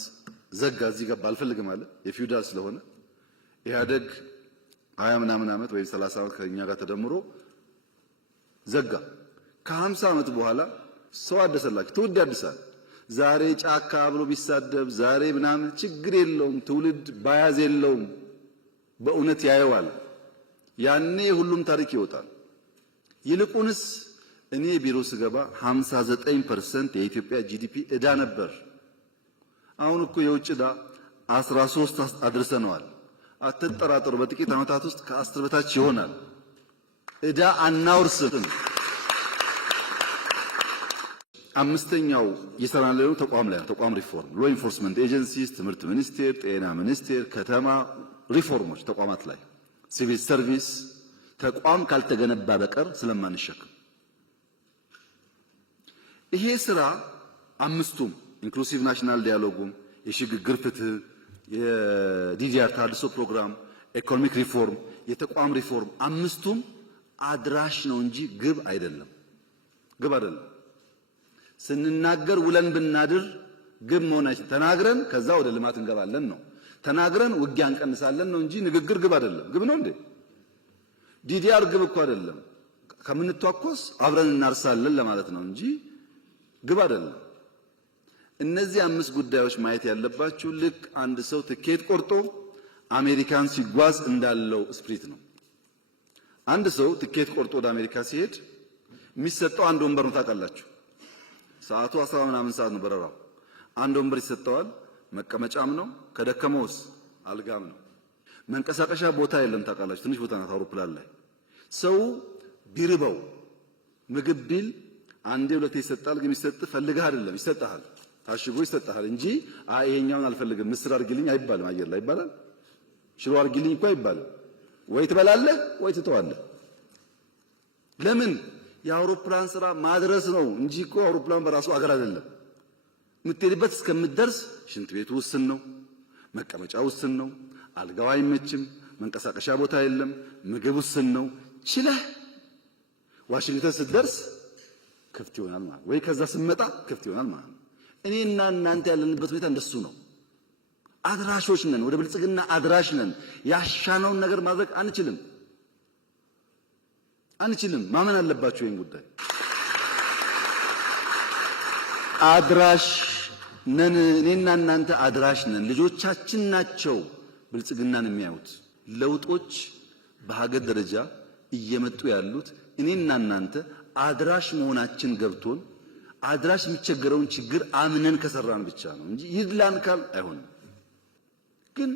ዘጋ። እዚህ ገባ አልፈልግም አለ የፊውዳል ስለሆነ። ኢህአደግ 20 ምናምን ዓመት ወይ 30 ዓመት ከኛ ጋር ተደምሮ ዘጋ። ከ50 ዓመት በኋላ ሰው አደሰላችሁ። ትውልድ ያድሳል። ዛሬ ጫካ ብሎ ቢሳደብ ዛሬ ምናምን ችግር የለውም። ትውልድ ባያዝ የለውም። በእውነት ያየዋል። ያኔ ሁሉም ታሪክ ይወጣል። ይልቁንስ እኔ ቢሮ ስገባ 59% የኢትዮጵያ ጂዲፒ ዕዳ ነበር። አሁን እኮ የውጭ ዕዳ 13 አድርሰነዋል። አትጠራጠሩ፣ በጥቂት ዓመታት ውስጥ ከ10 በታች ይሆናል። ዕዳ አናውርስም። አምስተኛው የሰራነው ተቋም ላይ ተቋም ሪፎርም፣ ሎ ኢንፎርስመንት ኤጀንሲስ፣ ትምህርት ሚኒስቴር፣ ጤና ሚኒስቴር፣ ከተማ ሪፎርሞች ተቋማት ላይ ሲቪል ሰርቪስ ተቋም ካልተገነባ በቀር ስለማንሸክም ይሄ ስራ አምስቱም ኢንክሉሲቭ ናሽናል ዲያሎጉም፣ የሽግግር ፍትህ፣ የዲዲአር ታድሶ ፕሮግራም፣ ኢኮኖሚክ ሪፎርም፣ የተቋም ሪፎርም አምስቱም አድራሽ ነው እንጂ ግብ አይደለም። ስንናገር ውለን ብናድር ግብ መሆናችን ተናግረን ከዛ ወደ ልማት እንገባለን ነው። ተናግረን ውጊያ እንቀንሳለን ነው እንጂ ንግግር ግብ አይደለም። ግብ ነው እንዴ? ዲዲአር ግብ እኮ አይደለም። ከምንተዋኮስ አብረን እናርሳለን ለማለት ነው እንጂ ግብ አይደለም። እነዚህ 5 ጉዳዮች ማየት ያለባችሁ ልክ አንድ ሰው ትኬት ቆርጦ አሜሪካን ሲጓዝ እንዳለው ስፕሪት ነው። አንድ ሰው ትኬት ቆርጦ ወደ አሜሪካ ሲሄድ የሚሰጠው አንድ ወንበር ነው። ታውቃላችሁ፣ ሰዓቱ 10 ምናምን ሰዓት ነው በረራው። አንድ ወንበር ይሰጠዋል። መቀመጫም ነው፣ ከደከመውስ አልጋም ነው። መንቀሳቀሻ ቦታ የለም። ታውቃላችሁ፣ ትንሽ ቦታ ናት አውሮፕላን ላይ። ሰው ቢርበው ምግብ ቢል አንዴ ሁለቴ ይሰጣል። ግን ይሰጥ ፈልገህ አይደለም፣ ይሰጣል፣ ታሽጎ ይሰጣል እንጂ ይሄኛውን አልፈልግም ምስር አድርግልኝ አይባልም። አየር ላይ ይባላል። ሽሮ አድርግልኝ እኮ አይባልም። ወይ ትበላለህ ወይ ትተዋለህ። ለምን? የአውሮፕላን ስራ ማድረስ ነው እንጂ እኮ አውሮፕላን በራሱ አገር አይደለም። የምትሄድበት እስከምትደርስ ሽንት ቤቱ ውስን ነው፣ መቀመጫ ውስን ነው፣ አልጋው አይመችም፣ መንቀሳቀሻ ቦታ የለም፣ ምግብ ውስን ነው። ችለህ ዋሽንግተን ስትደርስ ክፍት ይሆናል ማለት ወይ ከዛ ስትመጣ ክፍት ይሆናል ማለት ነው። እኔና እናንተ ያለንበት ሁኔታ እንደሱ ነው። አድራሾች ነን፣ ወደ ብልጽግና አድራሽ ነን። ያሻነውን ነገር ማድረግ አንችልም። ማመን አለባችሁ ይሄን ጉዳይ። አድራሽ ነን። እኔና እናንተ አድራሽ ነን። ልጆቻችን ናቸው ብልጽግናን የሚያዩት። ለውጦች በሀገር ደረጃ እየመጡ ያሉት እኔና እናንተ አድራሽ መሆናችን ገብቶን አድራሽ የሚቸገረውን ችግር አምነን ከሰራን ብቻ ነው እንጂ ይድላን ካል አይሆንም። ግን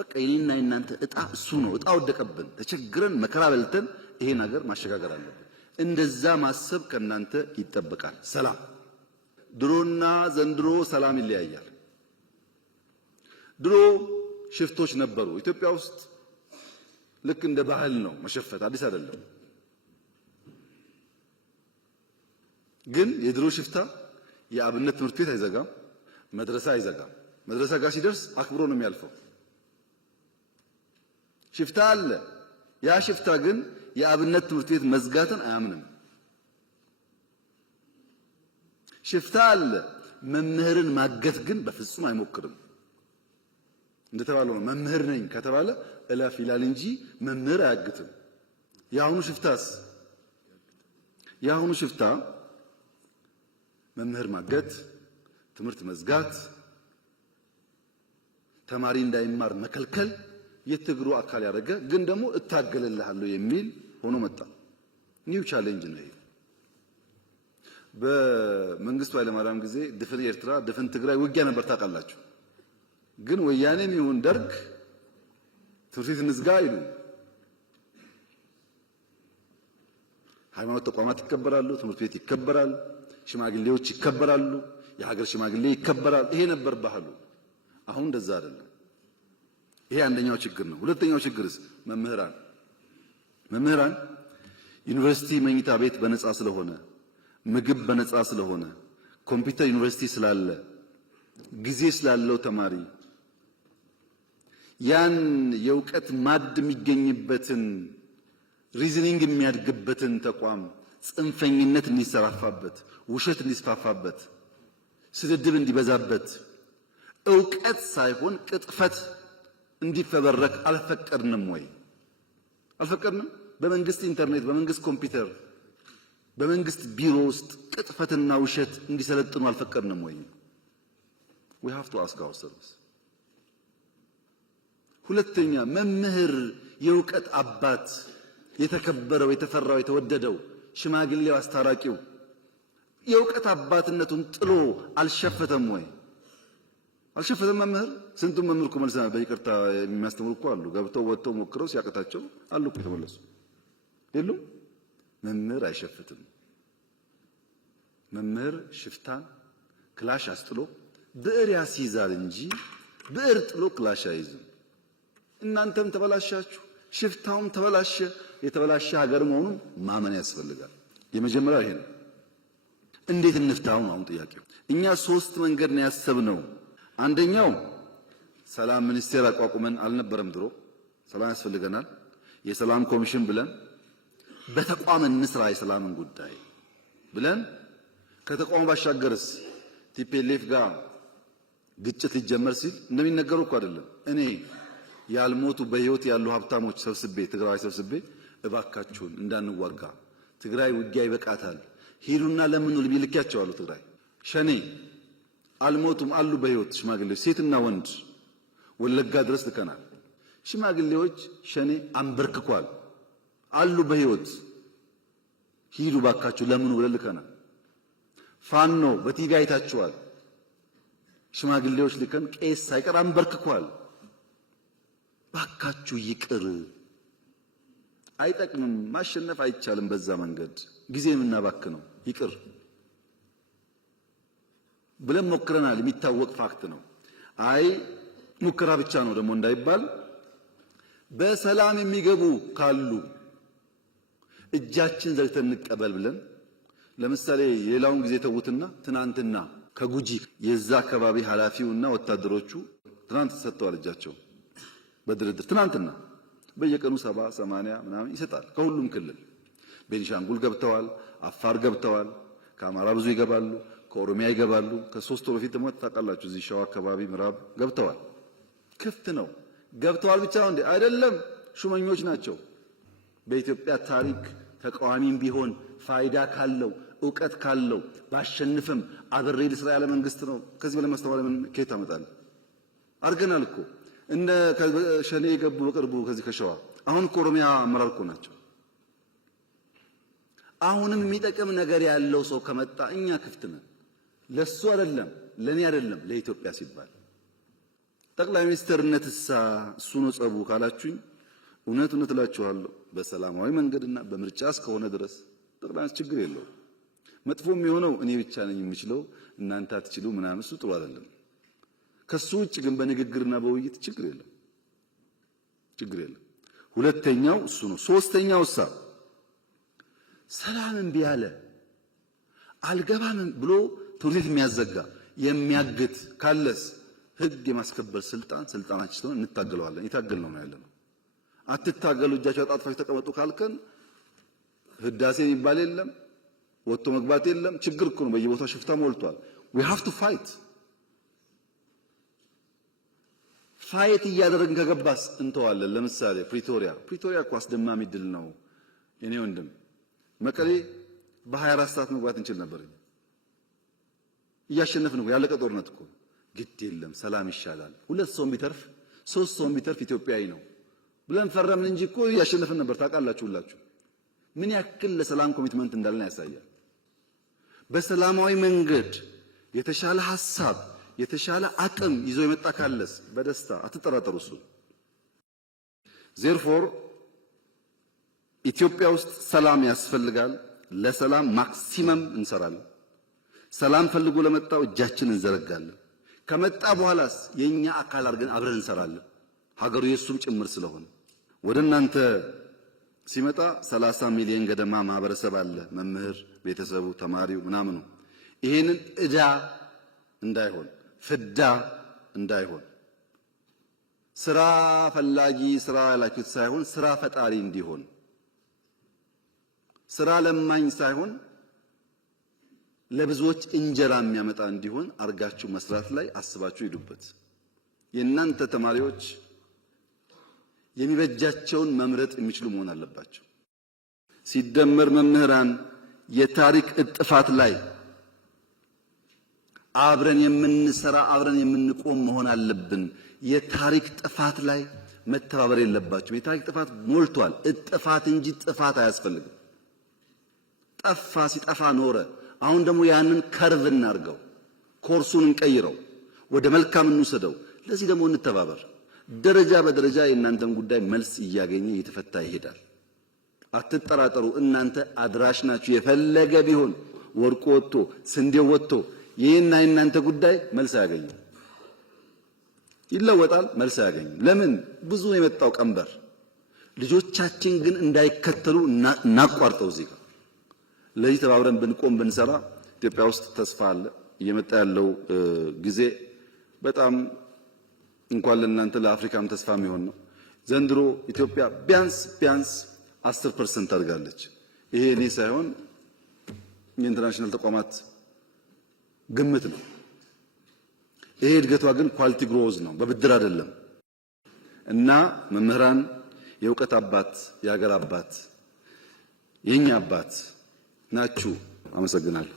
በቃ የኔና የናንተ እጣ እሱ ነው። እጣ ወደቀብን፣ ተቸግረን መከራ በልተን ይሄን ሀገር ማሸጋገር አለብን። እንደዛ ማሰብ ከናንተ ይጠበቃል። ሰላም ድሮና ዘንድሮ ሰላም ይለያያል። ድሮ ሽፍቶች ነበሩ ኢትዮጵያ ውስጥ ልክ እንደ ባህል ነው መሸፈት፣ አዲስ አይደለም። ግን የድሮ ሽፍታ የአብነት ትምህርት ቤት አይዘጋም፣ መድረሳ አይዘጋም። መድረሳ ጋር ሲደርስ አክብሮ ነው የሚያልፈው። ሽፍታ አለ። ያ ሽፍታ ግን የአብነት ትምህርት ቤት መዝጋትን አያምንም። ሽፍታ አለ። መምህርን ማገት ግን በፍጹም አይሞክርም። እንደተባለው ነው። መምህር ነኝ ከተባለ እለፍ ይላል እንጂ መምህር አያግትም። የአሁኑ ሽፍታ መምህር ማገት፣ ትምህርት መዝጋት፣ ተማሪ እንዳይማር መከልከል የትግሩ አካል ያደረገ ግን ደግሞ እታገልልሃለሁ የሚል ሆኖ መጣ። ኒው ቻሌንጅ ነው ይሄ። በመንግስቱ ኃይለማርያም ጊዜ ድፍን ኤርትራ፣ ድፍን ትግራይ ውጊያ ነበር ታውቃላችሁ። ግን ወያኔም ይሁን ደርግ ትምህርት ቤት እንዝጋ አይሉ። ሃይማኖት ተቋማት ይከበራሉ፣ ትምህርት ቤት ይከበራል፣ ሽማግሌዎች ይከበራሉ፣ የሀገር ሽማግሌ ይከበራል። ይሄ ነበር ባህሉ። አሁን እንደዛ አይደለም። ይሄ አንደኛው ችግር ነው። ሁለተኛው ችግርስ መምህራን ዩኒቨርሲቲ መኝታ ቤት በነፃ ስለሆነ፣ ምግብ በነፃ ስለሆነ፣ ኮምፒውተር ዩኒቨርሲቲ ስላለ፣ ጊዜ ስላለው ተማሪ ያን የእውቀት ማድ የሚገኝበትን ሪዝኒንግ የሚያድግበትን ተቋም ጽንፈኝነት እንዲሰራፋበት፣ ውሸት እንዲስፋፋበት፣ ስድድብ እንዲበዛበት፣ ዕውቀት ሳይሆን ቅጥፈት እንዲፈበረክ አልፈቀድንም ወይ? አልፈቀድንም? በመንግስት ኢንተርኔት፣ በመንግስት ኮምፒውተር፣ በመንግስት ቢሮ ውስጥ ቅጥፈትና ውሸት እንዲሰለጥኑ አልፈቀድንም ወይ? we have to ask ourselves። ሁለተኛ መምህር የእውቀት አባት የተከበረው የተፈራው የተወደደው ሽማግሌው አስታራቂው የእውቀት አባትነቱን ጥሎ አልሸፈተም ወይ? አልሸፈተም መምህር። ስንቱን መምህር እኮ መልሰናል። በይቅርታ የሚያስተምሩ እኮ አሉ። ገብተው ወጥተው ሞክረው ሲያቅታቸው አሉ እኮ የተመለሱ የሉም። መምህር አይሸፍትም። መምህር ሽፍታን ክላሽ አስጥሎ ብዕር ያስይዛል እንጂ ብዕር ጥሎ ክላሽ አይዝም። እናንተም ተበላሻችሁ፣ ሽፍታውም ተበላሸ። የተበላሸ ሀገር መሆኑን ማመን ያስፈልጋል። የመጀመሪያው ይሄ ነው። እንዴት እንፍታው ነው አሁን ጥያቄው። እኛ ሶስት መንገድ ነው ያሰብነው። አንደኛው ሰላም ሚኒስቴር አቋቁመን አልነበረም ድሮ? ሰላም ያስፈልገናል የሰላም ኮሚሽን ብለን በተቋም እንስራ የሰላምን ጉዳይ ብለን ከተቋሙ ባሻገርስ ቲፒኤልኤፍ ጋር ግጭት ሊጀመር ሲል እንደሚነገረው እኮ አይደለም። እኔ ያልሞቱ በህይወት ያሉ ሀብታሞች ሰብስቤ ትግራይ ሰብስቤ እባካችሁን እንዳንዋጋ፣ ትግራይ ውጊያ ይበቃታል፣ ሂዱና ለምን ነው ልቢልኪያቸው አሉ። ትግራይ ሸኔ አልሞቱም አሉ በህይወት ሽማግሌዎች፣ ሴትና ወንድ ወለጋ ድረስ ልከናል። ሽማግሌዎች ሸኔ አንበርክኳል አሉ በህይወት፣ ሂዱ ባካችሁ ለምን ብለን ልከናል። ፋኖ በቲቪ አይታችኋል። ሽማግሌዎች ልከን ቄስ ሳይቀር አንበርክኳል። ባካችሁ ይቅር፣ አይጠቅምም፣ ማሸነፍ አይቻልም በዛ መንገድ፣ ጊዜ የምናባክነው ይቅር ብለን ሞክረናል። የሚታወቅ ፋክት ነው። አይ ሙከራ ብቻ ነው ደግሞ እንዳይባል በሰላም የሚገቡ ካሉ እጃችን ዘግተን እንቀበል ብለን ለምሳሌ የሌላውን ጊዜ ተውትና ትናንትና ከጉጂ የዛ አካባቢ ኃላፊውና ወታደሮቹ ትናንት ሰጥተዋል እጃቸው በድርድር ትናንትና በየቀኑ 70 80 ምናምን ይሰጣል ከሁሉም ክልል። ቤንሻንጉል ገብተዋል፣ አፋር ገብተዋል፣ ከአማራ ብዙ ይገባሉ፣ ከኦሮሚያ ይገባሉ። ከሶስት ወር በፊት ደግሞ ታውቃላችሁ እዚህ ሸዋ አካባቢ ምዕራብ ገብተዋል። ክፍት ነው። ገብተዋል ብቻ ነው እንዴ? አይደለም፣ ሹመኞች ናቸው። በኢትዮጵያ ታሪክ ተቃዋሚም ቢሆን ፋይዳ ካለው ዕውቀት ካለው ባሸንፍም አብሬ ልስራ ያለ መንግስት ነው። ከዚህ በላይ ማስተዋል ምን ከየት አመጣለሁ? አድርገናል እኮ እነ ሸኔ የገቡ በቅርቡ ከዚህ ከሸዋ አሁን እኮ ኦሮሚያ አመራር እኮ ናቸው። አሁንም የሚጠቅም ነገር ያለው ሰው ከመጣ እኛ ክፍት ነን። ለሱ አይደለም ለኔ አይደለም ለኢትዮጵያ ሲባል ጠቅላይ ሚኒስትርነትሳ እሱ ነው ጸቡ ካላችሁኝ እውነት እላችኋለሁ በሰላማዊ መንገድና በምርጫ እስከሆነ ድረስ ጠቅላይ ችግር የለው። መጥፎ የሚሆነው እኔ ብቻ ነኝ የምችለው እናንተ አትችሉ ምናምን እሱ ጥሩ አይደለም። ከሱ ውጭ ግን በንግግርና በውይይት ችግር የለም። ሁለተኛው እሱ ነው። ሶስተኛው ሰላም እምቢ አለ አልገባም ብሎ ትምህርት ቤት የሚያዘጋ የሚያግት ካለስ ህግ የማስከበር ስልጣናችን ስለሆነ እንታገለዋለን። የታገል ነው ያለነው። አትታገሉ እጃችሁ አጣጥፋችሁ ተቀመጡ ካልከን ህዳሴ የሚባል የለም፣ ወጥቶ መግባት የለም። ችግር እኮ ነው። በየቦታው ሽፍታ ሞልቷል። we have to ፋይት እያደረግን ከገባስ እንተዋለን። ለምሳሌ ፕሪቶሪያ እኮ አስደማሚ ድል ነው የኔ ወንድም። መቀሌ በ24 ሰዓት መግባት እንችል ነበር። እያሸነፍን ነው። ያለቀ ጦርነት እኮ ግድ የለም ሰላም ይሻላል። 2 ሰው ቢተርፍ 3 ሰው ቢተርፍ ኢትዮጵያዊ ነው ብለን ፈረምን እንጂ እኮ እያሸነፍን ነበር። ታውቃላችሁ ሁላችሁ ምን ያክል ለሰላም ኮሚትመንት እንዳለን ያሳያል። በሰላማዊ መንገድ የተሻለ ሐሳብ የተሻለ አቅም ይዞ የመጣ ካለስ በደስታ አትጠራጠሩ። እሱ therefore ኢትዮጵያ ውስጥ ሰላም ያስፈልጋል። ለሰላም ማክሲመም እንሰራለን። ሰላም ፈልጎ ለመጣው እጃችንን እንዘረጋለን። ከመጣ በኋላስ የኛ አካል አድርገን አብረን እንሰራለን። ሀገሩ የሱም ጭምር ስለሆነ ወደ እናንተ ሲመጣ 30 ሚሊዮን ገደማ ማህበረሰብ አለ። መምህር፣ ቤተሰቡ፣ ተማሪው ምናምኑ ይሄንን እዳ እንዳይሆን ፍዳ እንዳይሆን ስራ ፈላጊ ስራ ያላችሁት ሳይሆን ስራ ፈጣሪ እንዲሆን ስራ ለማኝ ሳይሆን ለብዙዎች እንጀራ የሚያመጣ እንዲሆን አርጋችሁ መስራት ላይ አስባችሁ ሂዱበት። የእናንተ ተማሪዎች የሚበጃቸውን መምረጥ የሚችሉ መሆን አለባቸው። ሲደመር መምህራን የታሪክ እጥፋት ላይ አብረን የምንሰራ አብረን የምንቆም መሆን አለብን። የታሪክ ጥፋት ላይ መተባበር የለባቸው። የታሪክ ጥፋት ሞልቷል። እጥፋት እንጂ ጥፋት አያስፈልግም። ጠፋ ሲጠፋ ኖረ። አሁን ደግሞ ያንን ከርቭ እናርገው፣ ኮርሱን እንቀይረው፣ ወደ መልካም እንውሰደው። ለዚህ ደግሞ እንተባበር። ደረጃ በደረጃ የእናንተን ጉዳይ መልስ እያገኘ እየተፈታ ይሄዳል። አትጠራጠሩ። እናንተ አድራሽ ናችሁ። የፈለገ ቢሆን ወርቁ ወጥቶ ስንዴው ወጥቶ ይሄና የእናንተ ጉዳይ መልስ አያገኝም። ይለወጣል፣ መልስ አያገኝም። ለምን? ብዙ የመጣው ቀንበር። ልጆቻችን ግን እንዳይከተሉ እናቋርጠው። እዚህ ጋር ለዚህ ተባብረን ብንቆም ብንሰራ ኢትዮጵያ ውስጥ ተስፋ አለ። እየመጣ ያለው ጊዜ በጣም እንኳን ለእናንተ ለአፍሪካም ተስፋ የሚሆን ነው። ዘንድሮ ኢትዮጵያ ቢያንስ 10% አድጋለች። ይሄ እኔ ሳይሆን የኢንተርናሽናል ተቋማት ግምት ነው። ይሄ እድገቷ ግን ኳሊቲ ግሮዝ ነው፣ በብድር አይደለም። እና መምህራን የእውቀት አባት፣ የሀገር አባት፣ የኛ አባት ናችሁ። አመሰግናለሁ።